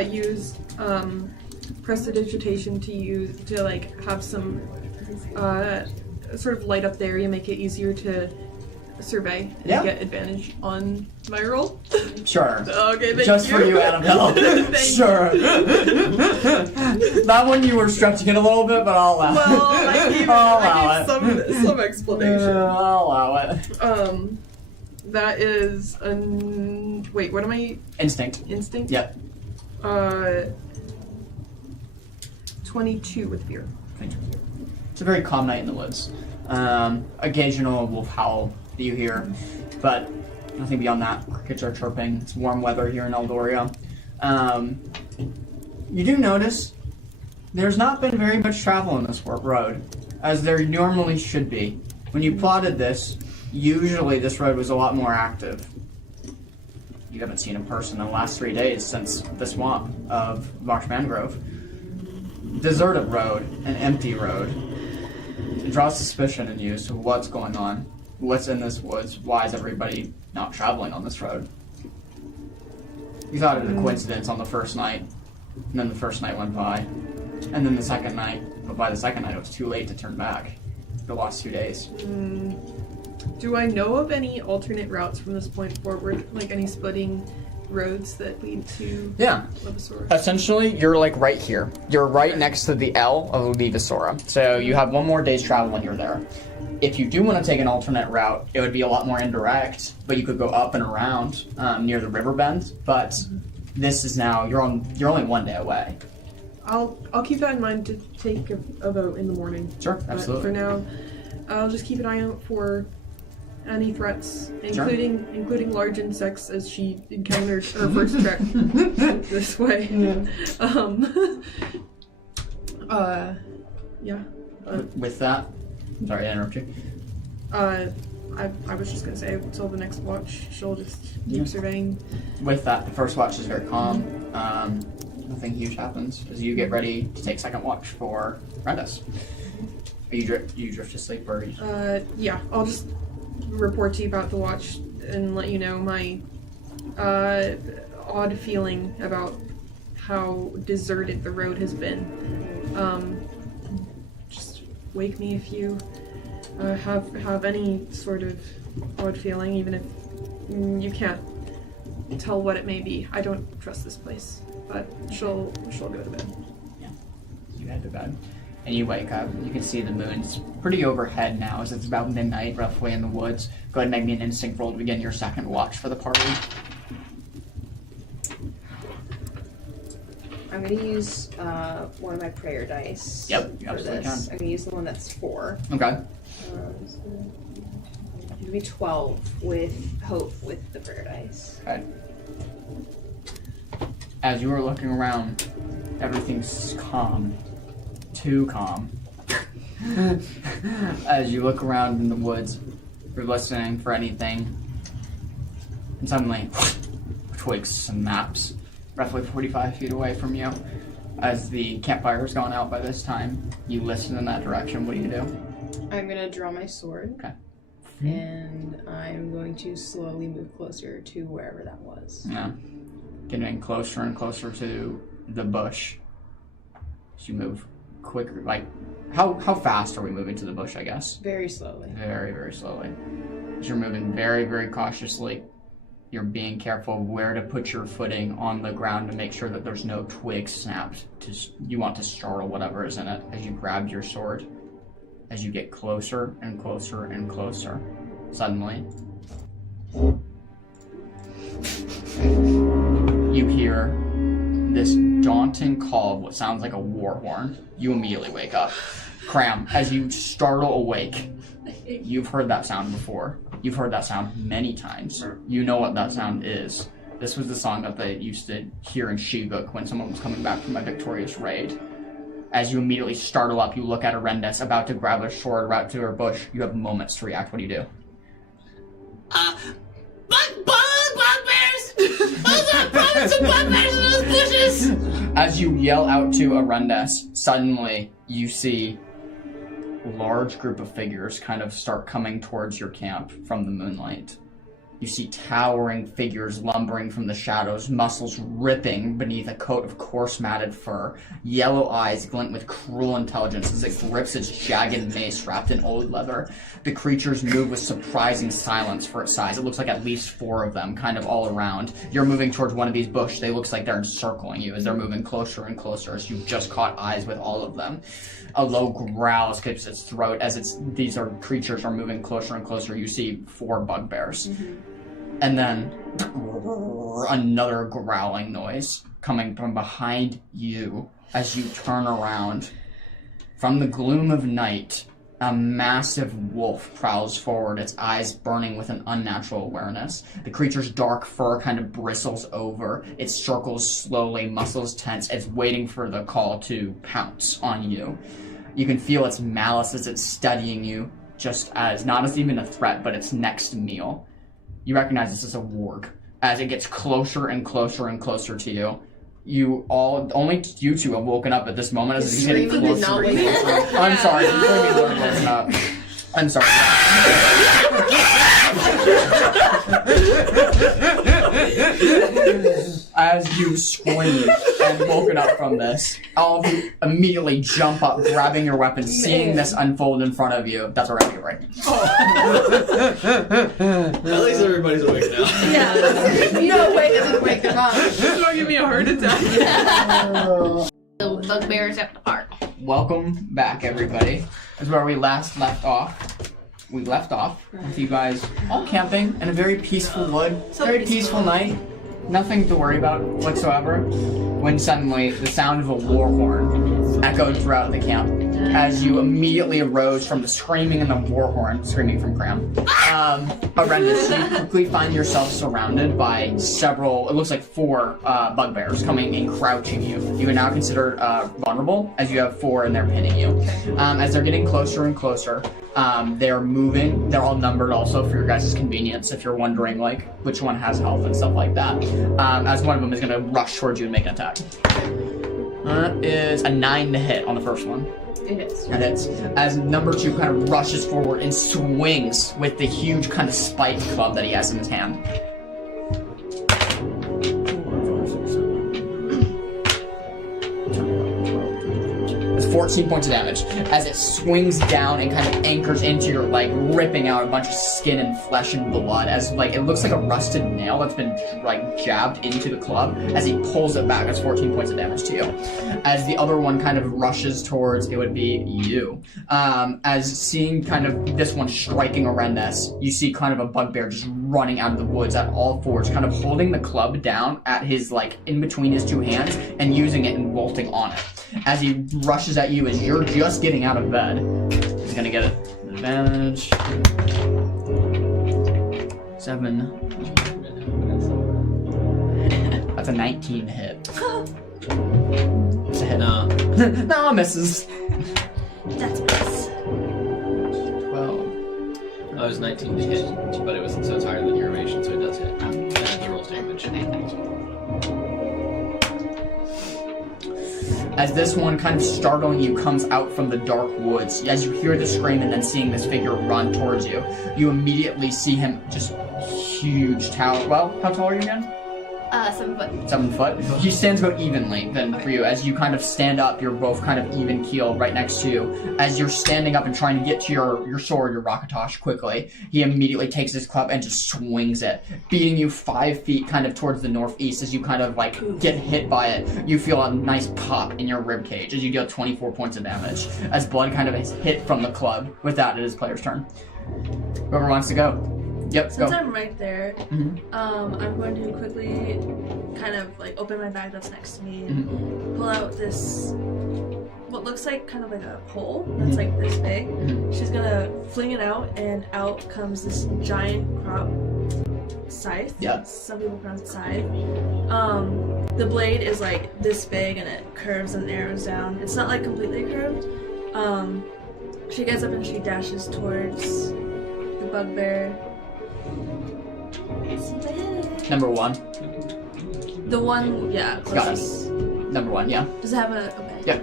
use prestidigitation to like have some sort of light up the area, make it easier to survey and Yeah. get advantage on my roll? Sure. Okay, thank Just you. for you, Annabelle. Thank Sure. That one you were stretching it a little bit, but I'll allow it. Well, I gave some explanation. I'll allow it. That is wait, what am I? Instinct. Instinct? Yep. 22 with fear. It's a very calm night in the woods. Occasional wolf howl that you hear, but nothing beyond that. Crickets are chirping. It's warm weather here in Eldoria. You do notice there's not been very much travel on this road, as there normally should be. When you plotted this, usually this road was a lot more active. You haven't seen a person in the last 3 days since the swamp of Marsh Mangrove. Deserted road, an empty road. It draws suspicion in you as to what's going on, what's in this woods, why is everybody not traveling on this road. You thought it was a coincidence on the first night, and then the first night went by, and then the second night, but by the second night it was too late to turn back. The last 2 days. Do I know of any alternate routes from this point forward? Like any splitting roads that lead to Levasaur? Essentially, you're like right here. You're right next to the L of Levasaur. So you have one more day's travel when you're there. If you do want to take an alternate route, it would be a lot more indirect, but you could go up and around near the river bend. But this is now you're only 1 day away. I'll keep that in mind to take a vote in the morning. Sure, But absolutely. for now, I'll just keep an eye out for any threats, including large insects, as she encountered her first trek this way. With that, sorry to interrupt you. I was just gonna say until the next watch, she'll just keep surveying. With that, the first watch is very calm. Nothing huge happens as you get ready to take second watch for Rendus. You drift to sleep, or Yeah, I'll just report to you about the watch and let you know my odd feeling about how deserted the road has been. Just wake me if you have any sort of odd feeling, even if you can't tell what it may be. I don't trust this place, but she'll go to bed. Yeah, you head to bed. And you wake up, you can see the moon's pretty overhead now, as it's about midnight, roughly in the woods. Go ahead and make me an instinct roll to begin your second watch for the party. I'm going to use one of my prayer dice. Yep, you for absolutely this. can. I'm going to use the one that's 4. Okay. It's going to be 12 with hope with the prayer dice. Okay. As you are looking around, everything's calm. Too calm. As you look around in the woods, you're listening for anything, and suddenly, twigs snaps roughly 45 feet away from you. As the campfire's gone out by this time, you listen in that direction. What do you do? I'm going to draw my sword. Okay. And I'm going to slowly move closer to wherever that was. Yeah. Getting closer and closer to the bush. As you move quicker, like, how fast are we moving to the bush, I guess? Very slowly. Very, very slowly. As you're moving very, very cautiously, you're being careful where to put your footing on the ground to make sure that there's no twig snapped. You want to startle whatever is in it as you grab your sword. As you get closer and closer and closer, suddenly, you hear this daunting call of what sounds like a war horn. You immediately wake up. Cram, as you startle awake, you've heard that sound before. You've heard that sound many times. You know what that sound is. This was the song that they used to hear in Shiguk when someone was coming back from a victorious raid. As you immediately startle up, you look at Arendis, about to grab her sword, right to her bush. You have moments to react. What do you do? Bugbears! Those are probably some bugbears in those bushes! As you yell out to Arendis, suddenly you see a large group of figures kind of start coming towards your camp from the moonlight. You see towering figures lumbering from the shadows, muscles ripping beneath a coat of coarse matted fur. Yellow eyes glint with cruel intelligence as it grips its jagged mace wrapped in old leather. The creatures move with surprising silence for its size. It looks like at least 4 of them, kind of all around. You're moving towards one of these bushes. They looks like they're encircling you as they're moving closer and closer as you've just caught eyes with all of them. A low growl escapes its throat as these creatures are moving closer and closer. You see 4 bugbears. And then another growling noise coming from behind you as you turn around. From the gloom of night, a massive wolf prowls forward, its eyes burning with an unnatural awareness. The creature's dark fur kind of bristles over. It circles slowly, muscles tense. It's waiting for the call to pounce on you. You can feel its malice as it's studying you, just as, not as even a threat, but its next meal. You recognize this as a warg. As it gets closer and closer and closer to you, only you 2 have woken up at this moment as it's getting closer and closer. I'm sorry, you weren't woken up. I'm sorry. As you scream and woken up from this, all of you immediately jump up, grabbing your weapons, seeing this unfold in front of you. That's already right. At least everybody's awake now. Yeah. No way doesn't wake them up. This is gonna give me a heart attack. The bugbears at the park. Welcome back, everybody. This is where we last left off. We left off with you guys all camping in a very peaceful wood. Very peaceful night. Nothing to worry about whatsoever. When suddenly the sound of a war horn echoed throughout the camp as you immediately arose from the screaming and the war horn, screaming from Cram. Horrendous. You quickly find yourself surrounded by several, it looks like 4 bugbears coming and crouching you. You are now considered vulnerable as you have 4 and they're pinning you. As they're getting closer and closer, they're moving. They're all numbered also for your guys' convenience if you're wondering like which one has health and stuff like that. As one of them is going to rush towards you and make an attack. That is a 9 to hit on the first one. It hits. It hits. As number 2 kind of rushes forward and swings with the huge kind of spiked club that he has in his hand. It's 14 points of damage as it swings down and kind of anchors into your leg, ripping out a bunch of skin and flesh and blood as like it looks like a rusted nail that's been like jabbed into the club. As he pulls it back, that's 14 points of damage to you. As the other one kind of rushes towards, it would be you. As seeing kind of this one striking horrendous, you see kind of a bugbear just running out of the woods at all 4s, kind of holding the club down at his like in between his 2 hands and using it and bolting on it. As he rushes at you as you're just getting out of bed, he's gonna get an advantage. 7. That's a 19 hit. It's a hit. No. No, misses. That's a miss. 12. I was 19 to hit, but it was so it's higher than your ration, so it does hit. And it rolls damage. As this one kind of startling you comes out from the dark woods, as you hear the scream and then seeing this figure run towards you, you immediately see him just huge tower. Well, how tall are you again? 7 foot. 7 foot. He stands about evenly then for you. As you kind of stand up, you're both kind of even keeled right next to you. As you're standing up and trying to get to your sword, your Rakatosh, quickly, he immediately takes his club and just swings it, beating you 5 feet kind of towards the northeast. As you kind of like get hit by it, you feel a nice pop in your rib cage as you deal 24 points of damage. As blood kind of is hit from the club. With that, it is player's turn. Whoever wants to go. Yep, Since go. I'm right there, I'm going to quickly kind of like open my bag that's next to me and pull out this, what looks like kind of like a pole that's like this big. She's gonna fling it out and out comes this giant crop scythe. Yeah. Some people pronounce it scythe. The blade is like this big and it curves and narrows down. It's not like completely curved. She gets up and she dashes towards the bugbear. Number 1. The one, yeah, closest. Number 1, yeah. Does it have a, okay. Yeah.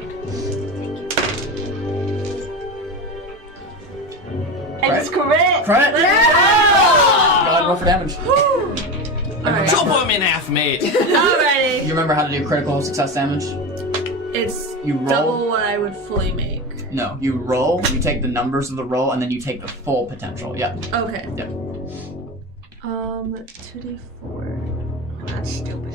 I just crit! Credit! Yeah! Go ahead and roll for damage. Alright. Chop him in half, mate. Alrighty. You remember how to do critical success damage? It's You roll. double what I would fully make. No, you roll. You take the numbers of the roll, and then you take the full potential. Yep. Okay. Yep. 2d4. Oh, that's stupid.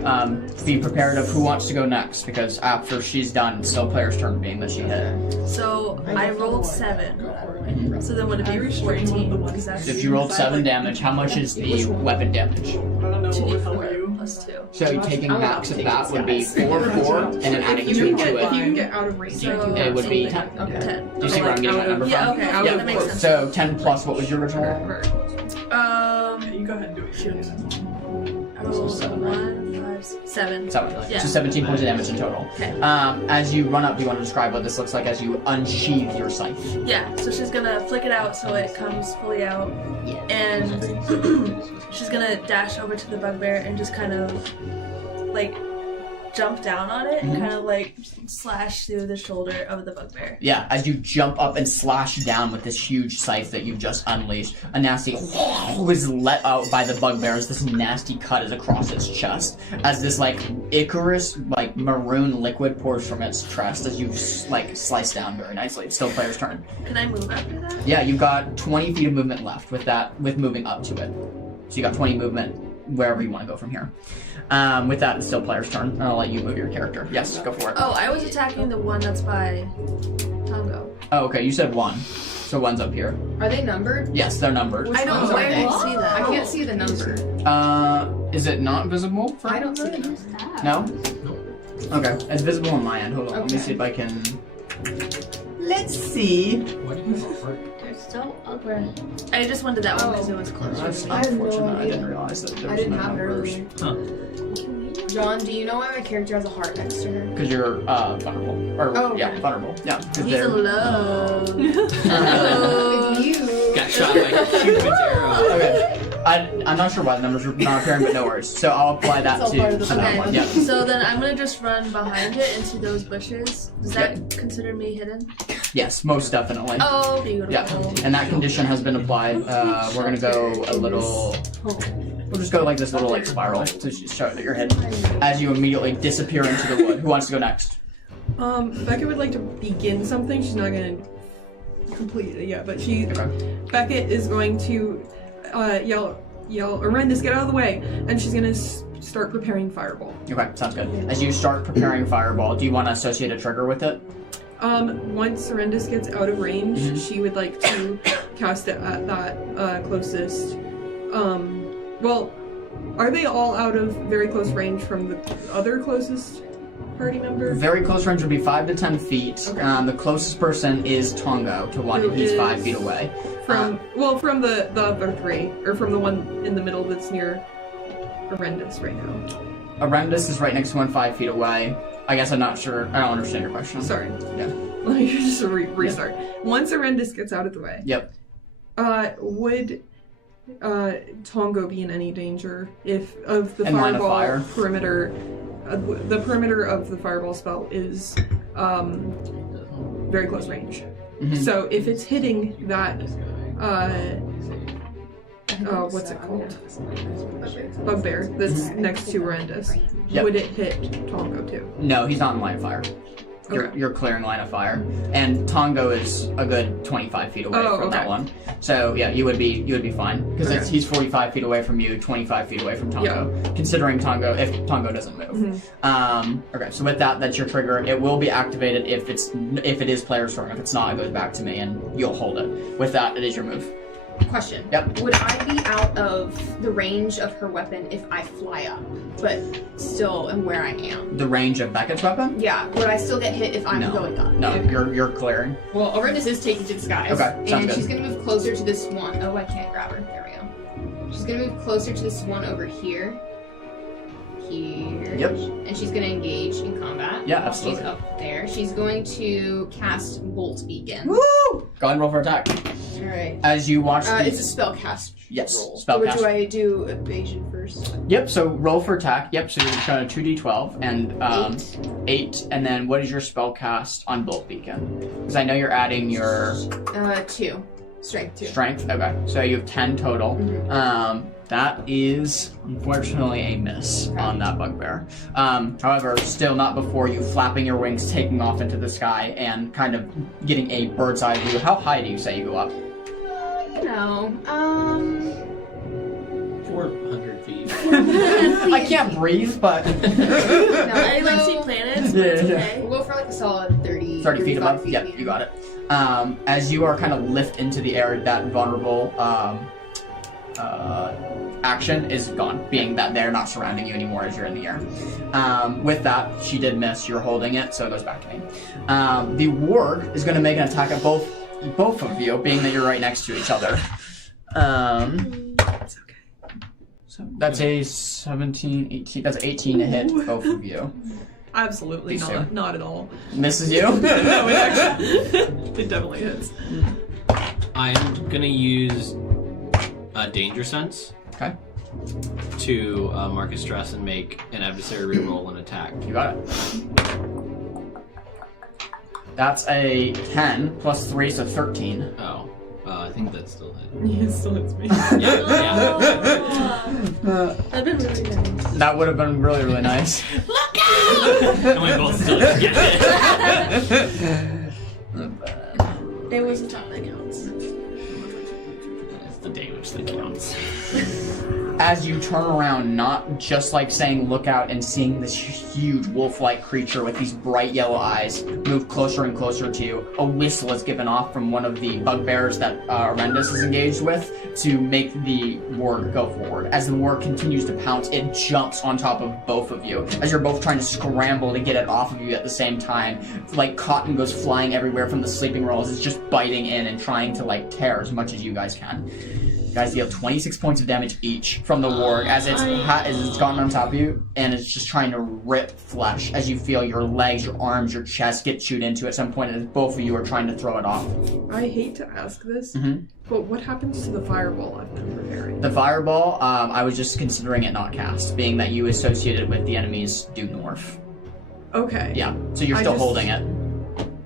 1. Be prepared of who wants to go next, because after she's done, it's still player's turn, being that she hit. So I rolled 7. So then would it be 14? Because that's So if you rolled 7 damage, how much is the weapon damage? I don't know what would help 2d4 you. plus 2. So you're taking max of that would be 4, and then adding If 2 you to can it. get out of range, So It would be 10. 10. Do you see where I'm getting that number Yeah, from? okay. Yeah, that makes sense. So 10 plus what was your original roll? Yeah, you go ahead and do it. I rolled 1, 5, 7. 7. Yeah. So 17 points of damage in total. Okay. As you run up, do you want to describe what this looks like as you unsheath your scythe? Yeah, so she's gonna flick it out so it comes fully out. Yeah. And she's gonna dash over to the bugbear and just kind of like jump down on it and kind of like slash through the shoulder of the bugbear. Yeah, as you jump up and slash down with this huge scythe that you've just unleashed, a nasty is let out by the bugbear as this nasty cut is across its chest. As this like Icarus, like maroon liquid pours from its chest as you like slice down very nicely. It's still player's turn. Can I move after that? Yeah, you've got 20 feet of movement left with moving up to it. So you got 20 movement wherever you want to go from here. With that, it's still player's turn, and I'll let you move your character. Yes, go for it. Oh, I was attacking the one that's by Tongo. Oh, okay, you said 1. So 1's up here. Are they numbered? Yes, they're numbered. I don't ones know are where they? you see that. I can't see the number. Is it not visible? I don't see the number. No? Okay, it's visible on my end. Hold on, let me Okay. see if I can... Let's see. They're so ugly. I just wanted that one because it was closer. That's to me. I have no unfortunate. I didn't idea. realize that there I was didn't no have it numbers. earlier. John, do you know why my character has a heart next to her? Because you're vulnerable. Or, Oh, yeah, okay. vulnerable. Yeah. 'cause He's they're- in love. It's you. Got shot by Cupid's arrow. Okay. I'm not sure why the numbers are not appearing, but no worries. So I'll apply that It's all part of to the that Okay, one. Yeah. so then I'm gonna just run behind it into those bushes. Does that consider me hidden? Yes, most definitely. Oh, beautiful. Yeah, and that condition has been applied. We're gonna go a little. We'll just go like this little like spiral to show that you're hidden as you immediately disappear into the wood. Who wants to go next? Beckett would like to begin something. She's not gonna complete it yet, but Beckett is going to yell, Arendis, get out of the way, and she's gonna start preparing fireball. Okay, sounds good. As you start preparing fireball, do you want to associate a trigger with it? Once Arendis gets out of range, she would like to cast it at that closest. Well, are they all out of very close range from the other closest party member? Very close range would be 5 to 10 feet. Okay. The closest person is Tongo to one, Who and he's is 5 feet away. From from the other 3, or from the one in the middle that's near Arendis right now. Arendis is right next to one 5 feet away. I guess I'm not sure. I don't understand your question. Sorry. Yeah. Let me just restart. Once Arendis gets out of the way, Yep. would Tongo be in any danger if of the In line of fireball fire? perimeter? The perimeter of the fireball spell is very close range. Mhm. So if it's hitting that, what's it called? Bugbear that's next to Arendis. Yep. Would it hit Tongo too? No, he's not in line of fire. Okay. You're clearing line of fire, and Tongo is a good 25 feet away Oh, from that okay. one. So yeah, you would be fine because Okay. he's 45 feet away from you, 25 feet away from Tongo. Considering Tongo, if Tongo doesn't move. Okay, so with that, that's your trigger. It will be activated if it is player's turn. If it's not, it goes back to me, and you'll hold it. With that, it is your move. Question. Yep. Would I be out of the range of her weapon if I fly up, but still am where I am? The range of Beckett's weapon? Yeah. Would I still get hit if I'm No. going up? No, you're clearing. Well, Arendis is taken to disguise. Okay, sounds and good. she's gonna move closer to this one. Oh, I can't grab her. There we go. She's gonna move closer to this one over here. here. Yep. And she's going to engage in combat. Yeah, while absolutely. She's up there. She's going to cast Bolt Beacon. Woo! Go ahead and roll for attack. Alright. As you watch It's a spell cast Yes, roll. spell Or cast. do I do evasion first? Yep, so roll for attack. Yep, so you're trying 2d12 and 8. And then what is your spell cast on Bolt Beacon? Because I know you're adding your 2. Strength 2. strength. Okay, so you have 10 total. That is unfortunately a miss on that bugbear. However, still not before you flapping your wings, taking off into the sky, and kind of getting a bird's eye view. How high do you say you go up? 400 feet. I can't breathe, but I like see planets, but it's Yeah. okay. We'll go for like a solid 30 30 feet 35 above. feet, Yep, yeah. you got it. As you are kind of lift into the air, that vulnerable action is gone, being that they're not surrounding you anymore as you're in the air. With that, she did miss. You're holding it, so it goes back to me. The warg is going to make an attack at both of you, being that you're right next to each other. It's okay. So that's a 17, 18. That's 18 to hit both of you. Absolutely These two. not at all. Misses you. No, it actually, it definitely hits. I am gonna use a danger sense Okay, to mark a stress and make an adversary reroll an attack. you got it. That's a 10 plus 3, so 13. Oh, I think that's still hit. It still hits me. Yeah. That'd been really nice. That would have been really, really nice. And we both still get hit. It was the top that counts. It's the damage that counts. As you turn around, not just like saying look out and seeing this huge wolf-like creature with these bright yellow eyes move closer and closer to you, a whistle is given off from one of the bugbears that Arendis is engaged with to make the warg go forward. As the warg continues to pounce, it jumps on top of both of you as you're both trying to scramble to get it off of you at the same time. Like cotton goes flying everywhere from the sleeping rolls. It's just biting in and trying to like tear as much as you guys can. You guys deal 26 points of damage each from the warg as it's gotten on top of you and it's just trying to rip flesh as you feel your legs, your arms, your chest get chewed into at some point as both of you are trying to throw it off. I hate to ask this, but what happens to the fireball I've been preparing? The fireball, I was just considering it not cast, being that you associated with the enemies due north. Okay. Yeah, so you're still holding it.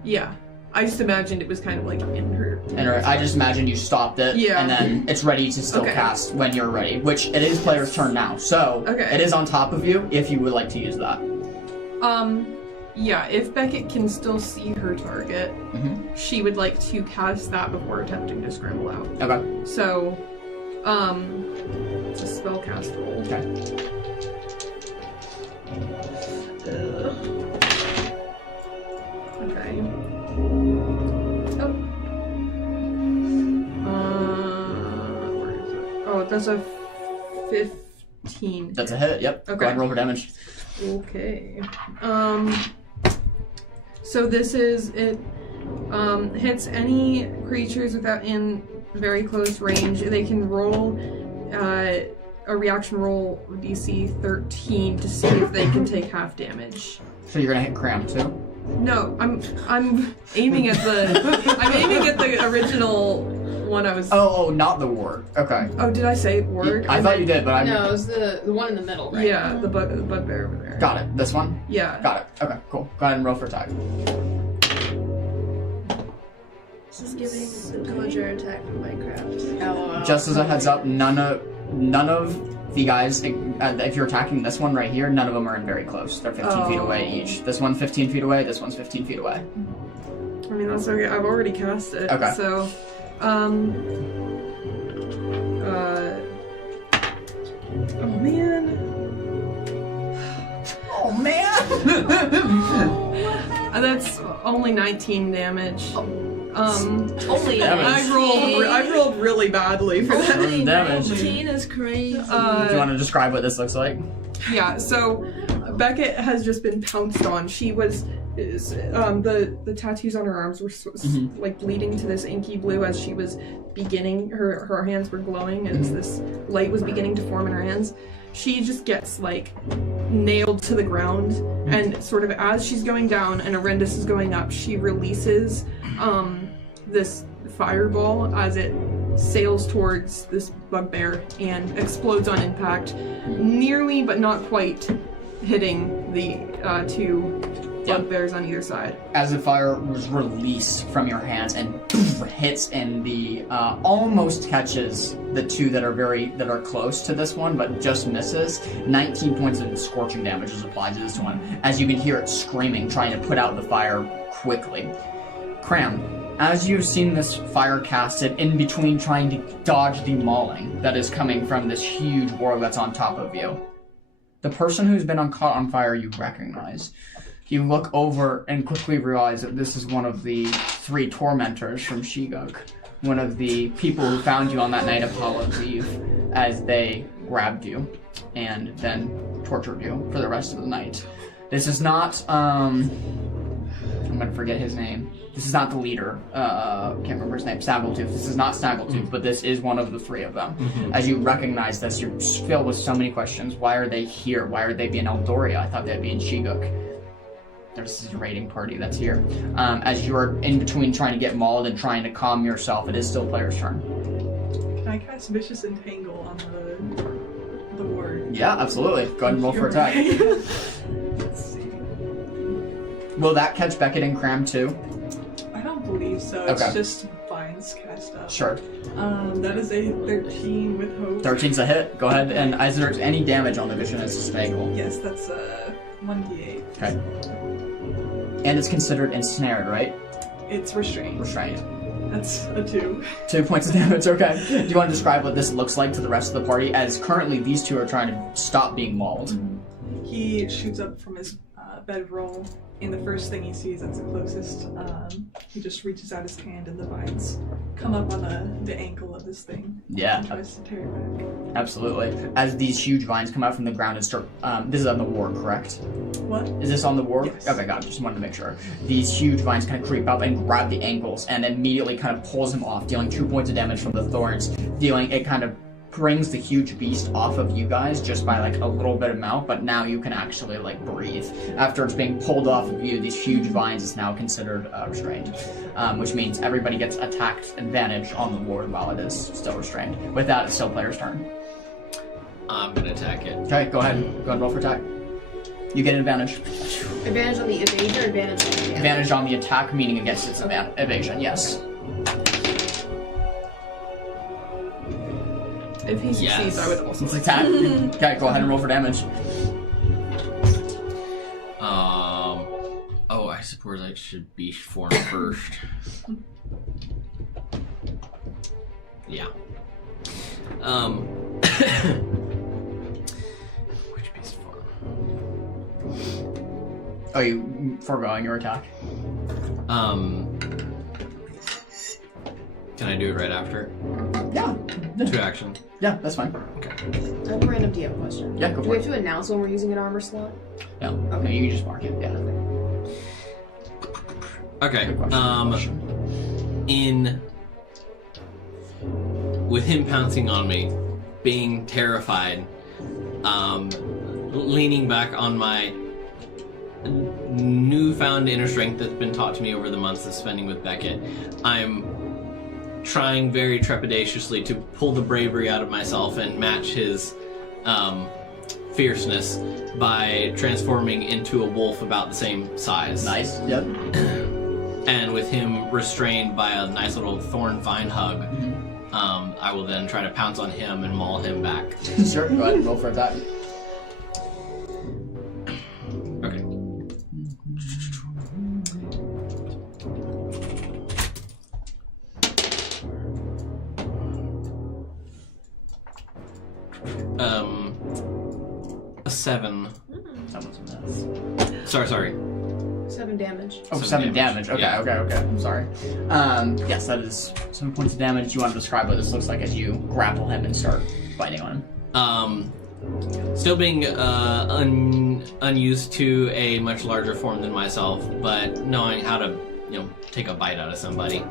Yeah. I just imagined it was kind of like in her. And I just imagined you stopped it, Yeah. and then it's ready to still cast when you're ready, which it is player's turn now. So it is on top of you if you would like to use that. Yeah, if Beckett can still see her target, she would like to cast that before attempting to scramble out. Okay. So, it's a spellcast roll. Okay. Okay. Where is it? Oh, that's a 15. That's a hit, yep. Okay. Go ahead and roll for damage. Okay. So this is it. Hits any creatures without in very close range. They can roll a reaction roll DC 13 to see if they can take half damage. So you're gonna hit cram too? No, I'm aiming at the original one I was. Oh, not the ward. Okay. Oh, did I say word? I thought you did, but No, it was the one in the middle, right? Yeah, the bugbear over there. Got it. This one? Yeah. Got it. Okay, cool. Go ahead and roll for attack. This is giving the villager attack from Minecraft. Just as a heads up, none of the guys, if you're attacking this one right here, none of them are in very close. They're 15 feet away each. This one's 15 feet away, this one's 15 feet away. I mean, that's okay. I've already cast it. Okay. So, oh man. Oh man! That's only 19 damage. Only Damage. I've rolled really badly for that. Only Damage. 19 is crazy. Do you want to describe what this looks like? Yeah, so Beckett has just been pounced on. She was, the tattoos on her arms were like bleeding to this inky blue as she was beginning. Her hands were glowing as this light was beginning to form in her hands. she just gets like nailed to the ground, and sort of as she's going down and Arendis is going up, she releases this fireball as it sails towards this bugbear and explodes on impact, nearly but not quite hitting the two bugbears on either side. As the fire was released from your hands and hits in the almost catches the two that are close to this one, but just misses. 19 points of scorching damage is applied to this one, as you can hear it screaming, trying to put out the fire quickly. Cram, as you've seen this fire casted, in between trying to dodge the mauling that is coming from this huge warg that's on top of you, the person who's been caught on fire you recognize. You look over and quickly realize that this is one of the 3 tormentors from Shiguk, one of the people who found you on that night of Hollow's Eve, as they grabbed you and then tortured you for the rest of the night. This is not, I'm gonna forget his name. This is not the leader, can't remember his name, Snaggletooth. This is not Snaggletooth, but this is one of the 3 of them. As you recognize this, you're filled with so many questions. Why are they here? Why would they be in Eldoria? I thought they'd be in Shiguk. There's this raiding party that's here. As you're in between trying to get mauled and trying to calm yourself, it is still player's turn. Can I cast Vicious Entangle on the ward? Yeah, absolutely. Go ahead and roll for attack. Let's see. Will that catch Beckett and Cram too? I don't believe so. Okay. It's just vines cast up. Sure. That is a 13 with hope. 13's a hit. Go ahead, and is there any damage on the Vicious Entangle? Yes, that's 1d8. Okay. And it's considered ensnared, right? It's restrained. Restrained. That's a 2. 2 points of damage, okay. Do you want to describe what this looks like to the rest of the party, as currently these 2 are trying to stop being mauled? He shoots up from his bedroll, and the first thing he sees that's the closest, he just reaches out his hand and the vines come up on the ankle of this thing. Yeah. And tries to tear it back. Absolutely. As these huge vines come out from the ground and start, this is on the ward, correct? What? Is this on the ward? Yes. Okay, God, just wanted to make sure. These huge vines kind of creep up and grab the ankles and immediately kind of pulls him off, dealing 2 points of damage from the thorns, it kind of brings the huge beast off of you guys just by like a little bit of mouth, but now you can actually like breathe. After it's being pulled off of you, these huge vines is now considered restrained, which means everybody gets attacked advantage on the ward while it is still restrained. With that, it's still player's turn. I'm gonna attack it. Okay, go ahead and roll for attack. You get an advantage. Advantage on the evasion or advantage on the damage? Advantage on the attack, meaning against its evasion, yes. If he succeeds, I would also It's attack. Okay, go ahead and roll for damage. Oh, I suppose I should be form first. Yeah. Which piece of form? Oh, you foregoing your attack? Can I do it right after? Yeah. 2 action. Yeah, that's fine. I have a random DM question. Yeah, go Do for we it. have to announce when we're using an armor slot? Yeah. Okay, you can just mark it. Yeah. Okay. Good question. With him pouncing on me, being terrified, leaning back on my newfound inner strength that's been taught to me over the months of spending with Beckett, I'm trying very trepidatiously to pull the bravery out of myself and match his fierceness by transforming into a wolf about the same size. Nice. Yep. And with him restrained by a nice little thorn vine hug, I will then try to pounce on him and maul him back. Sure. Go ahead and roll for attack. Okay. A 7. That was a miss. Sorry. 7 damage. Oh, 7 7 damage. Okay, Yeah. okay. I'm sorry. Yes, that is 7 points of damage. You want to describe what this looks like as you grapple him and start biting on him? Still being unused to a much larger form than myself, but knowing how to, take a bite out of somebody.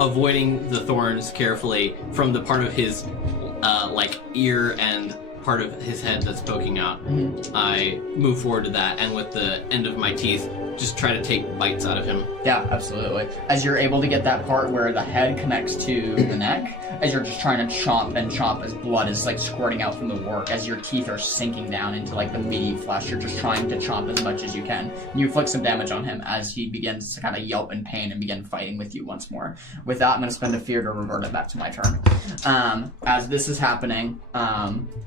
Avoiding the thorns carefully from the part of his, ear and part of his head that's poking out. Mm-hmm. I move forward to that, and with the end of my teeth, just try to take bites out of him. Yeah, absolutely. As you're able to get that part where the head connects to the neck, as you're just trying to chomp and chomp as blood is like squirting out from the work, as your teeth are sinking down into like the meaty flesh, you're just trying to chomp as much as you can. You inflict some damage on him as he begins to kind of yelp in pain and begin fighting with you once more. With that, I'm going to spend a fear to revert it back to my turn. As this is happening,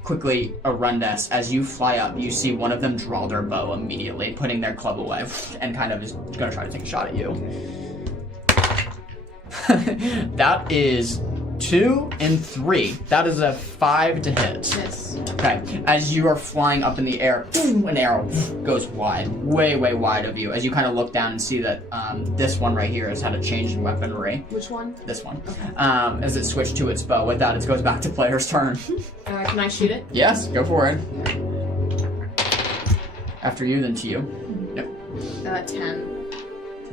quickly, Arundes, as you fly up, you see one of them draw their bow immediately, putting their club away, and kind of is going to try to take a shot at you. That is 2 and 3. That is a 5 to hit. Yes. Okay, as you are flying up in the air, an arrow goes wide, way wide of you. As you kind of look down and see that this one right here has had a change in weaponry. Which one? This one. Okay. As it switched to its bow. With that, it goes back to player's turn. Can I shoot it? Yes, go for it. After you, then to you. Yep. 10.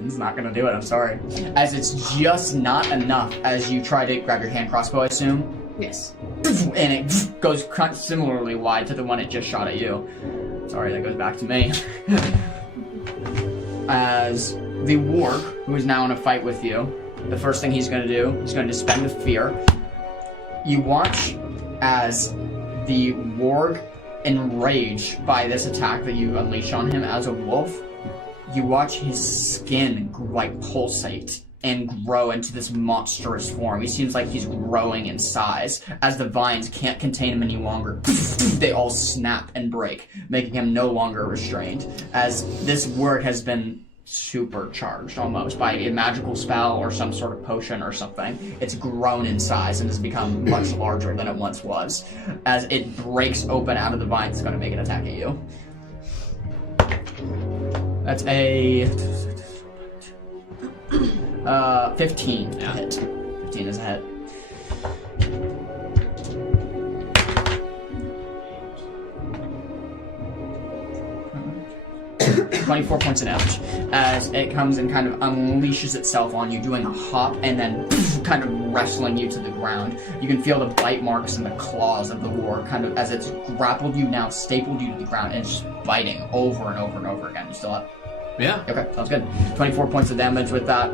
It's not gonna do it, I'm sorry. As it's just not enough as you try to grab your hand crossbow, I assume. Yes. And it goes similarly wide to the one it just shot at you. Sorry, that goes back to me. As the warg, who is now in a fight with you, the first thing he's gonna do is going to spend the fear. You watch as the warg, enraged by this attack that you unleash on him as a wolf, you watch his skin like pulsate and grow into this monstrous form. He seems like he's growing in size. As the vines can't contain him any longer, they all snap and break, making him no longer restrained. As this word has been supercharged almost by a magical spell or some sort of potion or something. It's grown in size and has become much larger than it once was. As it breaks open out of the vines, it's going to make an attack at you. That's a 15 to hit. 15 is a hit. .24 points of damage as it comes and kind of unleashes itself on you, doing a hop and then kind of wrestling you to the ground. You can feel the bite marks and the claws of the war kind of as it's grappled you now, stapled you to the ground, and just biting over and over and over again. You still up? Yeah. Okay, sounds good. 24 points of damage with that.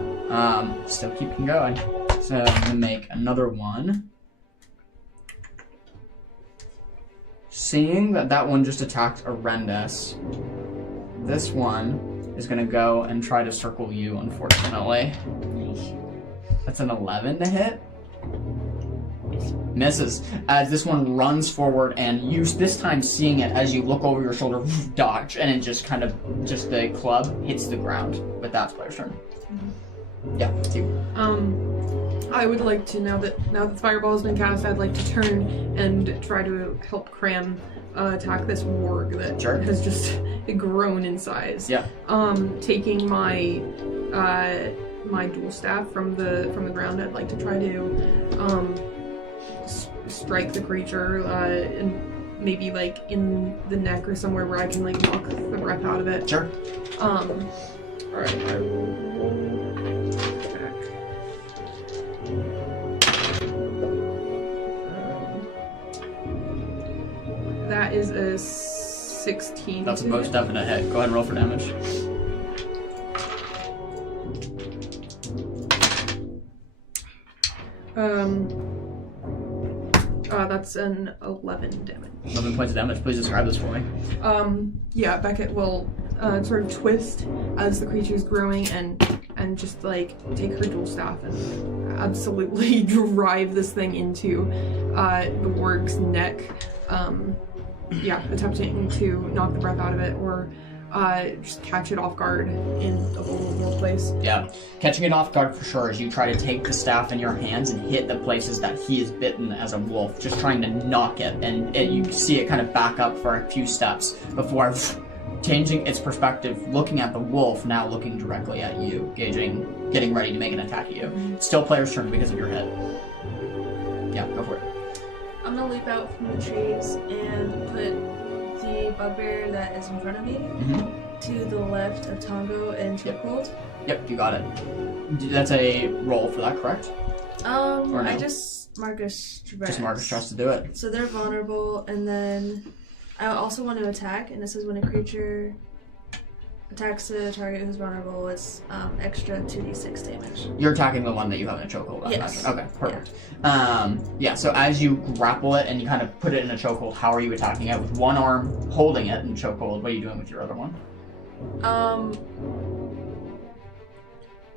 Still keeping going. So I'm gonna make another one. Seeing that that one just attacked Arundes, this one is gonna go and try to circle you, unfortunately. That's an 11 to hit. Misses. As this one runs forward and you, this time seeing it as you look over your shoulder, dodge, and it just kind of, just the club hits the ground. But that's player's turn. Yeah, it's you. I would like to, now that the fireball has been cast, I'd like to turn and try to help Cram attack this warg that has just grown in size. Yeah. Taking my my dual staff from the ground, I'd like to try to strike the creature and maybe like in the neck or somewhere where I can like knock the breath out of it. Sure. Alright, I will roll attack. That is a 16. That's the most definite hit. Go ahead and roll for damage. That's an 11 damage. 11 points of damage. Please describe this for me. Yeah, Beckett will sort of twist as the creature is growing and just like take her dual staff and absolutely drive this thing into the warg's neck. Yeah, attempting to knock the breath out of it or just catch it off guard in a vulnerable place. Yeah, catching it off guard for sure as you try to take the staff in your hands and hit the places that he is bitten as a wolf, just trying to knock it, and you see it kind of back up for a few steps before changing its perspective, looking at the wolf, now looking directly at you, getting ready to make an attack at you. Still player's turn because of your hit. Yeah, go for it. I'm gonna leap out from the trees and put the bugbear that is in front of me to the left of Tongo and Chokehold. Yep, you got it. That's a roll for that, correct? No? Or no? I just Marcus Stress. Just Marcus Stress to do it. So they're vulnerable, and then I also want to attack, and it says when a creature attacks a target who's vulnerable, it's extra 2d6 damage. You're attacking the one that you have in a chokehold. I Yes. imagine. Okay, perfect. Yeah, so as you grapple it and you kind of put it in a chokehold, how are you attacking it? With one arm holding it in chokehold, what are you doing with your other one?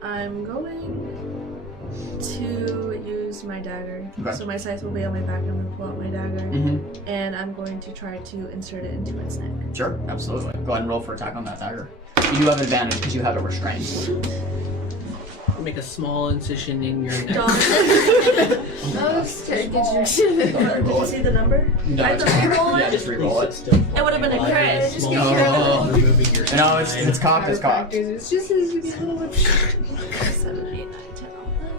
I'm going to use my dagger. Okay. So my scythe will be on my back, I'm going to pull out my dagger, Mm-hmm. and I'm going to try to insert it into its neck. Sure, absolutely. Go ahead and roll for attack on that dagger. You do have advantage because you have it restrained. Make a small incision in your neck. Oh, straight. Go ahead Did and roll you it. see the number? No, I have to reroll yeah, it? just reroll it. It would have been a crit. Just Small get Oh. removing your No, it's cocked, it's cocked. It's just as you get a little bit. 7, 8,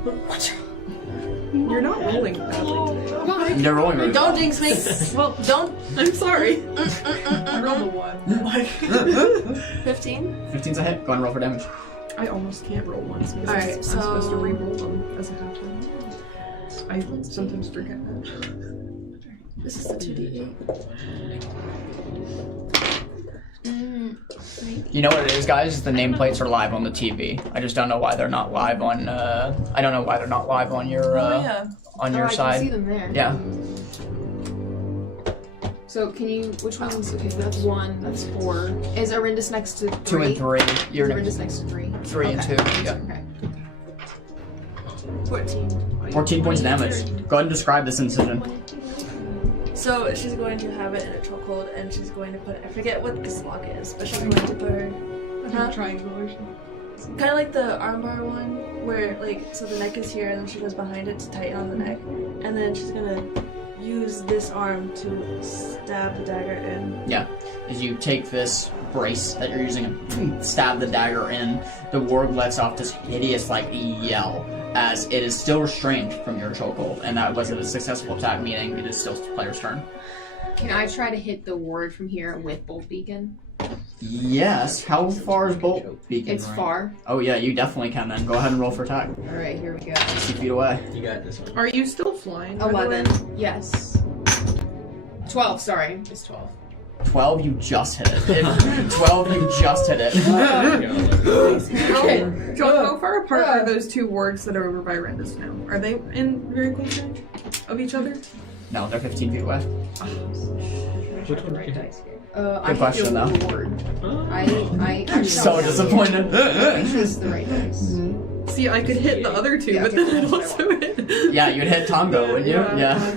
9, 10. You're not rolling badly. They're rolling really Don't well. jinx me. Well, don't. I'm sorry. I rolled a 1. Like, 15. 15's a hit. Go ahead and roll for damage. I almost can't roll once because Alright, I'm supposed to so- re-roll them as a halfling. I sometimes forget that. This is the 2d8. You know what it is, guys? The nameplates are live on the TV. I just don't know why they're not live on. I don't know why they're not live on your on your I side. can see them there. Yeah. So can you? Which one's? Okay, that's 1. That's 4. Is Arindus next to 3? 2 and 3. You're Is Arindus next to 3? 3 and 2. Yeah. Okay. 14. 14 points of damage. Go ahead and describe this incision. So she's going to have it in a chokehold, and she's going to put. I forget what this lock is, but she's going to put her. Triangle or something. Kind of like the armbar one, where like so the neck is here, and then she goes behind it to tighten on the neck, and then she's gonna use this arm to stab the dagger in. Yeah. As you take this brace that you're using and stab the dagger in, the warg lets off this hideous like yell as it is still restrained from your chokehold, and that was a successful attack, meaning it is still the player's turn. Can I try to hit the ward from here with Bolt Beacon? Yes. How far is Bolt Beacon? It's range? far. Oh yeah, you definitely can then. Go ahead and roll for attack. Alright, here we go. 60 feet away. You got this one. Are you still flying? by the way? 11. Yes. 12, sorry. It's 12. 12, you just hit it. 12, you just hit it. John, how far apart are those two wards that are over by Rendus now? Are they in very close range of each other? No, they're 15 feet away. Which one did you hit? I question, hit though. the ward. I'm So disappointed. I chose the right dice. See, I could hit the other two, Yeah, but then that's I'd what also hit. Yeah, you'd hit Tongo, wouldn't you? Yeah.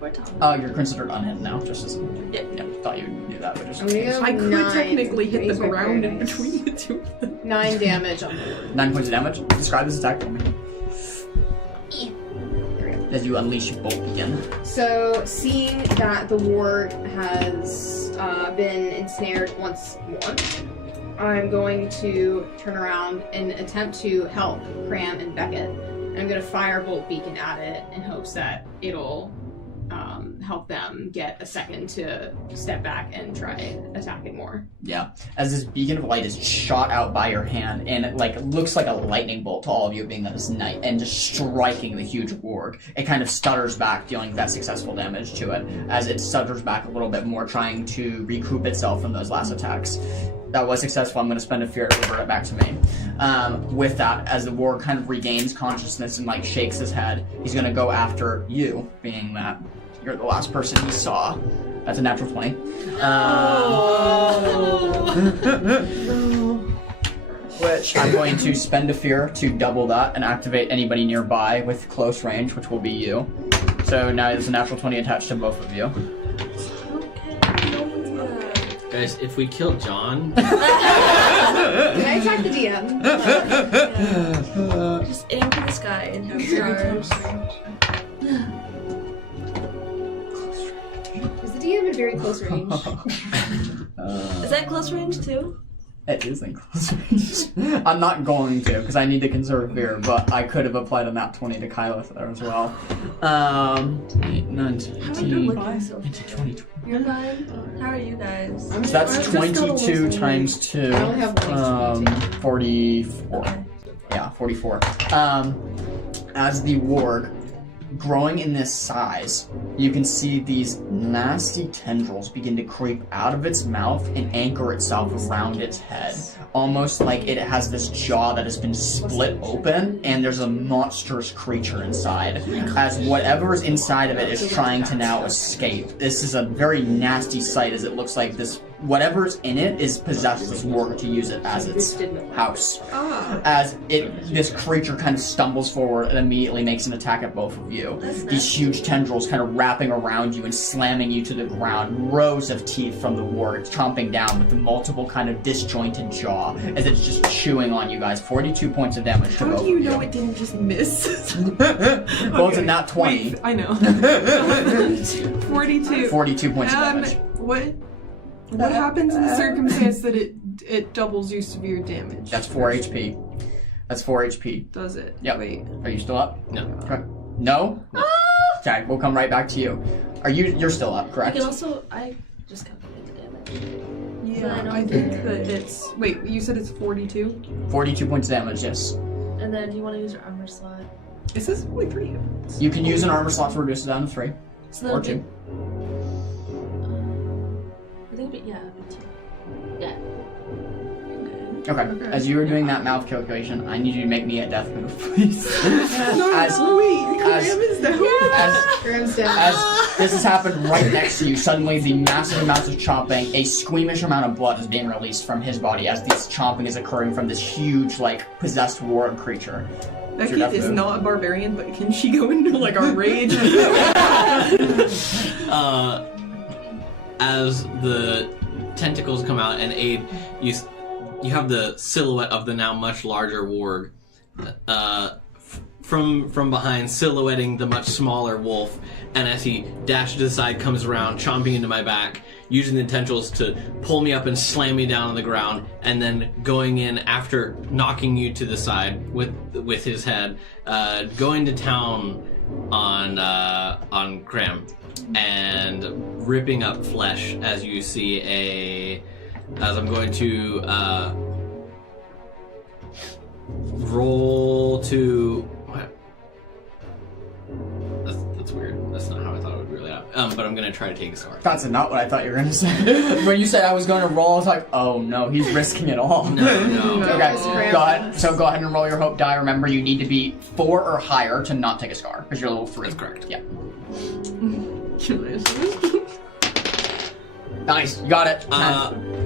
Or top. Oh, you're considered unhit now, just as... Yeah. Yeah, thought you knew that, but just... I'm gonna go I could 9. technically hit the Raise my ground in dice. between the two of them. 9 damage on the ward. 9 points of damage. Describe this attack for me. As you unleash Bolt Beacon. So, seeing that the ward has been ensnared once more, I'm going to turn around and attempt to help Cram and Beckett. And I'm going to fire Bolt Beacon at it in hopes that it'll help them get a second to step back and try attacking more. Yeah. As this beacon of light is shot out by your hand, and it like looks like a lightning bolt to all of you being this night, and just striking the huge warg. It kind of stutters back, dealing that successful damage to it, as it stutters back a little bit more, trying to recoup itself from those last attacks. That was successful. I'm going to spend a fear to revert it back to me. With that, as the warg kind of regains consciousness and like shakes his head, he's going to go after you, being that you're the last person he saw. That's a natural 20. Which I'm going to spend a fear to double that and activate anybody nearby with close range, which will be you. So now there's a natural 20 attached to both of you. Guys, if we kill John, Can I attack the DM? Just aim for the sky and have stars. Is the DM in very close range? Is that close range too? It is in close range. I'm not going to, because I need to conserve fear, but I could have applied a nat 20 to Kyla there as well. 8, 9, How are you 17, looking so 20. You're fine. How are you guys? So that's I'm just a little 22 less times 2. I only have one 44. Okay. Yeah, 44. As the warg growing in this size, you can see these nasty tendrils begin to creep out of its mouth and anchor itself around its head. Almost like it has this jaw that has been split open and there's a monstrous creature inside. As whatever's inside of it is trying to now escape. This is a very nasty sight as it looks like this whatever's in it is possessed this warg to use it as its house. As this creature kind of stumbles forward and immediately makes an attack at both of you. These huge tendrils kind of wrapping around you and slamming you to the ground. Rows of teeth from the warg chomping down with the multiple kind of disjointed jaw as it's just chewing on you guys. 42 points of damage to both of you. How do you know it didn't just miss? Well, it's a nat 20. Wait, I know. 42. 42 points of damage. What happens in the circumstance that it doubles your severe damage? That's 4 HP. That's 4 HP. Does it? Yep. Wait. Are you still up? No. Okay. No? Okay, we'll come right back to you. You're still up, I correct? can also. I just calculated the damage. Yeah, I think that it's. Wait, you said it's 42? 42 points of damage, yes. And then do you want to use your armor slot? It says only 3. You can use an armor slot to reduce it down to 3. So Or that'd 2. I think it'd be, it'd be 2. Yeah. Okay. As you were doing that mouth calculation, I need you to make me a death move, please. Graham's down. Graham's down. As this has happened right next to you, suddenly the massive amounts of chomping, a squeamish amount of blood is being released from his body as this chomping is occurring from this huge, possessed warg creature. Becky is not a barbarian, but can she go into, a rage? As the tentacles come out and aid, you have the silhouette of the now much larger warg from behind, silhouetting the much smaller wolf, and as he dashes to the side, comes around, chomping into my back, using the tendrils to pull me up and slam me down on the ground, and then going in after knocking you to the side with his head, going to town on Graham, and ripping up flesh as you see as I'm going to roll to what? That's weird. That's not how I thought it would really happen. But I'm gonna try to take a scar. That's not what I thought you were going to say. When you said I was going to roll, I was like, oh no, he's risking it all. No. Okay, go ahead. So go ahead and roll your hope die. Remember, you need to be 4 or higher to not take a scar, because you're level 3. That's correct. Yeah. Nice, you got it.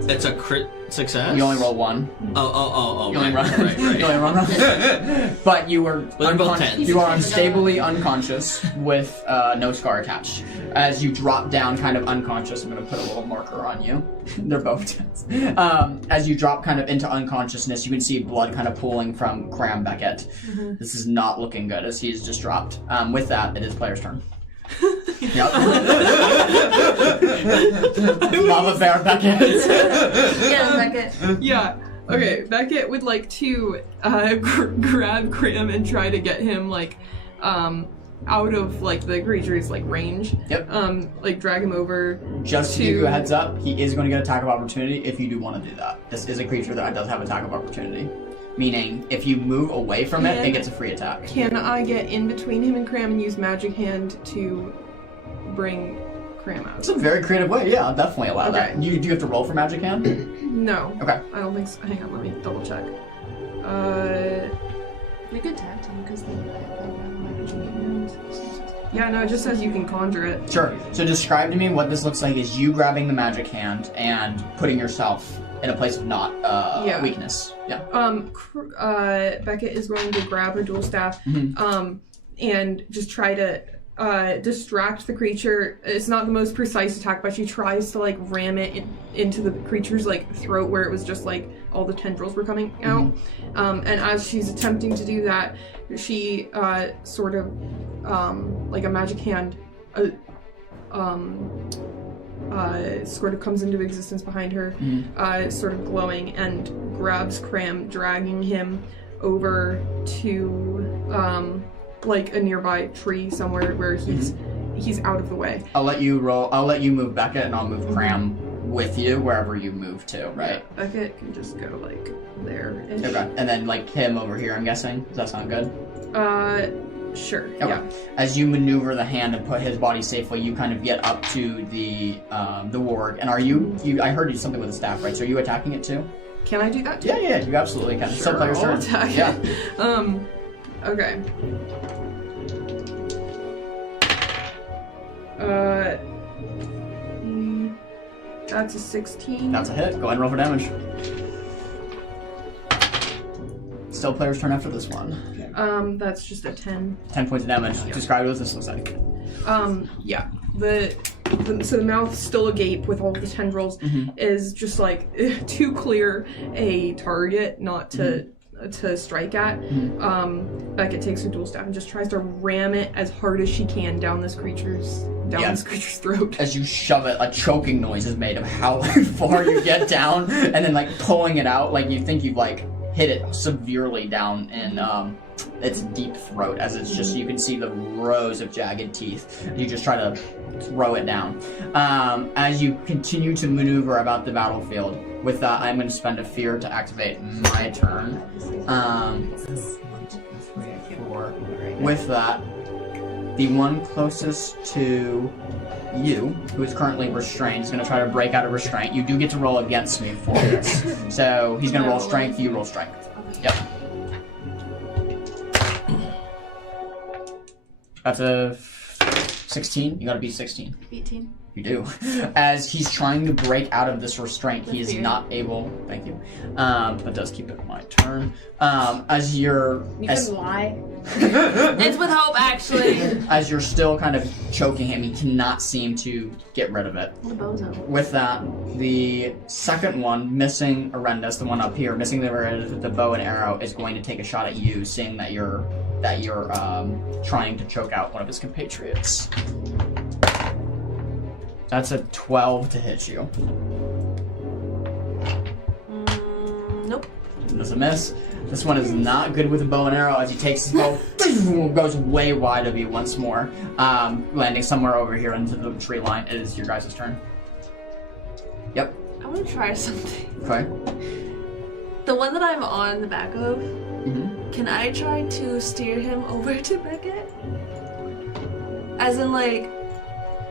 It's a crit success. You only roll 1. Oh. You only run. Right. You only run. But you were they're both 10s. You are unstably unconscious with no scar attached. As you drop down, kind of unconscious, I'm going to put a little marker on you. They're both 10s. As you drop kind of into unconsciousness, you can see blood kind of pooling from Cram Beckett. Mm-hmm. This is not looking good as he's just dropped. With that, it is player's turn. Yep. Mama Bear Beckett. Yeah, Beckett. Yeah. Okay, Beckett would like to grab Cram and try to get him out of the creature's range. Yep. Drag him over. Just to give you a heads up, he is going to get attack of opportunity if you do want to do that. This is a creature that does have attack of opportunity. Meaning, if you move away from it gets a free attack. Can I get in between him and Cram and use Magic Hand to bring Cram out? It's a very creative way, yeah, I'll definitely allow that. Do you have to roll for Magic Hand? No. Okay. I don't think so. Hang on, let me double check. You could tag team because they have Magic Hand. Yeah, no, it just says you can conjure it. Sure. So describe to me what this looks like is you grabbing the Magic Hand and putting yourself in a place of not weakness. Yeah. Beckett is going to grab her dual staff, and just try to distract the creature. It's not the most precise attack, but she tries to ram it into the creature's throat where it was just all the tendrils were coming out. And as she's attempting to do that, she sort of a Magic Hand sort of comes into existence behind her, sort of glowing, and grabs Cram, dragging him over to a nearby tree somewhere where he's out of the way. I'll let you roll. I'll let you move Beckett, and I'll move Cram with you wherever you move to. Right. Yeah, Beckett can just go there. Okay, and then him over here. I'm guessing. Does that sound good? Sure. Okay. Yeah. As you maneuver the hand and put his body safely, you kind of get up to the warg. And are you? I heard you something with a staff, right? So are you attacking it too? Can I do that too? Yeah, you absolutely can. Sure, Still player's I'll turn. attack it. Yeah. Okay. That's a 16. That's a hit. Go ahead and roll for damage. Still player's turn after this one. That's just a 10. 10 points of damage. Describe what this looks like. Yeah. So the mouth still agape with all the tendrils is just like too clear a target not to strike at. Beckett takes her dual staff and just tries to ram it as hard as she can down this creature's throat. As you shove it, a choking noise is made of how far you get down, and then like pulling it out, like you think you've like hit it severely down in its deep throat, as it's just, you can see the rows of jagged teeth. You just try to throw it down. As you continue to maneuver about the battlefield, with that, I'm going to spend a fear to activate my turn. With that, the one closest to you, who is currently restrained, is going to try to break out of restraint. You do get to roll against me for this. So he's going to roll strength, you roll strength. Yep. That's a 16. You gotta be 16. 18. You do. As he's trying to break out of this restraint, he is not able. Thank you. That does keep it my turn. As you're. You can lie. It's with hope, actually. As you're still kind of choking him, he cannot seem to get rid of it. The bozo. With that, the second one, missing Arendis, the one up here, missing the Arendis with the bow and arrow, is going to take a shot at you, seeing that you're trying to choke out one of his compatriots. That's a 12 to hit you. Nope. That's a miss. This one is not good with a bow and arrow, as he takes his bow, goes way wide of you once more, landing somewhere over here into the tree line. It is your guys' turn. Yep. I want to try something. Okay. The one that I'm on the back of, can I try to steer him over to Beckett? As in, like,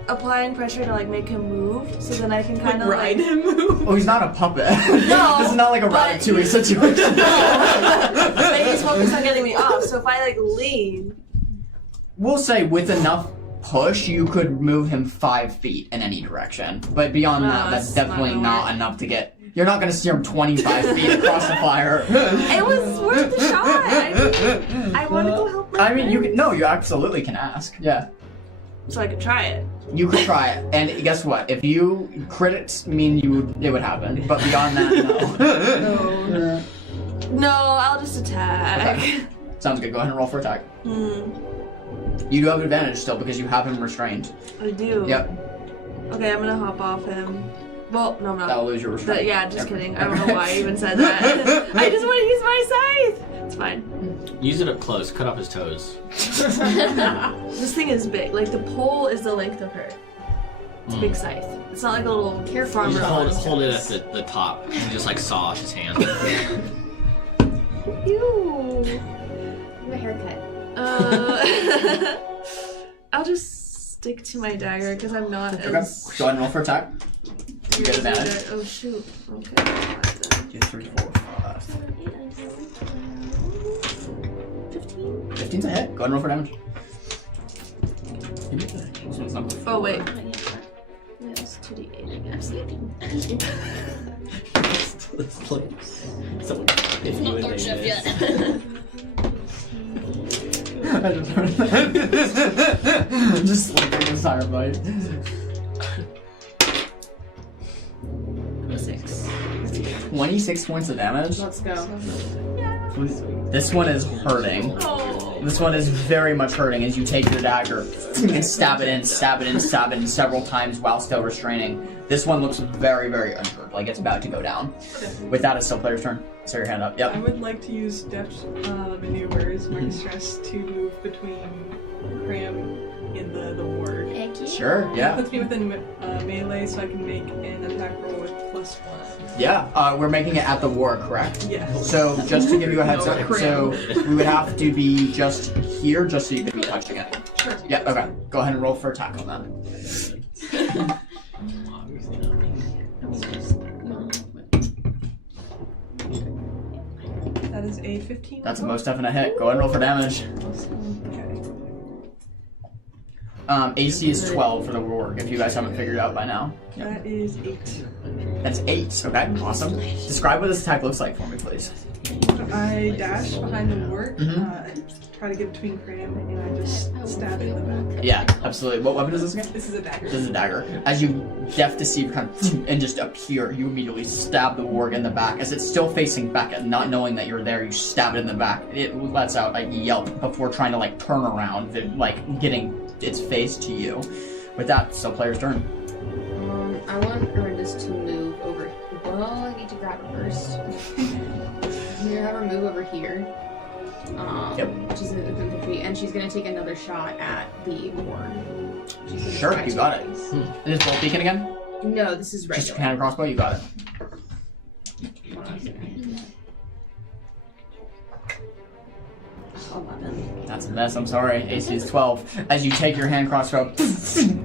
applying pressure to, like, make him move, so then I can kind of, ride him move? Oh, he's not a puppet. No, This is not like a Ratatouille situation. Maybe he's focused on getting me off, so if I, like, lean... We'll say with enough push, you could move him 5 feet in any direction. But beyond that, that's definitely not enough to get... You're not going to steer him 25 feet across the fire. It was worth the shot. I want to go help my I mean, friend. you absolutely can ask. Yeah. So I could try it. You could try it. And guess what? If you crits mean it would happen. But beyond that, no. No, I'll just attack. Okay. Sounds good. Go ahead and roll for attack. You do have advantage still because you have him restrained. I do. Yep. Okay, I'm gonna hop off him. Well, no, I'm not. That'll lose your restraint. Yeah, just kidding. I don't know why I even said that. I just want to use my scythe. It's fine. Use it up close. Cut off his toes. This thing is big. Like, the pole is the length of her. It's a big scythe. It's not like a little farmer. Just hold it at the top and just like saw off his hand. Ew. Give a haircut. I'll just stick to my dagger because I'm not Okay. as. Go ahead and roll for attack. You get advantage. Oh shoot. Okay. 2, 3, 4, 5. 15. 15's a hit. Go ahead and roll for damage. This one's not Oh wait. Yes, 2d8, I guess. Someone It's not third shift yet. Just like a desire bite. 26 points of damage. Let's go. This one is hurting. This one is very much hurting as you take your dagger and stab it in several times while still restraining. This one looks very, very injured, like it's about to go down. With that, it's still player's turn. So your hand up. I Yep. would like to use depth maneuvers, mark stress to move between Cram and the ward. Thank you. Sure, It yeah. puts me within melee, so I can make an attack roll with +1. Yeah, we're making it at the war, correct? Yes. So, just to give you a heads No, up, crap. so we would have to be just here, just so you can be touching it. Sure. Yeah, okay. Go ahead and roll for attack on that. Obviously not me. That is a 15. That's a most definite hit. Go ahead and roll for damage. Okay. AC is 12 for the warg, if you guys haven't figured it out by now. That is 8. That's 8. Okay, awesome. Describe what this attack looks like for me, please. I dash behind the wart, Mhm. try to get between Cram, and I just stab it in the back. Yeah, absolutely. What weapon is this again? This is a dagger. This is a dagger. As you deft deceive kind of and just appear, you immediately stab the warg in the back. As it's still facing Beckett, not knowing that you're there, you stab it in the back. It lets out a yelp before trying to like turn around, getting its face to you. With that, it's still player's turn. I want Orinda's to move over. Well, I need to grab her first. I'm gonna have her move over here. Yep. Which is within 50 feet, and she's gonna take another shot at the warg. She's gonna Sure, try you to got it. raise. Is this bolt beacon again? No, this is Just regular. hand crossbow, you got it. Hold on a second. 11. That's a mess, I'm sorry. AC is 12. As you take your hand crossbow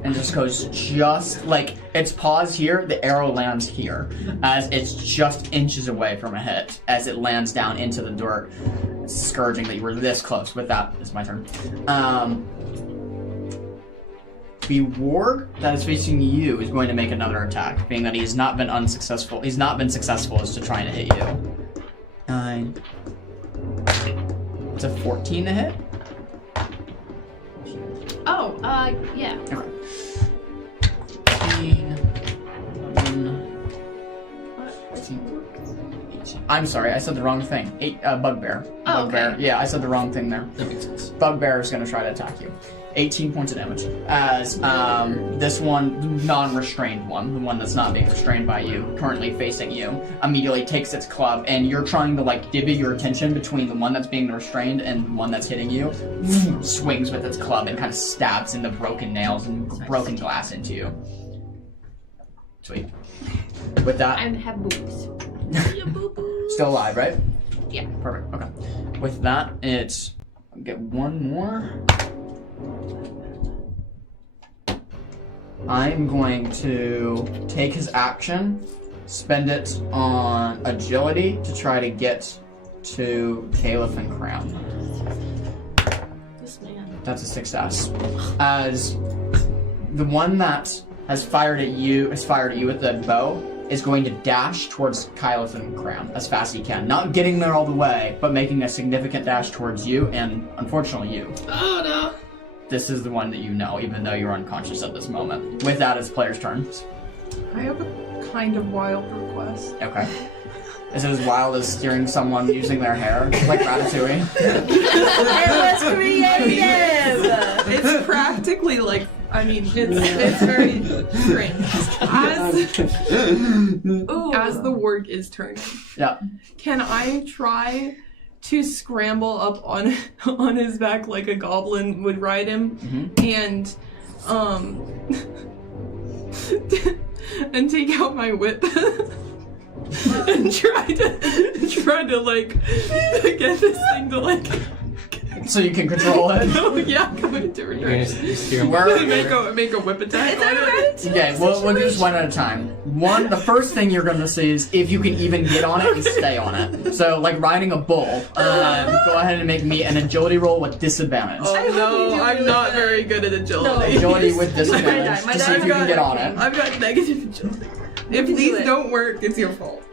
and just goes just like its pause here, the arrow lands here. As it's just inches away from a hit. As it lands down into the dirt. It's discouraging that you were this close. With that, it's my turn. The warg that is facing you is going to make another attack, being that he has not been unsuccessful. He's not been successful as to trying to hit you. 9. It's a 14 to hit. Oh, yeah. Okay. 15, 11, 18. I'm sorry, I said the wrong thing. 8, bugbear. Oh, Bugbear. okay. Yeah, I said the wrong thing there. That makes sense. Bugbear is going to try to attack you. 18 points of damage. As this one, non-restrained one, the one that's not being restrained by you, currently facing you, immediately takes its club, and you're trying to like divvy your attention between the one that's being restrained and the one that's hitting you. Swings with its club and kind of stabs into broken nails and broken glass into you. Sweet. With that, I have boobs. still alive, right? Yeah. Perfect. Okay. With that, it's get one more. I'm going to take his action, spend it on agility to try to get to Caliph and Crown. This man. That's a success. As the one that has fired at you with the bow is going to dash towards Caliph and Crown as fast as he can. Not getting there all the way, but making a significant dash towards you, and unfortunately you. Oh no. This is the one that you know, even though you're unconscious at this moment. With that, it's player's turn. I have a kind of wild request. Okay. Is it as wild as steering someone using their hair, like Ratatouille? It was creative! It's practically like, I mean, it's very strange. As the warg is turning, Yeah. can I try to scramble up on his back like a goblin would ride him, and and take out my whip and try to like get this thing to like So you can control it? yeah, go into You're return. gonna steer him Where- Make a whip attack on it. Okay, we'll do this one at a time. The first thing you're going to see is if you can even get on it and stay on it. So, like riding a bull, go ahead and make me an agility roll with disadvantage. Oh no, I'm not very good at agility. Agility with disadvantage My to see if you can get on it. I've got negative agility. If can these do it. don't work, it's your fault.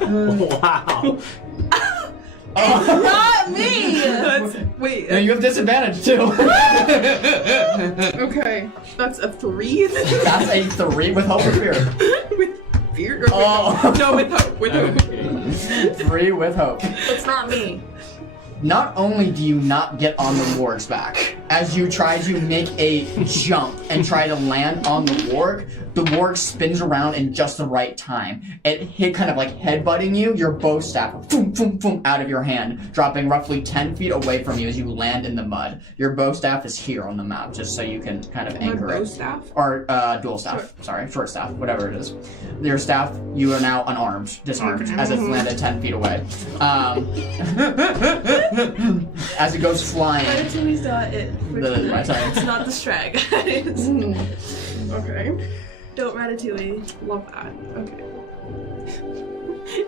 Wow. Not me! Wait, No, you have disadvantage too. okay, that's a 3. That's a 3 with hope or fear. With fear? Or with Oh. hope? No, with hope. With hope. 3 with hope. It's not me. Not only do you not get on the warg's back, as you try to make a jump and try to land on the warg, the warg spins around in just the right time. It hit kind of like headbutting you, your bow staff, boom, boom, boom, out of your hand, dropping roughly 10 feet away from you as you land in the mud. Your bow staff is here on the map, just so you can kind of anchor it. Staff? Or dual staff, sorry, short staff, whatever it is. Your staff, you are now unarmed, disarmed, as it's landed 10 feet away. As it goes flying. Ratatouille's not it. It's not the strag, guys. Okay. Don't Ratatouille. Love that. Okay.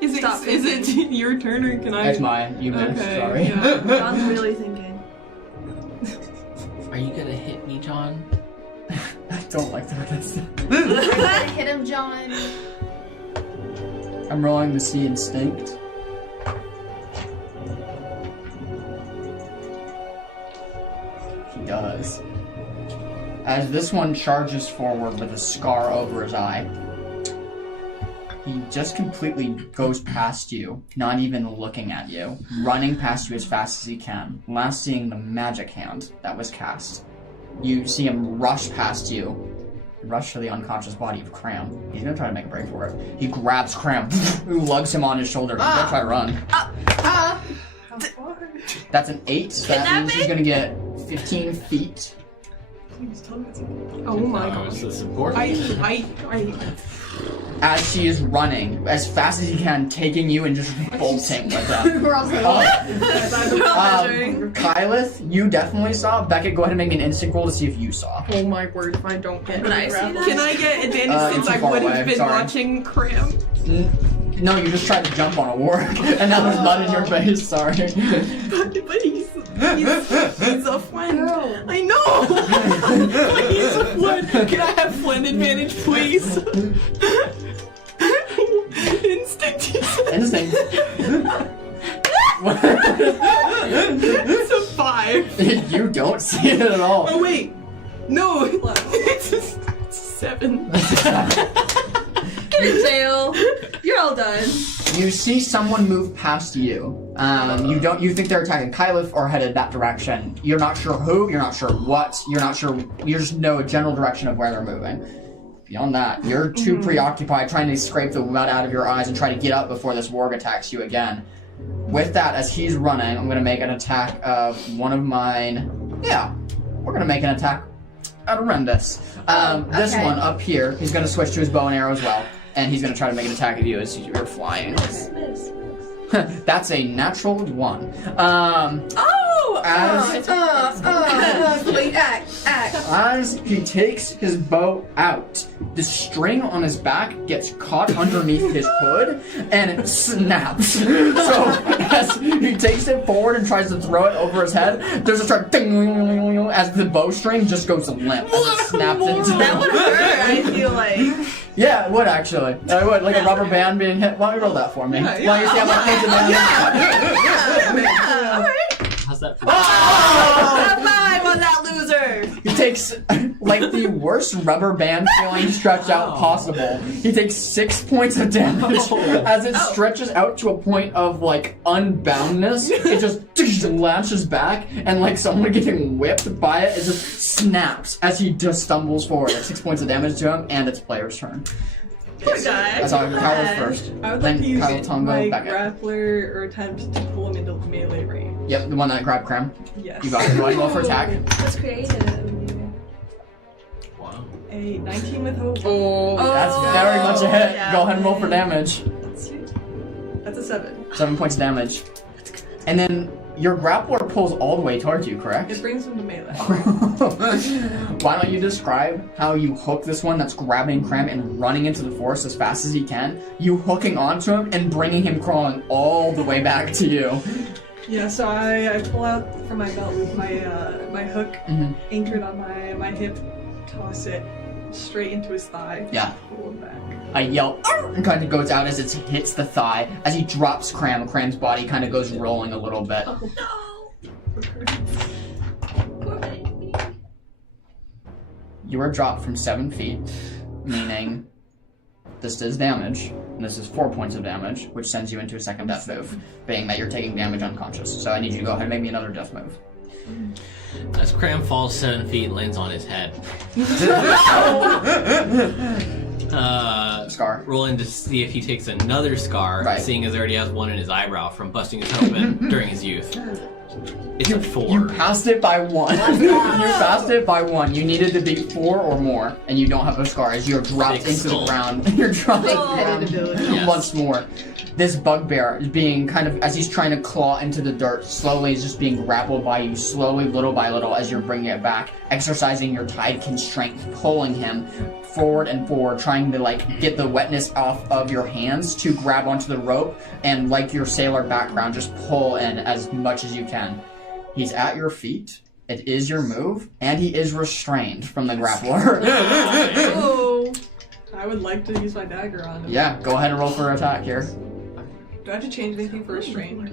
Is Stop it your turn or can I? It's mine. You missed. Okay, Sorry. yeah. John's really thinking. Are you gonna hit me, John? I don't like that. Hit him, John. I'm rolling the sea instinct. He does. As this one charges forward with a scar over his eye, he just completely goes past you, not even looking at you, running past you as fast as he can, last seeing the magic hand that was cast. You see him rush past you, rush to the unconscious body of Cram. He's gonna try to make a break for it. He grabs Cram, who lugs him on his shoulder. He's gonna try to run. That's an 8, so that means he's gonna get 15 feet. Please tell me it's okay. Oh my It's gosh. the support. As she is running as fast as he can, taking you and just bolting with them. We're all saying, Kylith, you definitely saw. Beckett, go ahead and make me an instinct roll to see if you saw. Oh my word, if I don't get Can I see that? Can I get advantage since too I far would away, have been sorry. watching Cram? No, you just tried to jump on a warg, and now there's mud in your face, sorry. But he's a friend. I know! He's a friend. Can I have friend advantage, please? Instinct. Instinct. It's a 5. You don't see it at all. Oh wait. No. It's a 7. Tail. You're all done. You see someone move past you. You think they're attacking Kylith or headed that direction. You're not sure who, you're not sure what, you're not sure, you just know a general direction of where they're moving. Beyond that, you're too preoccupied trying to scrape the mud out of your eyes and try to get up before this warg attacks you again. With that, as he's running, I'm gonna make an attack of one of mine. Yeah, we're gonna make an attack at Horrendous. This one up here, he's gonna switch to his bow and arrow as well. And he's gonna try to make an attack at you as you're flying. That's a natural 1. As he takes his bow out, the string on his back gets caught underneath his hood and it snaps. So as he takes it forward and tries to throw it over his head, there's a start ding as the bowstring just goes limp as it snaps into That would hurt, I feel like. Yeah, it would actually. It would, like a rubber band being hit. Why don't you roll that for me? Why don't you see how much points of damage? How's that for High five on that loser! He takes, like, the worst rubber band feeling stretched out possible. He takes 6 points of damage as it stretches out to a point of, like, unboundness. It just lashes back, and, like, someone getting whipped by it, it just snaps as he just stumbles forward. Like, 6 points of damage to him, and it's player's turn. Poor guy. That's all. Kyle was first. I would Then like to use Kyle Tongo, my Beckett. grappler or attempt to pull him into melee range. Yep, the one that grabbed Cram. Yes. You got it. Go ahead and roll for attack. That's creative. Wow. A 19 with hope. Oh. That's very much a hit. yeah. Go ahead and roll for damage. That's a 7. 7 points of damage. And then your grappler pulls all the way towards you, correct? It brings him to melee. Why don't you describe how you hook this one that's grabbing Cram and running into the forest as fast as he can, you hooking onto him and bringing him crawling all the way back to you. Yeah, so I pull out from my belt with my my hook anchored on my hip, toss it straight into his thigh. Yeah. Pull him back. I yell, "Arr!" and kind of goes out as it hits the thigh. As he drops Cram, Cram's body kind of goes rolling a little bit. You are dropped from 7 feet, meaning this does damage, and this is 4 points of damage, which sends you into a second death move, being that you're taking damage unconscious. So I need you to go ahead and make me another death move. As Cram falls 7 feet and lands on his head. Scar. Rolling to see if he takes another scar, Right. seeing as he already has one in his eyebrow from busting his head open during his youth. It's a 4. You passed it by 1. You passed it by 1. You needed to be 4 or more, and you don't have a scar as you're dropped Big into skull. the ground. You're dropped into the ground Yes. once more. This bugbear is being kind of, as he's trying to claw into the dirt, slowly is just being grappled by you, slowly, little by little, as you're bringing it back, exercising your tidekin strength, pulling him forward and forward, trying to get the wetness off of your hands to grab onto the rope, and like your sailor background, just pull in as much as you can. He's at your feet. It is your move, and he is restrained from the grappler. Oh. I would like to use my dagger on him. Yeah, go ahead and roll for attack here. Do I have to change anything for restraint?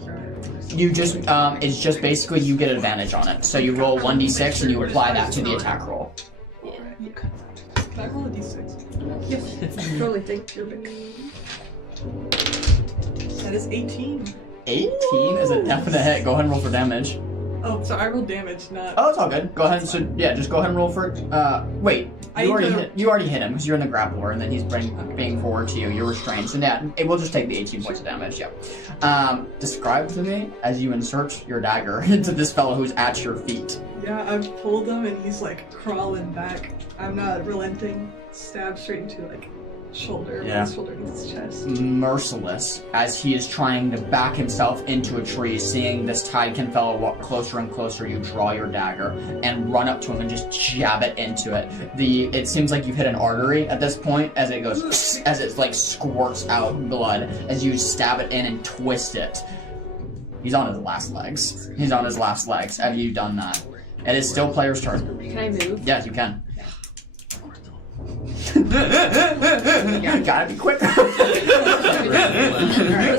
You just, it's just basically you get advantage on it. So you roll 1d6 and you apply that to the attack roll. Can I roll a d6? Yes. Probably think you're big. That is 18. 18 is a definite hit. Go ahead and roll for damage. Oh, so I rolled damage, not. Oh, it's all good. Go ahead. So yeah, just go ahead and roll for. Wait. You already hit him because you're in the grappler, and then he's being forward to you. You're restrained, so yeah, it will just take the 18 points of damage. Yeah. Describe to me as you insert your dagger into this fellow who's at your feet. Yeah, I've pulled him and he's like crawling back. I'm not relenting. Stab straight into shoulder, Yeah. his shoulder into his chest. Merciless as he is trying to back himself into a tree, seeing this tidekin fellow walk closer and closer. You draw your dagger and run up to him and just jab it into it. It seems like you've hit an artery at this point as it goes, as it squirts out blood as you stab it in and twist it. He's on his last legs. He's on his last legs. Have you done that? It is still player's turn. Can I move? Yes, you can. You gotta be quicker. Was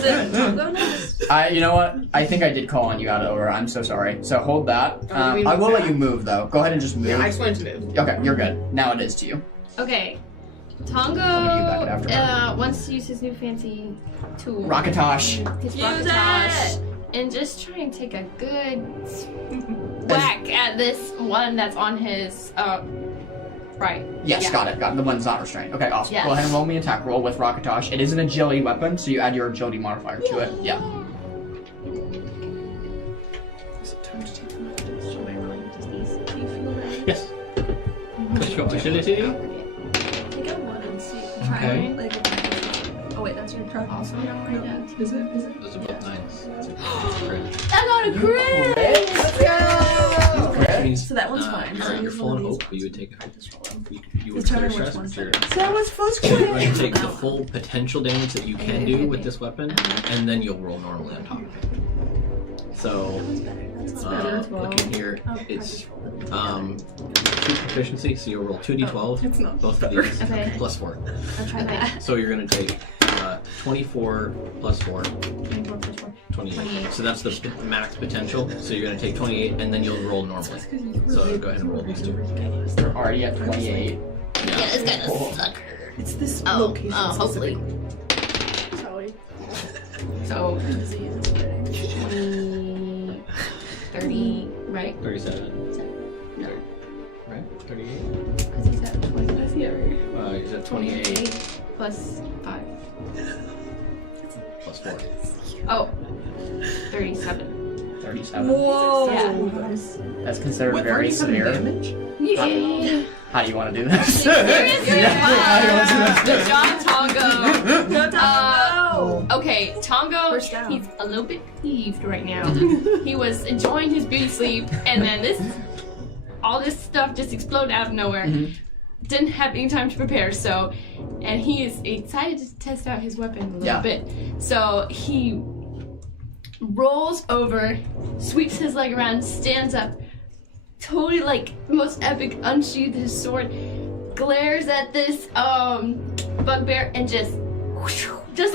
it Tongo next? You know what? I think I did call on you out over. I'm so sorry. So hold that. we I will move let you move though. Go ahead and just move. Yeah, I just wanted to move. Okay, you're good. Now it is to you. Okay. Coming to you back after her. Wants to use his new fancy tool. Rocketosh. His Use rocketosh. And just try and take a good whack at this one that's on his right. Yes, Yeah. got it. The one's not restrained. Okay, awesome. Yes. Go ahead and roll me an attack roll with Rocketosh. It is an agility weapon, so you add your agility modifier to it. Yeah. Yes. Push your agility. Take out one and see. Okay. Oh wait, that's your truck. Also, Is it? Those are both 9s. I got a crit! Let's go! Which means, So that one's fine. You're So at your use full one of hope, these. but you would take you would Tell me clear which stress. one's But you're better. That was first you're going to take the full potential damage that you can do with this weapon, and then you'll roll normally on top of it. So, looking here, it's 2 proficiency, so you'll roll 2d12, It's not. both of these, Okay. plus 4. I'll try that. So you're going to take 24 plus 4, 24 plus 4. 28. So that's the max potential. So you're going to take 28, and then you'll roll normally. So go ahead and roll these 2. You're already at 28. Yeah, this guy's a Cool. sucker. It's this Oh, location. hopefully. Sorry. So, 20, 30, right? 37. No, Right? 38? because he's at 20. He's at 28 plus 5. plus 4. Oh, 37. 37. Whoa. Yeah. That's considered very severe. Yeah. How do you want to do this? Seriously? Yeah, how do you want to do this? Good job, Tongo. Go Tongo! Okay, Tongo, First down. he's a little bit peeved right now. He was enjoying his beauty sleep, and then all this stuff just exploded out of nowhere. Mhm. Didn't have any time to prepare, so, and he is excited to test out his weapon a little Yeah. bit. So he rolls over, sweeps his leg around, stands up, totally most epic, unsheathed his sword, glares at this bugbear, and just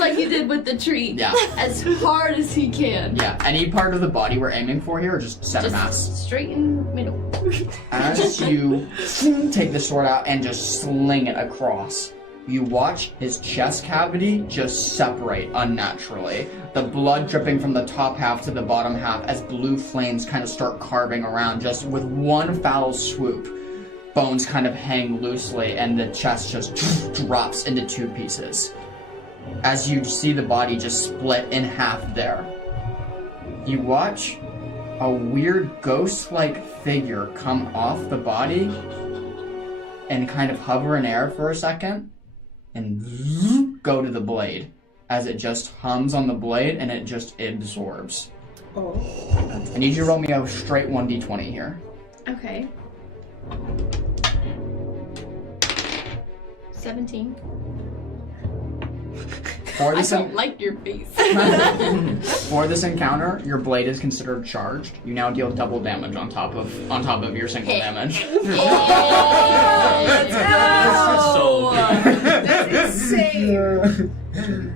like he did with the tree, Yeah. as hard as he can. Yeah, any part of the body we're aiming for here, or just center mass? Just straight in the middle. As you take the sword out and just sling it across, you watch his chest cavity just separate unnaturally. The blood dripping from the top half to the bottom half as blue flames kind of start carving around just with one foul swoop. Bones kind of hang loosely and the chest just drops into 2 pieces. As you see the body just split in half there. You watch a weird ghost-like figure come off the body and kind of hover in air for a second and go to the blade as it just hums on the blade and it just absorbs. Oh. I need you to roll me a straight 1d20 here. Okay. 17. For this, like your face. for this encounter, your blade is considered charged. You now deal double damage on top of your single damage. So good. That's insane.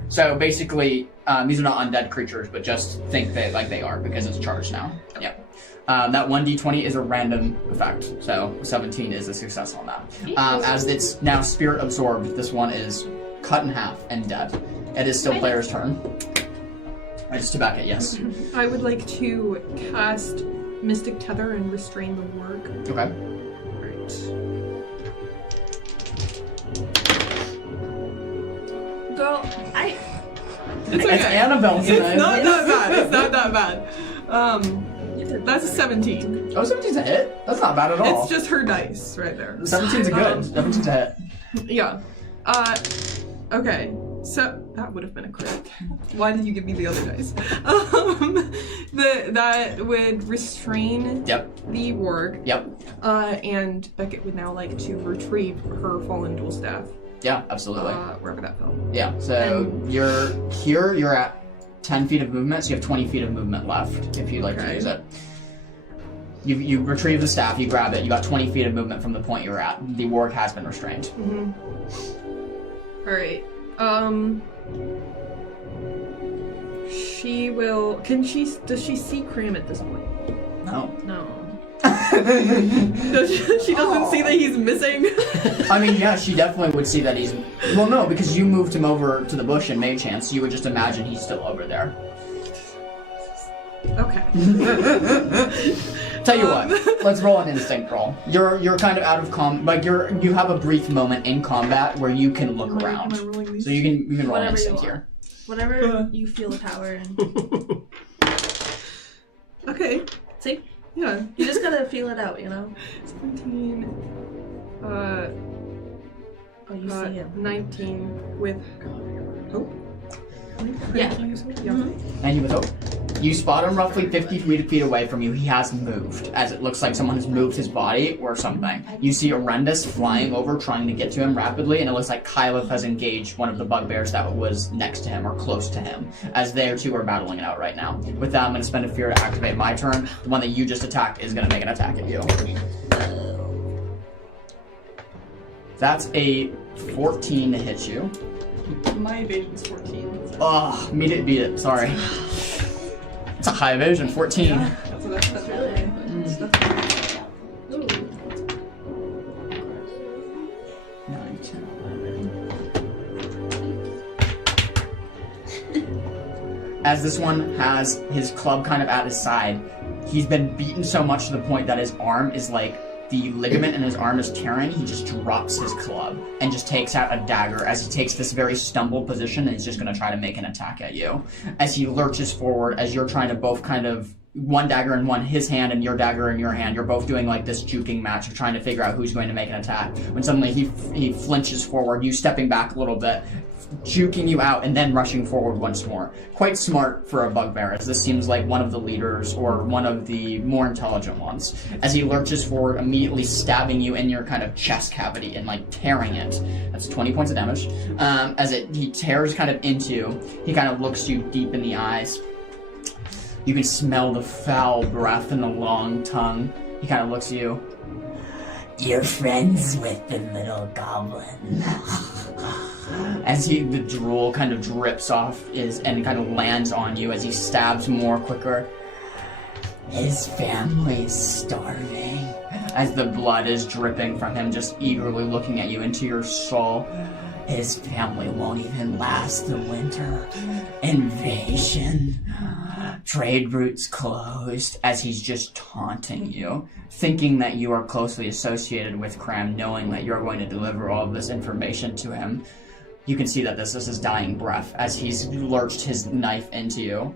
So basically, these are not undead creatures, but just think that like they are because it's charged now. Yep. That 1d20 is a random effect, so 17 is a success on that. As it's now spirit absorbed, this one is cut in half and dead. It is still player's turn. Just to back it, yes. I would like to cast Mystic Tether and restrain the warg. Okay. Right. Girl, It's okay. It's Annabelle tonight. It's not that bad. It's not that bad. That's a 17. Oh, 17's a hit? That's not bad at all. It's just her dice right there. 17's a good. 17's a hit. Yeah. Okay. So that would have been a crit. Why did you give me the other dice? That would restrain Yep. the warg. Yep. And Beckett would now like to retrieve her fallen dual staff. Yeah, absolutely. Wherever that fell. Yeah, so you're here, you're at 10 feet of movement, so you have 20 feet of movement left if you'd like to use it. You retrieve the staff, you grab it, you got 20 feet of movement from the point you were at. The warg has been restrained. Mm-hmm. Alright. She will... Does she see Cram at this point? No. No. She doesn't see that he's missing? I mean, yeah, she definitely would see that he's... Well, no, because you moved him over to the bush and made chance, so you would just imagine he's still over there. Okay. Tell you what, let's roll an instinct roll. You're kind of out of you have a brief moment in combat where you can look around. So you can roll an Whatever you instinct want. here. Whenever you feel the power and Okay. see? Yeah. You just gotta feel it out, you know? 17. Oh, you see it. 19 with hope. Yeah. And you with hope. You spot him roughly 50 feet away from you. He has moved, as it looks like someone has moved his body or something. You see Orendis flying over, trying to get to him rapidly, and it looks like Kyleth has engaged one of the bugbears that was next to him or close to him, as they two are battling it out right now. With that, I'm going to spend a fear to activate my turn. The one that you just attacked is going to make an attack at you. That's a 14 to hit you. My evasion's 14. So. Oh, beat it, sorry. It's a high evasion, 14. Yeah, that's really stuff. 9, 10, 11. As this one has his club kind of at his side, he's been beaten so much to the point that his arm is like, the ligament in his arm is tearing. He just drops his club and just takes out a dagger as he takes this very stumbled position and he's just going to try to make an attack at you. As he lurches forward, as you're trying to both kind of, one dagger in his hand and your dagger in your hand, you're both doing like this juking match of trying to figure out who's going to make an attack. When suddenly he flinches forward, you stepping back a little bit, juking you out and then rushing forward once more. Quite smart for a bugbear, as this seems like one of the leaders or one of the more intelligent ones. As he lurches forward, immediately stabbing you in your kind of chest cavity and like tearing it. That's 20 points of damage. As he tears kind of into, he kind of looks you deep in the eyes. You can smell the foul breath and the long tongue. He kind of looks at you. You're friends with the little goblin. As the drool kind of drips off and kind of lands on you as he stabs more quicker. His family's starving. As the blood is dripping from him, just eagerly looking at you into your soul. His family won't even last the winter. Invasion. Trade routes closed, as he's just taunting you, thinking that you are closely associated with Cram, knowing that you're going to deliver all of this information to him. You can see that this is his dying breath as he's lurched his knife into you.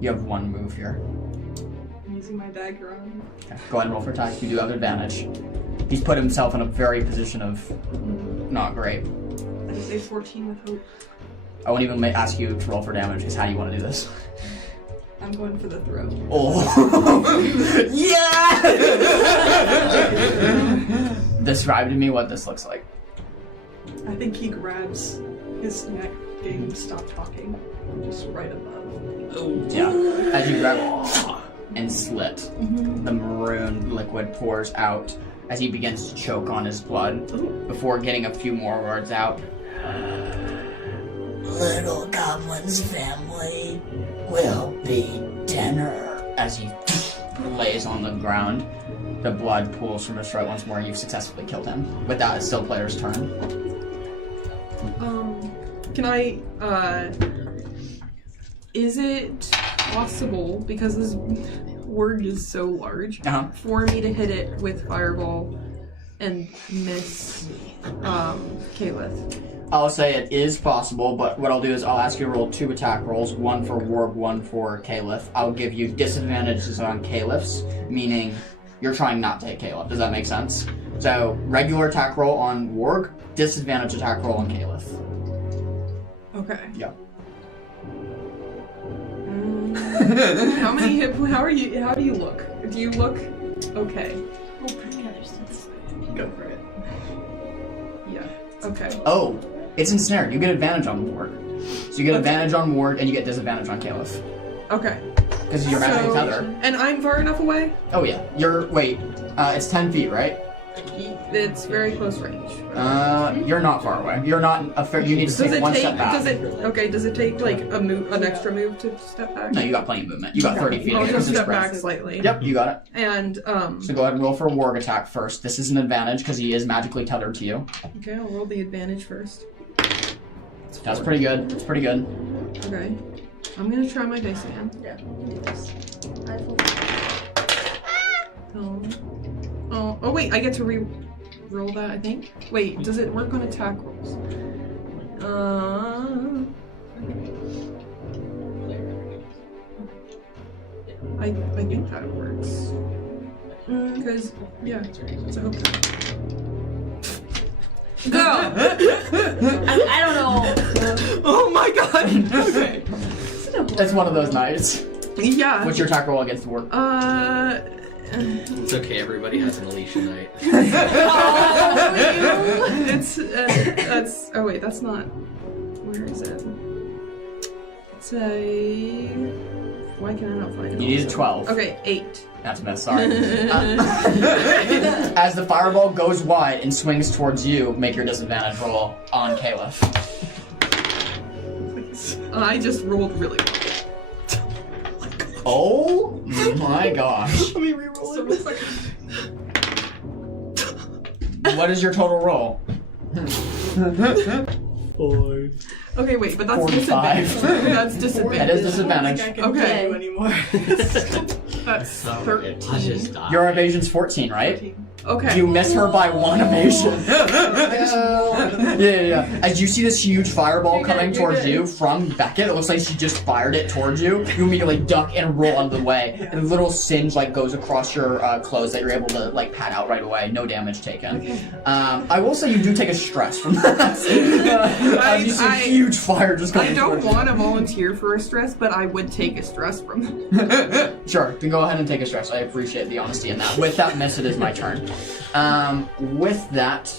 You have one move here. I'm using my dagger on. Okay, go ahead and roll for attack. You do have advantage. He's put himself in a very position of not great. I say 14 with hope. I won't even ask you to roll for damage, because how do you want to do this? I'm going for the throw. Oh. Yeah! Describe to me what this looks like. I think he grabs his neck, getting him to stop talking, just right above. Yeah. As you grab and slit, the maroon liquid pours out as he begins to choke on his blood before getting a few more words out. Little Goblin's family will be dinner. As he lays on the ground, the blood pools from his throat once more. You've successfully killed him. With that, it's still player's turn. Can I, is it possible, because this word is so large, for me to hit it with Fireball and miss, Caliph? I'll say it is possible, but what I'll do is I'll ask you to roll 2 attack rolls, one for Warg, one for Caliph. I'll give you disadvantages on Caliph's, meaning you're trying not to hit Caliph. Does that make sense? So, regular attack roll on Warg, disadvantage attack roll on Caliph. Okay. Yeah. How do you look? Do you look okay? Go for it. Yeah. Okay. Oh, it's ensnared. You get advantage on Warg. So you get advantage on Warg and you get disadvantage on Caliph. Okay. Because you're magic tether. And I'm far enough away? Oh yeah. It's 10 feet, right? It's very close range. You're not far away. You're not you need to take one step back. Does it take like an extra move to step back? No, you got plenty of movement. You got 30 feet. I'll just step back slightly. Yep, you got it. And, So go ahead and roll for a Warg attack first. This is an advantage because he is magically tethered to you. Okay, I'll roll the advantage first. That's pretty good. It's pretty good. Okay. I'm gonna try my dice again. Yeah, do this. Oh wait, I get to re-roll that, I think. Wait, does it work on attack rolls? I think that works. Because, yeah, so okay. Go! I don't know. Oh my god! Okay. It's one of those nights. Yeah. What's your attack roll against the Warg? It's okay, everybody has an Alicia night. Oh wait, that's not. Where is it? It's a. Why can I not find it? You need a 12. Okay, 8. That's a mess, sorry. As the fireball goes wide and swings towards you, make your disadvantage roll on Caliph. I just rolled really well. Oh my gosh. Let me reroll it. What is your total roll? 5. Okay, wait, but that's 45. disadvantage. That's disadvantage. That is disadvantage. I can Okay. do anymore. That's So 13. I just died. Your evasion's 14, right? Okay. You miss her by 1 evasion. Yeah. As you see this huge fireball coming towards you from Beckett, it looks like she just fired it towards you. You immediately duck and roll out of the way. And a little singe goes across your clothes that you're able to pat out right away. No damage taken. I will say you do take a stress from that. As you see a huge fire just coming I don't towards you. want to volunteer for a stress, but I would take a stress from that. Sure, then go ahead and take a stress. I appreciate the honesty in that. With that miss, it is my turn. With that,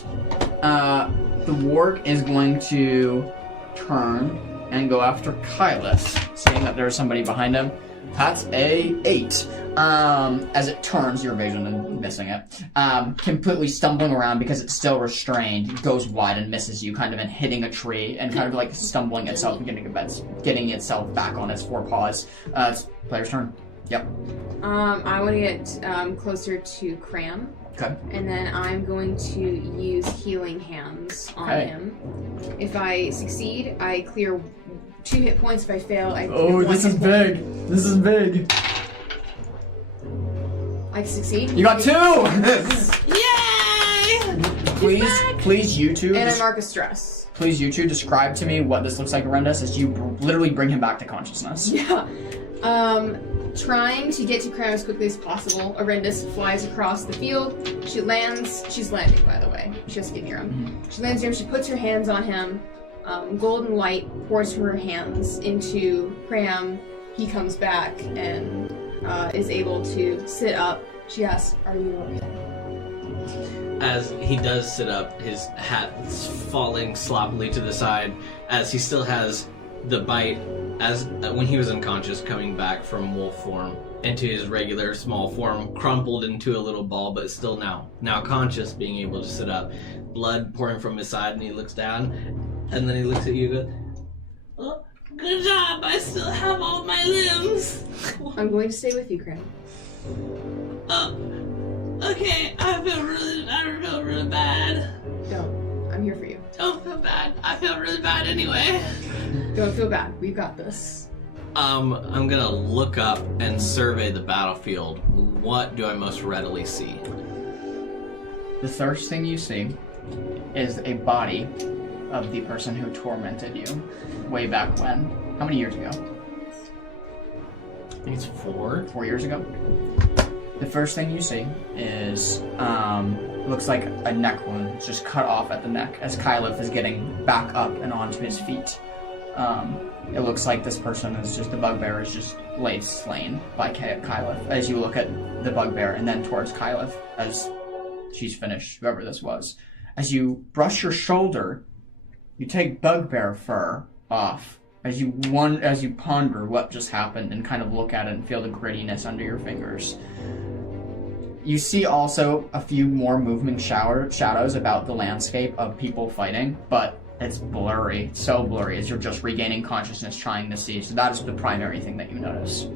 the Warg is going to turn and go after Kylus, seeing that there's somebody behind him. That's a 8. As it turns, your evasion and missing it, completely stumbling around because it's still restrained, goes wide and misses you, kind of in hitting a tree and kind of stumbling itself and getting itself back on its 4 paws. It's player's turn. Yep. I want to get closer to Cram. Okay. And then I'm going to use Healing Hands on Okay. him. If I succeed, I clear 2 hit points. If I fail, I clear Oh, 1 this is hit point. big. This is big. I succeed. You got 2! Yay! Please, you two. And I mark a stress. Please, you two, describe to me what this looks like, Arendis, as you literally bring him back to consciousness. Yeah. Trying to get to Cram as quickly as possible. Arendis flies across the field. She lands. She's landing, by the way. She has to get near him. She lands near him. She puts her hands on him. Golden light pours from her hands into Cram. He comes back and is able to sit up. She asks, "Are you okay?" As he does sit up, his hat's falling sloppily to the side, as he still has the bite, as when he was unconscious, coming back from wolf form into his regular small form, crumpled into a little ball, but still now conscious, being able to sit up. Blood pouring from his side, and he looks down, and then he looks at you and goes, Oh, good job. I still have all my limbs. I'm going to stay with you, Cram. Okay. I feel really bad. Don't. I'm here for you. Don't feel bad. I feel really bad anyway. Don't feel bad. We've got this. I'm gonna look up and survey the battlefield. What do I most readily see? The first thing you see is a body of the person who tormented you way back when. How many years ago? I think it's 4. 4 years ago? The first thing you see is, looks like a neck wound. It's just cut off at the neck as Kylif is getting back up and onto his feet. It looks like this person is just, the bugbear is just laid slain by Kylif as you look at the bugbear and then towards Kylif as she's finished, whoever this was. As you brush your shoulder, you take bugbear fur off as you ponder what just happened and kind of look at it and feel the grittiness under your fingers. You see also a few more moving shadows about the landscape of people fighting, but it's blurry, so blurry as you're just regaining consciousness trying to see. So that is the primary thing that you notice.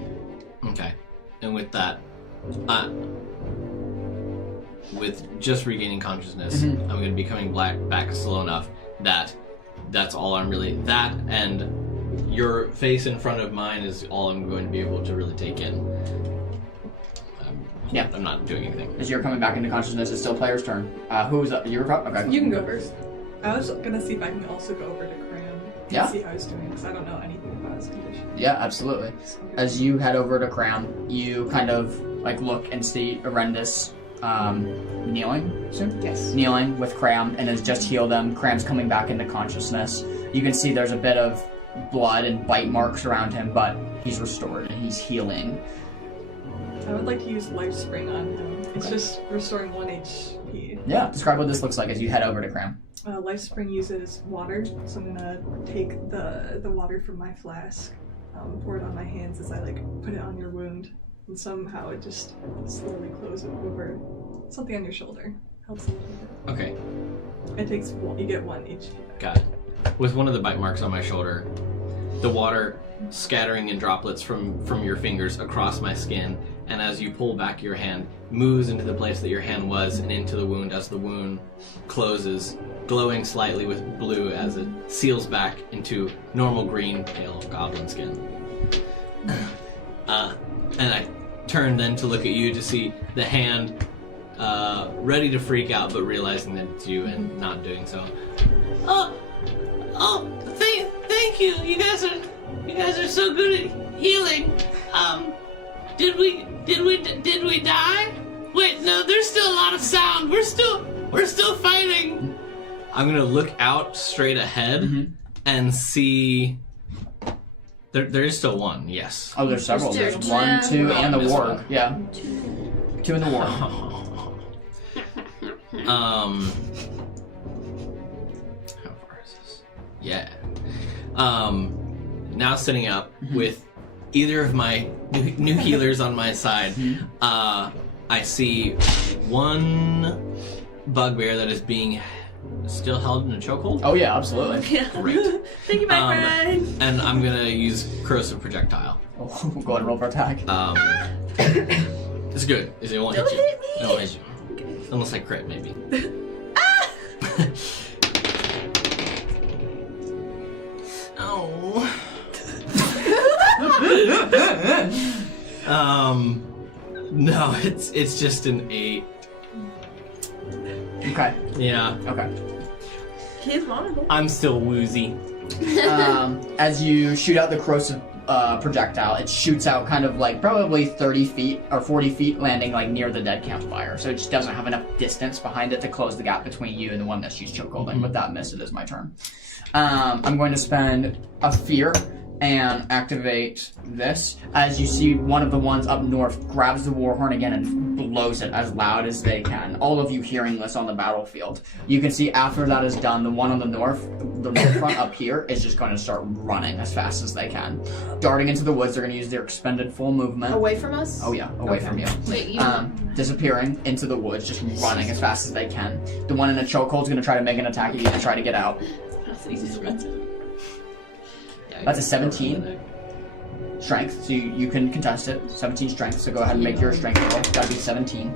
Okay. And with that, with just regaining consciousness, I'm going to be coming back slow enough that that's all I'm really... That and your face in front of mine is all I'm going to be able to really take in. Yeah. I'm not doing anything. As you're coming back into consciousness, it's still player's turn. Who's up? You're up? Okay. You can go first. I was gonna see if I can also go over to Cram and Yeah. see how he's doing, because I don't know anything about his condition. Yeah, absolutely. As you head over to Cram, you kind of like look and see Arendis kneeling soon? Yes. Kneeling with Cram and has just healed him. Cram's coming back into consciousness. You can see there's a bit of blood and bite marks around him, but he's restored and he's healing. I would like to use Life Spring on him. It's just restoring 1 HP. Yeah, describe what this looks like as you head over to Cram. Life Spring uses water, so I'm gonna take the water from my flask, pour it on my hands as I put it on your wound, and somehow it just slowly closes over. Something on your shoulder helps a little bit. Okay. It takes you get 1 HP. Got it. With one of the bite marks on my shoulder, the water scattering in droplets from your fingers across my skin, and as you pull back your hand, moves into the place that your hand was and into the wound as the wound closes, glowing slightly with blue as it seals back into normal green, pale goblin skin. And I turn then to look at you to see the hand ready to freak out, but realizing that it's you and not doing so. Thank you. You guys are so good at healing. Did we die? Wait, no, there's still a lot of sound. We're still fighting. I'm gonna look out straight ahead and see. There is still one, yes. Oh, there's several. There's 1, 2, and the warg. Yeah. 2 in the warg. How far is this? Yeah. Now sitting up with either of my new healers on my side, I see one bugbear that is being still held in a chokehold. Oh yeah, absolutely. Great. Thank you, my friend. And I'm gonna use corrosive projectile. Go ahead and roll for attack. It's good. It won't hit you. hit me. It won't hit you. Unless I crit, maybe. Oh. No, it's just an 8. Okay. Yeah. Okay. He's vulnerable. I'm still woozy. As you shoot out the corrosive projectile, it shoots out kind of like probably 30 feet or 40 feet, landing like near the dead campfire. So it just doesn't have enough distance behind it to close the gap between you and the one that she's chokeholding. With that miss, it is my turn. I'm going to spend a fear and activate this. As you see, one of the ones up north grabs the Warhorn again and blows it as loud as they can. All of you hearing this on the battlefield. You can see after that is done, the one on the north front up here is just going to start running as fast as they can. Darting into the woods, they're going to use their expended full movement. Away from us? Oh yeah, away from you. Wait, you Disappearing into the woods, just running as fast as they can. The one in a chokehold is going to try to make an attack at you to try to get out. That's a 17 strength, so you can contest it. 17 strength, so go ahead and make your strength roll. Gotta be 17.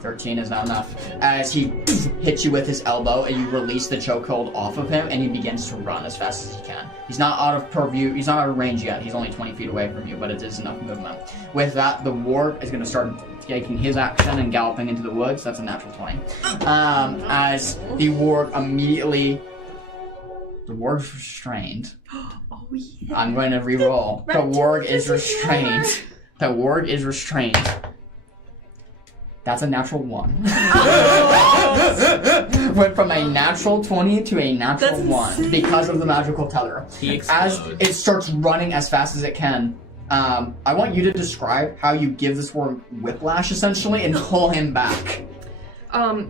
13 is not enough. As he hits you with his elbow and you release the chokehold off of him, and he begins to run as fast as he can. He's not out of purview, he's not out of range yet. He's only 20 feet away from you, but it is enough movement. With that, the warg is going to start taking his action and galloping into the woods. That's a natural 20. As the warg immediately... The warg's restrained. Oh yeah. I'm going to re-roll. The warg is restrained. The warg is restrained. That's a natural 1. Went from a natural 20 to a natural 1 because of the magical tether. As it starts running as fast as it can, I want you to describe how you give this warg whiplash essentially and pull him back.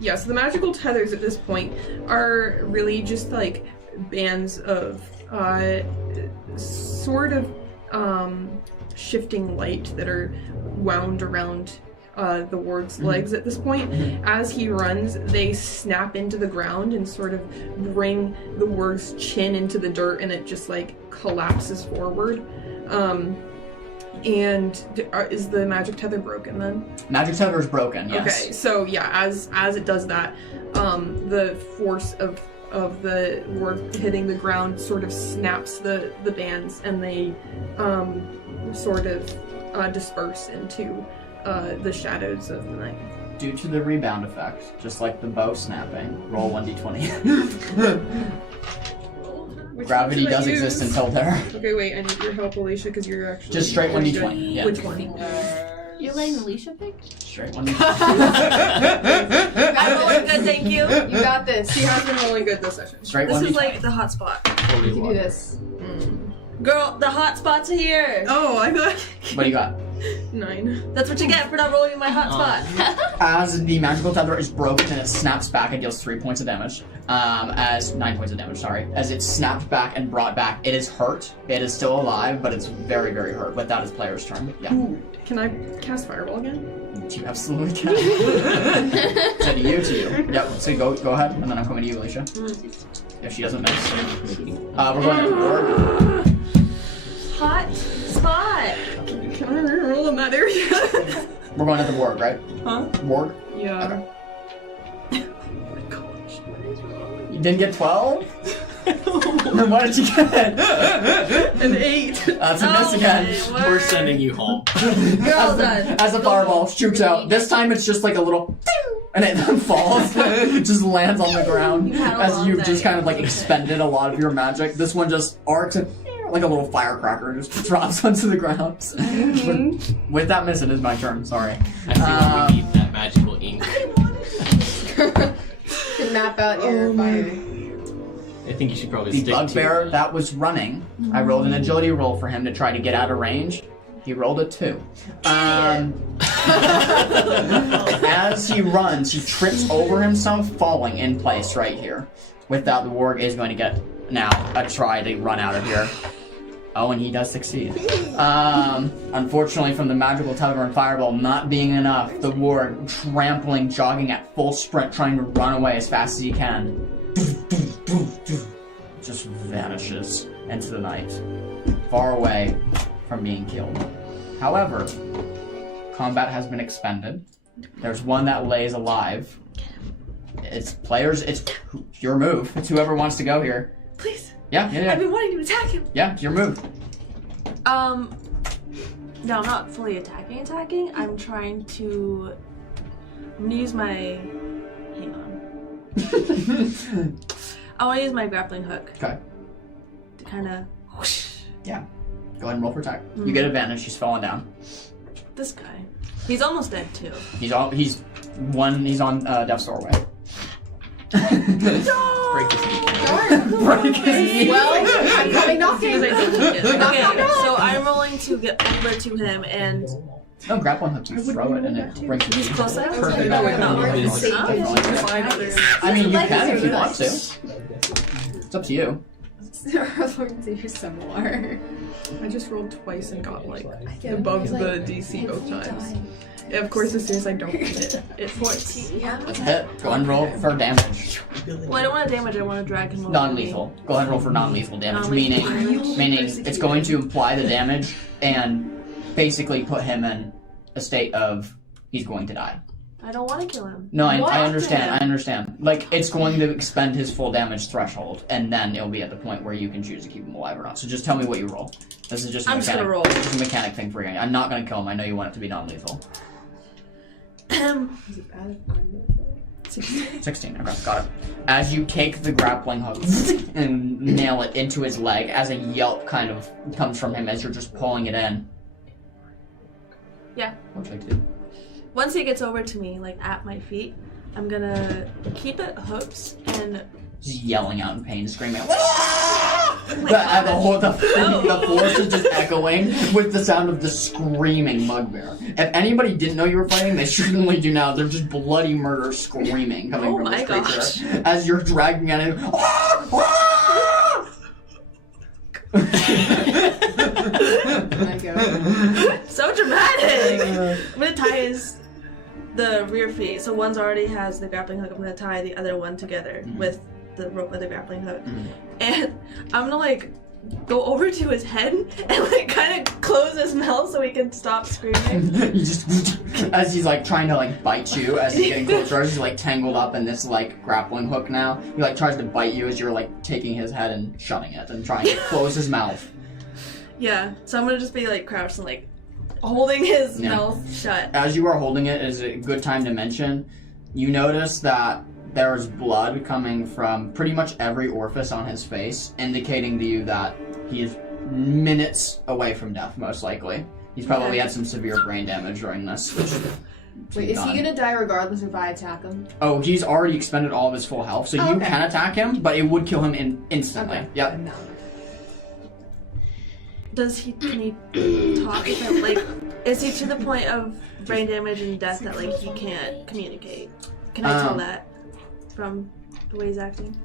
Yeah, so the magical tethers at this point are really just like bands of sort of shifting light that are wound around the warg's legs at this point. As he runs, they snap into the ground and sort of bring the warg's chin into the dirt, and it just like collapses forward. And is the magic tether broken then? Magic tether is broken, yes. Okay, so yeah, as it does that, the force of the warg hitting the ground sort of snaps the bands, and they sort of disperse into the shadows of the night. Due to the rebound effect, just like the bow snapping, roll 1d20. Gravity does exist in Tildare. Okay, wait, I need your help, Alicia, because you're actually... Just straight 1d20, yeah. Which one? You're letting Alicia pick? Straight 1d20. I'm rolling good, thank you. You got this. She has been rolling good this session. Straight This 1d20. is like the hot spot. You can do this. Girl, the hot spots are here. Oh, I thought... What do you got? 9. That's what you get for not rolling my hot spot. As the magical tether is broken and it snaps back, it deals 3 points of damage. 9 points of damage, sorry. As it's snapped back and brought back, it is hurt. It is still alive, but it's very, very hurt. With that, it's player's turn. Yeah. Ooh, can I cast Fireball again? You absolutely can. So to you. Yep, so go ahead, and then I'm coming to you, Alicia. If she doesn't miss. We're going to war. Hot spot. Can I reroll in that area? We're going at the warg, right? Huh? Warg? Yeah. Okay. You didn't get 12? What did you get? An 8. That's a miss again. We're sending you home. You're all done. As the fireball shoots out, this time it's just like a little and it then falls. It just lands on the ground You had a as long you've day. just kind of like expended a lot of your magic. This one just arcs it like a little firecracker and just drops onto the ground. But with that miss, it is my turn. Sorry. I feel like we need that magical ink. To map out your fire. I think you should probably The stick bugbear to that was running, I rolled an agility roll for him to try to get out of range. He rolled a 2. As he runs, he trips over himself, falling in place right here. With that, the warg is going to get now a try to run out of here. Oh, and he does succeed. Unfortunately, from the magical tether and fireball not being enough, the warg trampling, jogging at full sprint, trying to run away as fast as he can. Just vanishes into the night, far away from being killed. However, combat has been expended. There's one that lays alive. It's your move. It's whoever wants to go here. Please. Yeah. I've been wanting to attack him. Yeah, it's your move. No, I'm not fully attacking. I'm trying to. I'm gonna use my. Hang on. I want to use my grappling hook. Okay. To kind of. Yeah. Go ahead and roll for attack. You get advantage. He's falling down. This guy. He's almost dead too. He's on death's doorway. Break his knee. Break his knee. Well, I'm coming knocking. Okay, so I'm rolling to get over to him and. No, grappling hook. You throw it and it breaks his knee. He's close enough? Perfect. No, I mean, you can if you want to. It's up to you. There's some more. I just rolled twice and got like get above like, the DC both times. Yeah, of course, as soon as I don't hit it, 14. Yeah. That's a hit. Go ahead and roll for damage. Well, I don't want to damage, I want to drag him over. Non-lethal. Go ahead and roll for non-lethal damage, Non-lethal meaning it's going to imply the damage and basically put him in a state of he's going to die. I don't want to kill him. No, I understand. Like, it's going to expend his full damage threshold, and then it'll be at the point where you can choose to keep him alive or not. So just tell me what you roll. This is just a I'm mechanic. just gonna roll. Just a mechanic thing for you. I'm not gonna kill him. I know you want it to be non-lethal. 16. Okay, got it. As you take the grappling hook and nail it into his leg, as a yelp kind of comes from him as you're just pulling it in. Yeah. What would you like to do? Once he gets over to me, like at my feet, I'm gonna keep it hooked and. Just yelling out in pain, screaming. The force is just echoing with the sound of the screaming bugbear. If anybody didn't know you were fighting, they certainly do now. They're just bloody murder screaming coming from this creature as you're dragging at him. Oh my god. So dramatic! I'm gonna tie the rear feet. So one's already has the grappling hook. I'm gonna tie the other one together with the rope with the grappling hook. And I'm gonna like go over to his head and like kind of close his mouth so he can stop screaming. You just as he's like trying to like bite you as he's getting closer, as he's like tangled up in this like grappling hook now. He like tries to bite you as you're like taking his head and shutting it and trying to close his mouth. Yeah, so I'm gonna just be like crouched and like holding his mouth shut. As you are holding it, is a good time to mention, you notice that there's blood coming from pretty much every orifice on his face, indicating to you that he is minutes away from death, most likely. He's probably had some severe brain damage during this. Wait, is he gonna die regardless if I attack him? Oh, he's already expended all of his full health, so you can attack him, but it would kill him instantly. Okay. Yep. No. Can he talk with him? Like, is he to the point of brain damage and death that like he can't communicate? Can I tell that from the way he's acting?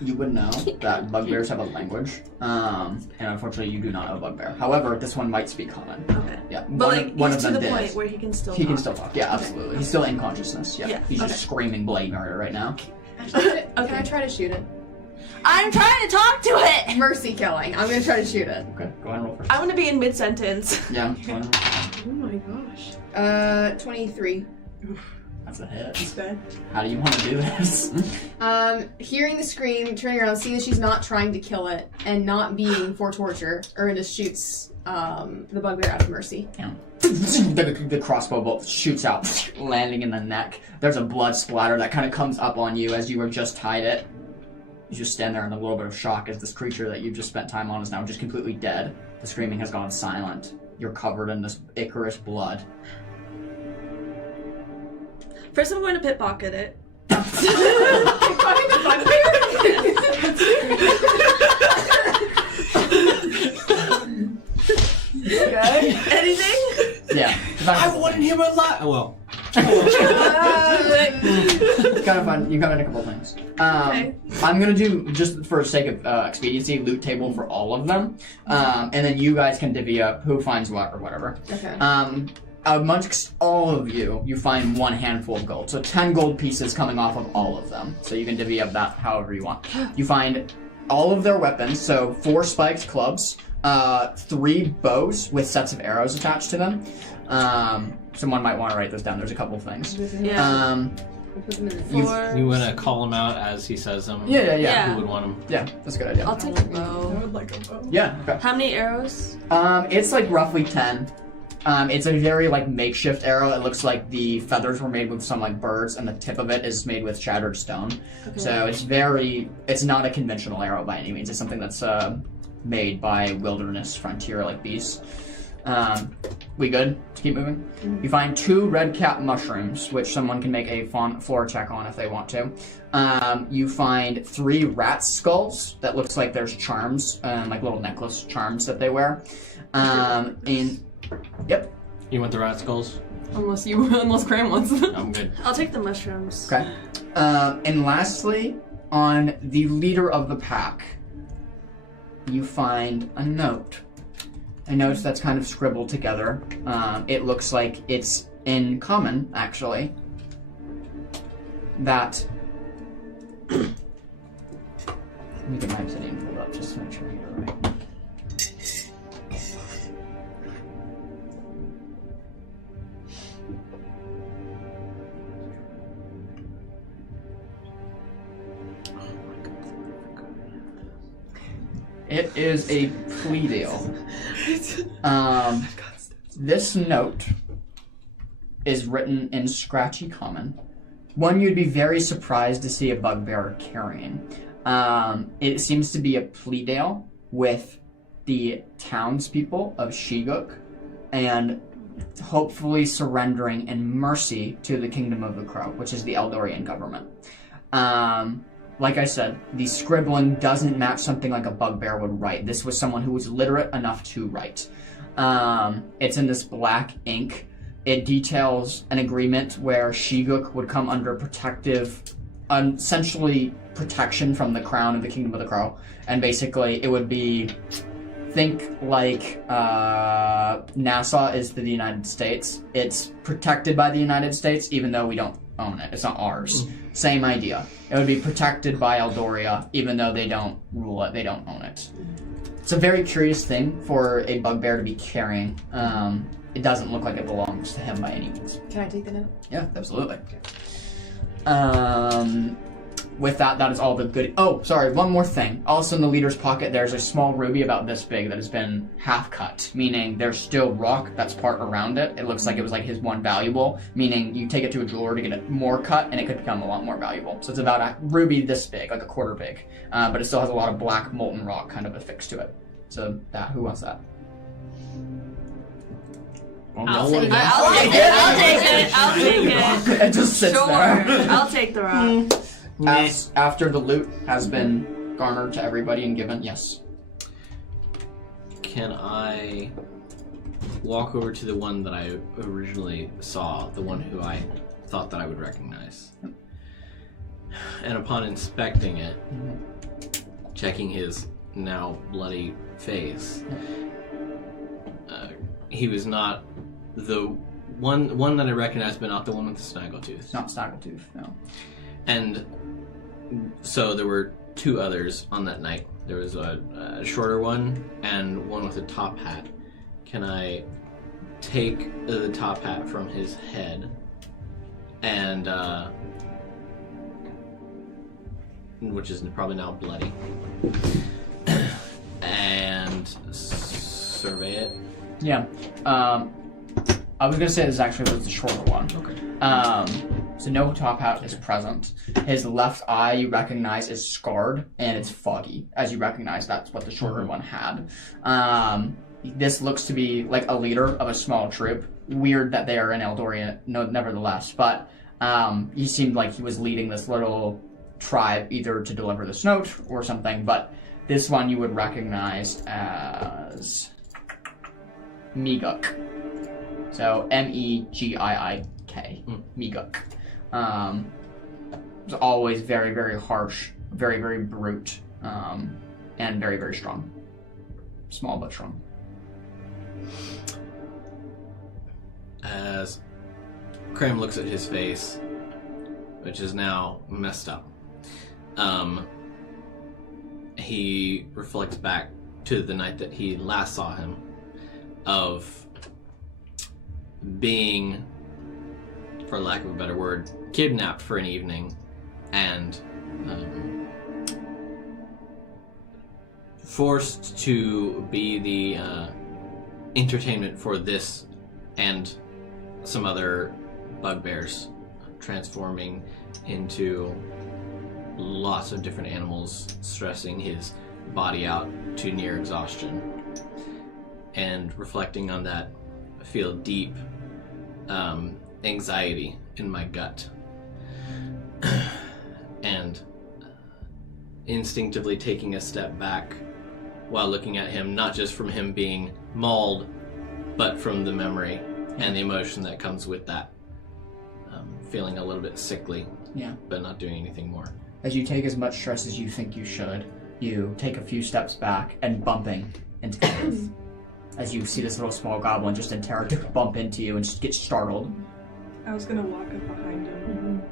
You would know that bugbears have a language, and unfortunately you do not know bugbear. However, this one might speak common. Okay. Yeah, But one he's of to them the did. point where he can still He talk. can still talk. Yeah, absolutely. He's still in consciousness. Yeah. Yeah, He's just screaming bloody murder right now. Can I try to shoot it? I'm trying to talk to it! Mercy killing. I'm gonna try to shoot it. Okay, go ahead and roll for. I'm gonna be in mid-sentence. Yeah. Go ahead and roll. Oh my gosh. 23. That's a hit. He's dead. How do you want to do this? Hearing the scream, turning around, seeing that she's not trying to kill it, and not being for torture, Erwin just shoots the bugbear out of mercy. The crossbow bolt shoots out, landing in the neck. There's a blood splatter that kind of comes up on you as you were just tied it. You just stand there in a little bit of shock as this creature that you've just spent time on is now just completely dead. The screaming has gone silent. You're covered in this Icarus blood. First I'm going to pickpocket it. Okay. Anything? Yeah. I wouldn't hear a lot. Well, It's kind of fun. You got in a couple of things. Okay. I'm gonna do, just for sake of expediency, loot table for all of them, and then you guys can divvy up who finds what or whatever. Okay. Amongst all of you, you find one handful of gold. So 10 gold pieces coming off of all of them. So you can divvy up that however you want. You find all of their weapons, so 4 spiked clubs, 3 bows with sets of arrows attached to them. Someone might want to write this down. There's a couple of things. Yeah. Put them in the For You want to call him out as he says them? Yeah. Who would want him? Yeah, that's a good idea. I'll take a I bow. would like a bow. Yeah, okay. How many arrows? It's like roughly 10. It's a very like makeshift arrow. It looks like the feathers were made with some like birds, and the tip of it is made with shattered stone. Okay. So it's not a conventional arrow by any means. It's something that's made by wilderness frontier like these. We good to keep moving? You find 2 red cap mushrooms, which someone can make a floor check on if they want to. You find 3 rat skulls that looks like there's charms, like little necklace charms that they wear. Yep. You want the rat skulls? Unless Graham wants them. I'm good. I'll take the mushrooms. Okay. And lastly, on the leader of the pack, you find a note. A note that's kind of scribbled together. It looks like it's in common, actually. That... Let me get my obsidian pulled up just to make sure I get it right. It is a plea deal. This note is written in scratchy common. One you'd be very surprised to see a bugbearer carrying. It seems to be a plea deal with the townspeople of Shiguk and hopefully surrendering in mercy to the Kingdom of the Crow, which is the Eldorian government. Like I said, the scribbling doesn't match something like a bugbear would write. This was someone who was literate enough to write. It's in this black ink. It details an agreement where Shiguk would come under protective, essentially protection from the crown of the Kingdom of the Crow. And basically it would be, think like Nassau is to the United States. It's protected by the United States even though we don't own it. It's not ours. Same idea. It would be protected by Eldoria, even though they don't rule it, they don't own it. It's a very curious thing for a bugbear to be carrying. It doesn't look like it belongs to him by any means. Can I take the note? Yeah, absolutely. With that is all the good... Oh, sorry, one more thing. Also in the leader's pocket, there's a small ruby about this big that has been half cut, meaning there's still rock that's part around it. It looks like it was like his one valuable, meaning you take it to a jeweler to get it more cut, and it could become a lot more valuable. So it's about a ruby this big, like a quarter big, but it still has a lot of black molten rock kind of affixed to it. So who wants that? Well, I'll no take one it. else. I'll take it. It just sits Sure. there. I'll take the rock. After the loot has been garnered to everybody and given, yes. Can I walk over to the one that I originally saw, the one who I thought that I would recognize? And upon inspecting it, checking his now bloody face, he was not the one that I recognized, but not the one with the snaggletooth. Not Snaggletooth, no. And so there were 2 others on that night. There was a shorter one and one with a top hat. Can I take the top hat from his head and which is probably now bloody, and survey it? Yeah. I was gonna say this actually was the shorter one. Okay. So no top hat is present. His left eye you recognize is scarred and it's foggy. As you recognize, that's what the shorter one had. This looks to be like a leader of a small troop. Weird that they are in Eldoria, nevertheless. But he seemed like he was leading this little tribe either to deliver this note or something. But this one you would recognize as Meguk. So M-E-G-I-I-K. Meguk. Was always very, very harsh, very, very brute, and very, very strong. Small but strong. As Cram looks at his face, which is now messed up, he reflects back to the night that he last saw him, of being, for lack of a better word, kidnapped for an evening and forced to be the entertainment for this and some other bugbears, transforming into lots of different animals, stressing his body out to near exhaustion. And reflecting on that, I feel deep anxiety in my gut. And instinctively taking a step back while looking at him, not just from him being mauled, but from the memory and the emotion that comes with that. Feeling a little bit sickly, but not doing anything more. As you take as much stress as you think you should, you take a few steps back and bumping into Kenneth. As you see this little small goblin just in terror bump into you and just get startled. I was gonna walk up behind him.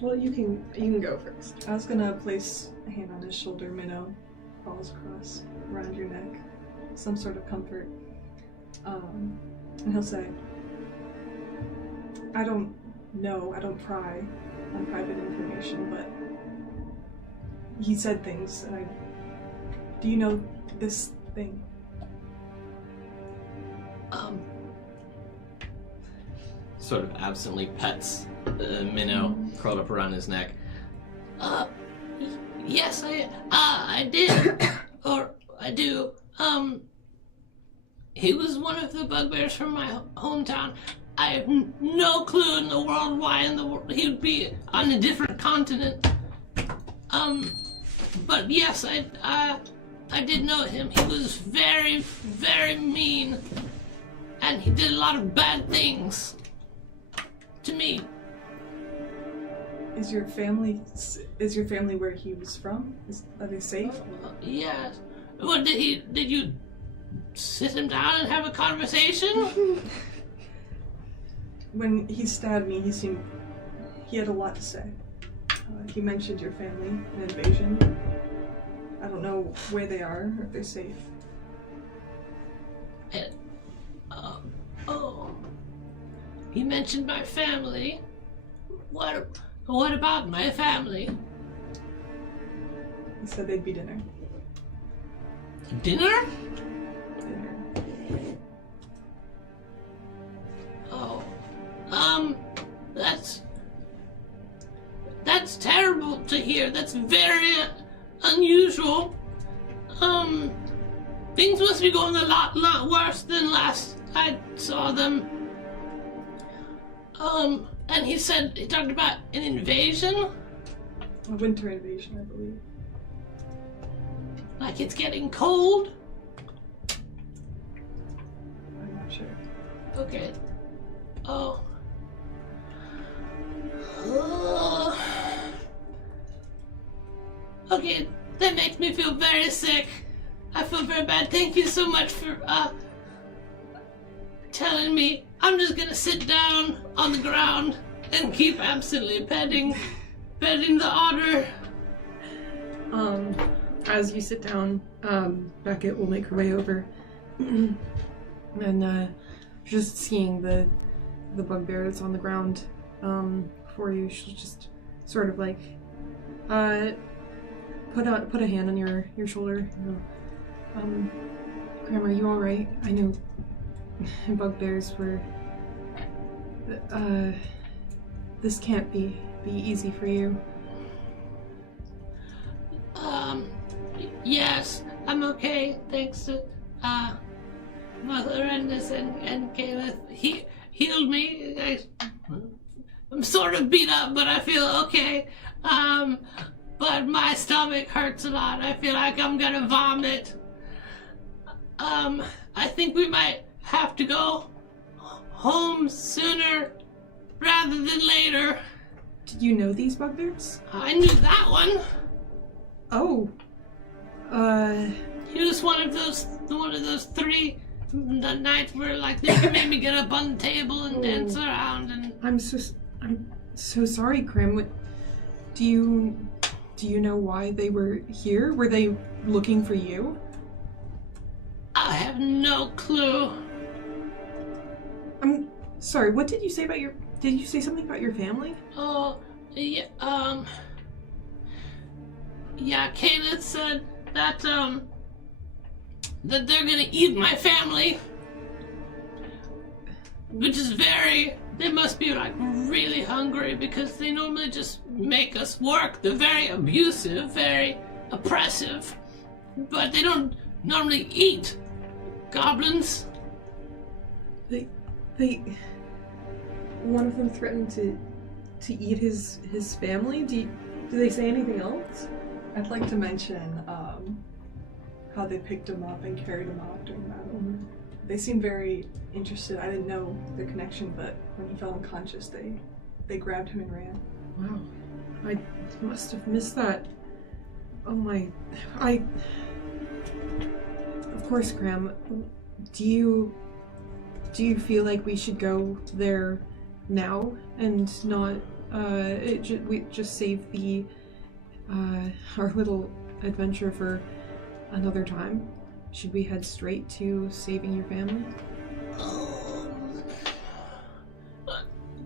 Well, you can go first. I was gonna place a hand on his shoulder. Minnow falls across around your neck, some sort of comfort. And he'll say, I don't know, I don't pry on private information, but he said things, and do you know this thing? Sort of absently pets Minnow curled up around his neck. Yes, I did. Or I do. He was one of the bugbears from my hometown. I have no clue in the world why in the world he would be on a different continent. But yes, I did know him. He was very, very mean, and he did a lot of bad things to me. Is your family where he was from? Are they safe? Yes. What did you sit him down and have a conversation? When he stabbed me, he had a lot to say. He mentioned your family, an invasion. I don't know where they are, or if they're safe. He mentioned my family. What about my family? He said they'd be dinner. Dinner? Dinner. Oh. That's terrible to hear. That's very unusual. Things must be going a lot worse than last I saw them. And he talked about an invasion? A winter invasion, I believe. Like it's getting cold? I'm not sure. Okay. Oh. Okay, that makes me feel very sick. I feel very bad. Thank you so much for telling me. I'm just gonna sit down on the ground and keep absently petting the otter. As you sit down, Beckett will make her way over, and just seeing the bugbear that's on the ground for you, she'll just sort of like put a hand on your shoulder. Graham, are you all right? I know bugbears were. This can't be easy for you. Yes, I'm okay. Thanks to Mother Endless and Caleb. He healed me. I'm sort of beat up, but I feel okay. But my stomach hurts a lot. I feel like I'm gonna vomit. I think we might have to go home sooner rather than later. Did you know these bugbears? I knew that one. Oh. He was one of those 3 nights where like they made me get up on the table and dance around and. I'm so sorry, Grim. What do you Do you know why they were here? Were they looking for you? I have no clue. I'm sorry, what did you say about your... Did you say something about your family? Oh, yeah, yeah, Kayla said that, that they're gonna eat my family. Which is they must be, like, really hungry because they normally just make us work. They're very abusive, very oppressive, but they don't normally eat goblins. They... One of them threatened to eat his family? Do they say anything else? I'd like to mention how they picked him up and carried him off during battle. Mm-hmm. They seemed very interested. I didn't know the connection, but when he fell unconscious, they grabbed him and ran. Wow. I must have missed that. Oh my... Of course, Graham. Do you feel like we should go there now and not we just save the our little adventure for another time? Should we head straight to saving your family?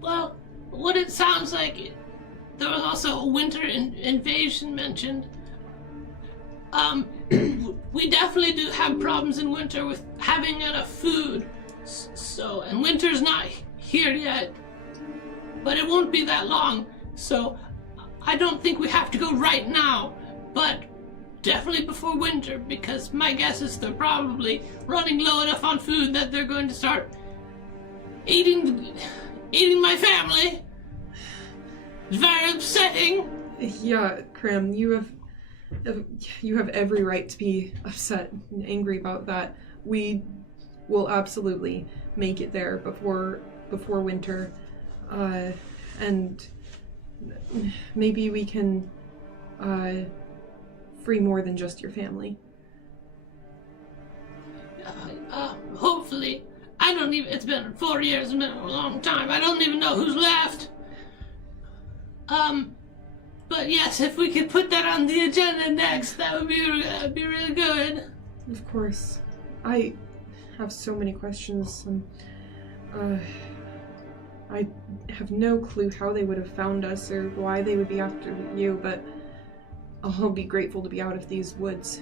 Well, what it sounds like, there was also a winter invasion mentioned. We definitely do have problems in winter with having enough food. So, and winter's not here yet, but it won't be that long. So, I don't think we have to go right now, but definitely before winter, because my guess is they're probably running low enough on food that they're going to start eating my family. It's very upsetting. Yeah, Graham, you have every right to be upset and angry about that. We will absolutely make it there before winter, and maybe we can free more than just your family. Hopefully. It's been 4 years, it's been a long time. I don't even know who's left. But yes, if we could put that on the agenda next, that would be really good. Of course. I have so many questions, and I have no clue how they would have found us or why they would be after you, but I'll be grateful to be out of these woods.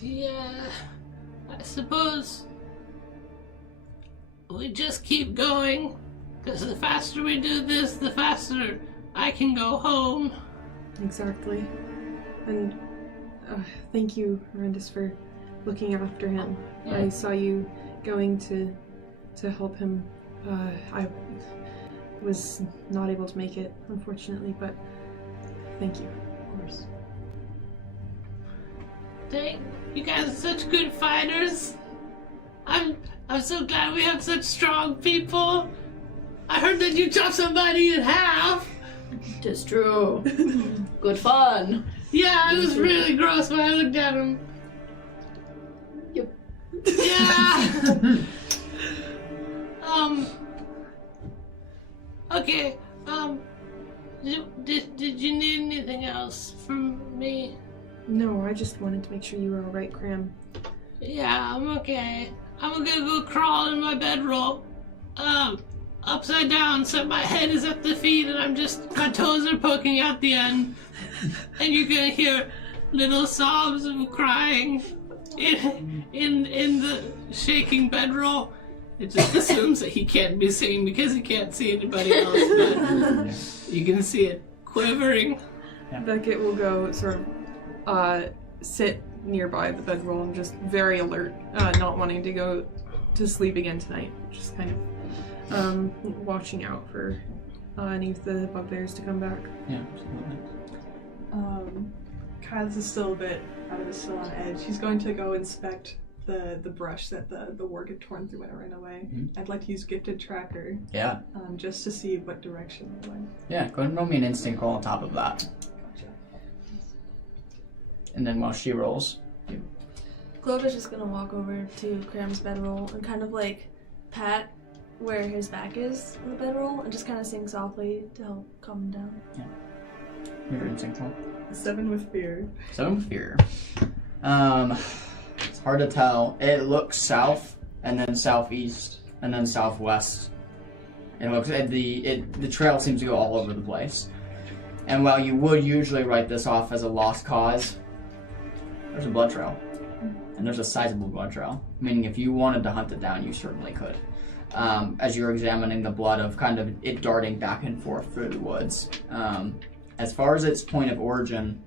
Yeah, I suppose we just keep going, because the faster we do this, the faster I can go home. Exactly. And thank you, Arendis, for looking after him. Yeah. I saw you going to help him. I was not able to make it, unfortunately, but thank you, of course. You guys are such good fighters. I'm so glad we have such strong people. I heard that you chopped somebody in half. Tis true. Good fun. Yeah, it was really gross when I looked at him. Yep. Yeah. Okay. Did you need anything else from me? No, I just wanted to make sure you were all right, Graham. Yeah, I'm okay. I'm gonna go crawl in my bedroll, upside down, so my head is at the feet, and my toes are poking out the end, and you're gonna hear little sobs of crying in the shaking bedroll. It just assumes that he can't be singing because he can't see anybody else, but you can see it quivering. Beckett will go sort of sit nearby the bedroll and just very alert, not wanting to go to sleep again tonight. Just kind of watching out for any of the bugbears to come back. Yeah, absolutely. Kyle's is still a bit still on edge. He's going to go inspect the brush that the warg had torn through when it ran away. Mm-hmm. I'd like to use Gifted Tracker. Yeah. Just to see what direction it went. Yeah, go ahead and roll me an instinct roll on top of that. Gotcha. And then while she rolls, Clover's just gonna walk over to Cram's bedroll and kind of like pat where his back is on the bedroll and just kind of sing softly to help calm him down. Your instinct roll. 7 with fear. 7 with fear. It's hard to tell. It looks south, and then southeast, and then southwest. It looks the trail seems to go all over the place. And while you would usually write this off as a lost cause, there's a blood trail. And there's a sizable blood trail. Meaning if you wanted to hunt it down, you certainly could. As you're examining the blood of kind of it darting back and forth through the woods. As far as its point of origin,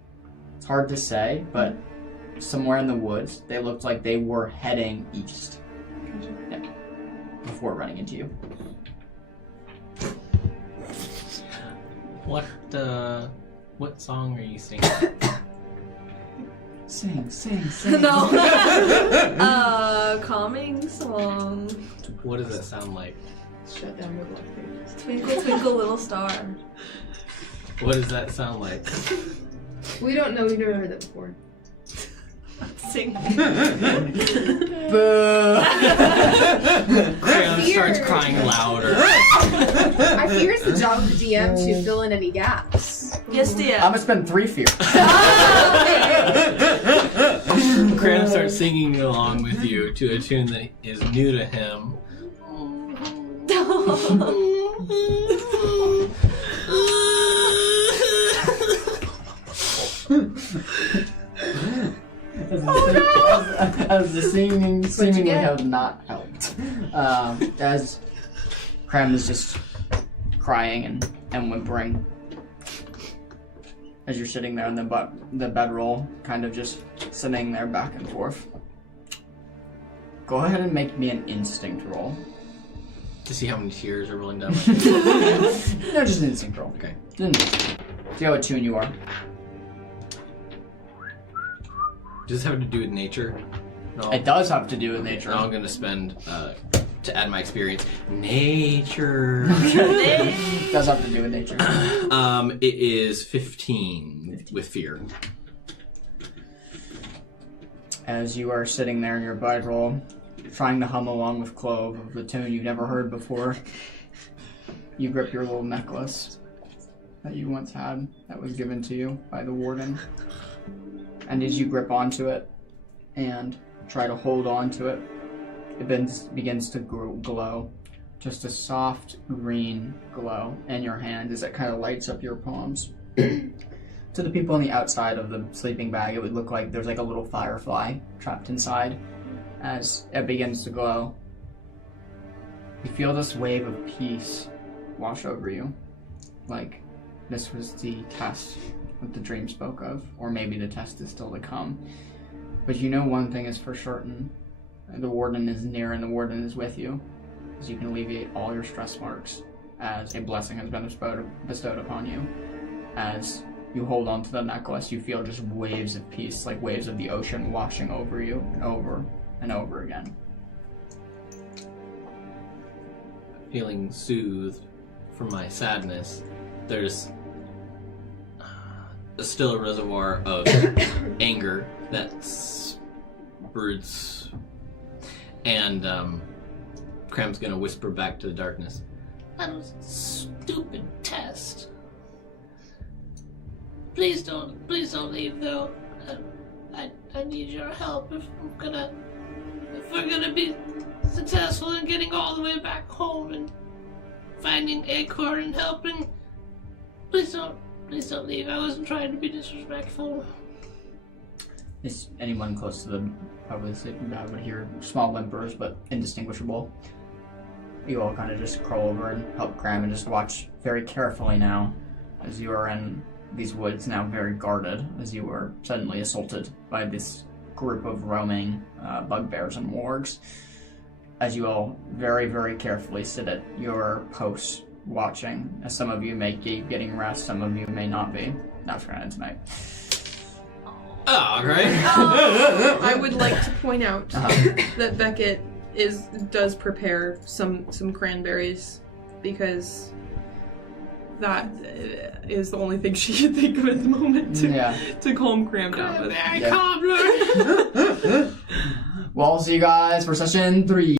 it's hard to say, but somewhere in the woods, they looked like they were heading east. Yeah. Before running into you. What song are you singing? Sing. No. Calming song. What does that sound like? Shut down your black face. Twinkle, twinkle, little star. What does that sound like? We don't know. We've never heard that before. Sing. Crayon starts crying louder. I fear it's the job of the DM to fill in any gaps. Yes, dear. I'm gonna spend 3 fear. Crayon starts singing along with you to a tune that is new to him. As the singing seemingly have not helped. As Cram is just crying and whimpering. As you're sitting there in the bedroll, kind of just sitting there back and forth. Go ahead and make me an instinct roll. To see how many tears are rolling down. No, just an instinct roll. Okay. See how attuned you are. Does this have to do with nature? No. It does have to do with nature. Now I'm going to spend, to add my experience, nature. It does have to do with nature. It is 15 with fear. As you are sitting there in your bedroll, trying to hum along with Clove of the tune you've never heard before, you grip your little necklace that you once had that was given to you by the warden. And as you grip onto it and try to hold on to it, it begins to glow. Just a soft green glow in your hand as it kind of lights up your palms. To the people on the outside of the sleeping bag, it would look like there's like a little firefly trapped inside. As it begins to glow, you feel this wave of peace wash over you. Like this was the test that the dream spoke of, or maybe the test is still to come. But you know one thing is for certain. The warden is near and the warden is with you, as you can alleviate all your stress marks as a blessing has been bestowed upon you. As you hold on to the necklace, you feel just waves of peace, like waves of the ocean washing over you and over and over again. Feeling soothed from my sadness, there's still a reservoir of anger that broods, and Cram's gonna whisper back to the darkness, That was a stupid test. Please don't leave though. I need your help if we're gonna be successful in getting all the way back home and finding Acorn and helping. Please don't leave. I wasn't trying to be disrespectful. Is anyone close to the probably sleeping bag would hear small whimpers, but indistinguishable. You all kind of just crawl over and help Cram and just watch very carefully now, as you are in these woods now very guarded, as you were suddenly assaulted by this group of roaming bugbears and wargs. As you all very, very carefully sit at your posts watching, as some of you may be getting rest, some of you may not be. Not for tonight. oh, right? I would like to point out that Beckett does prepare some cranberries, because that is the only thing she can think of at the moment to calm Cram down. Cranberry cobbler. Well, I'll see you guys for session 3.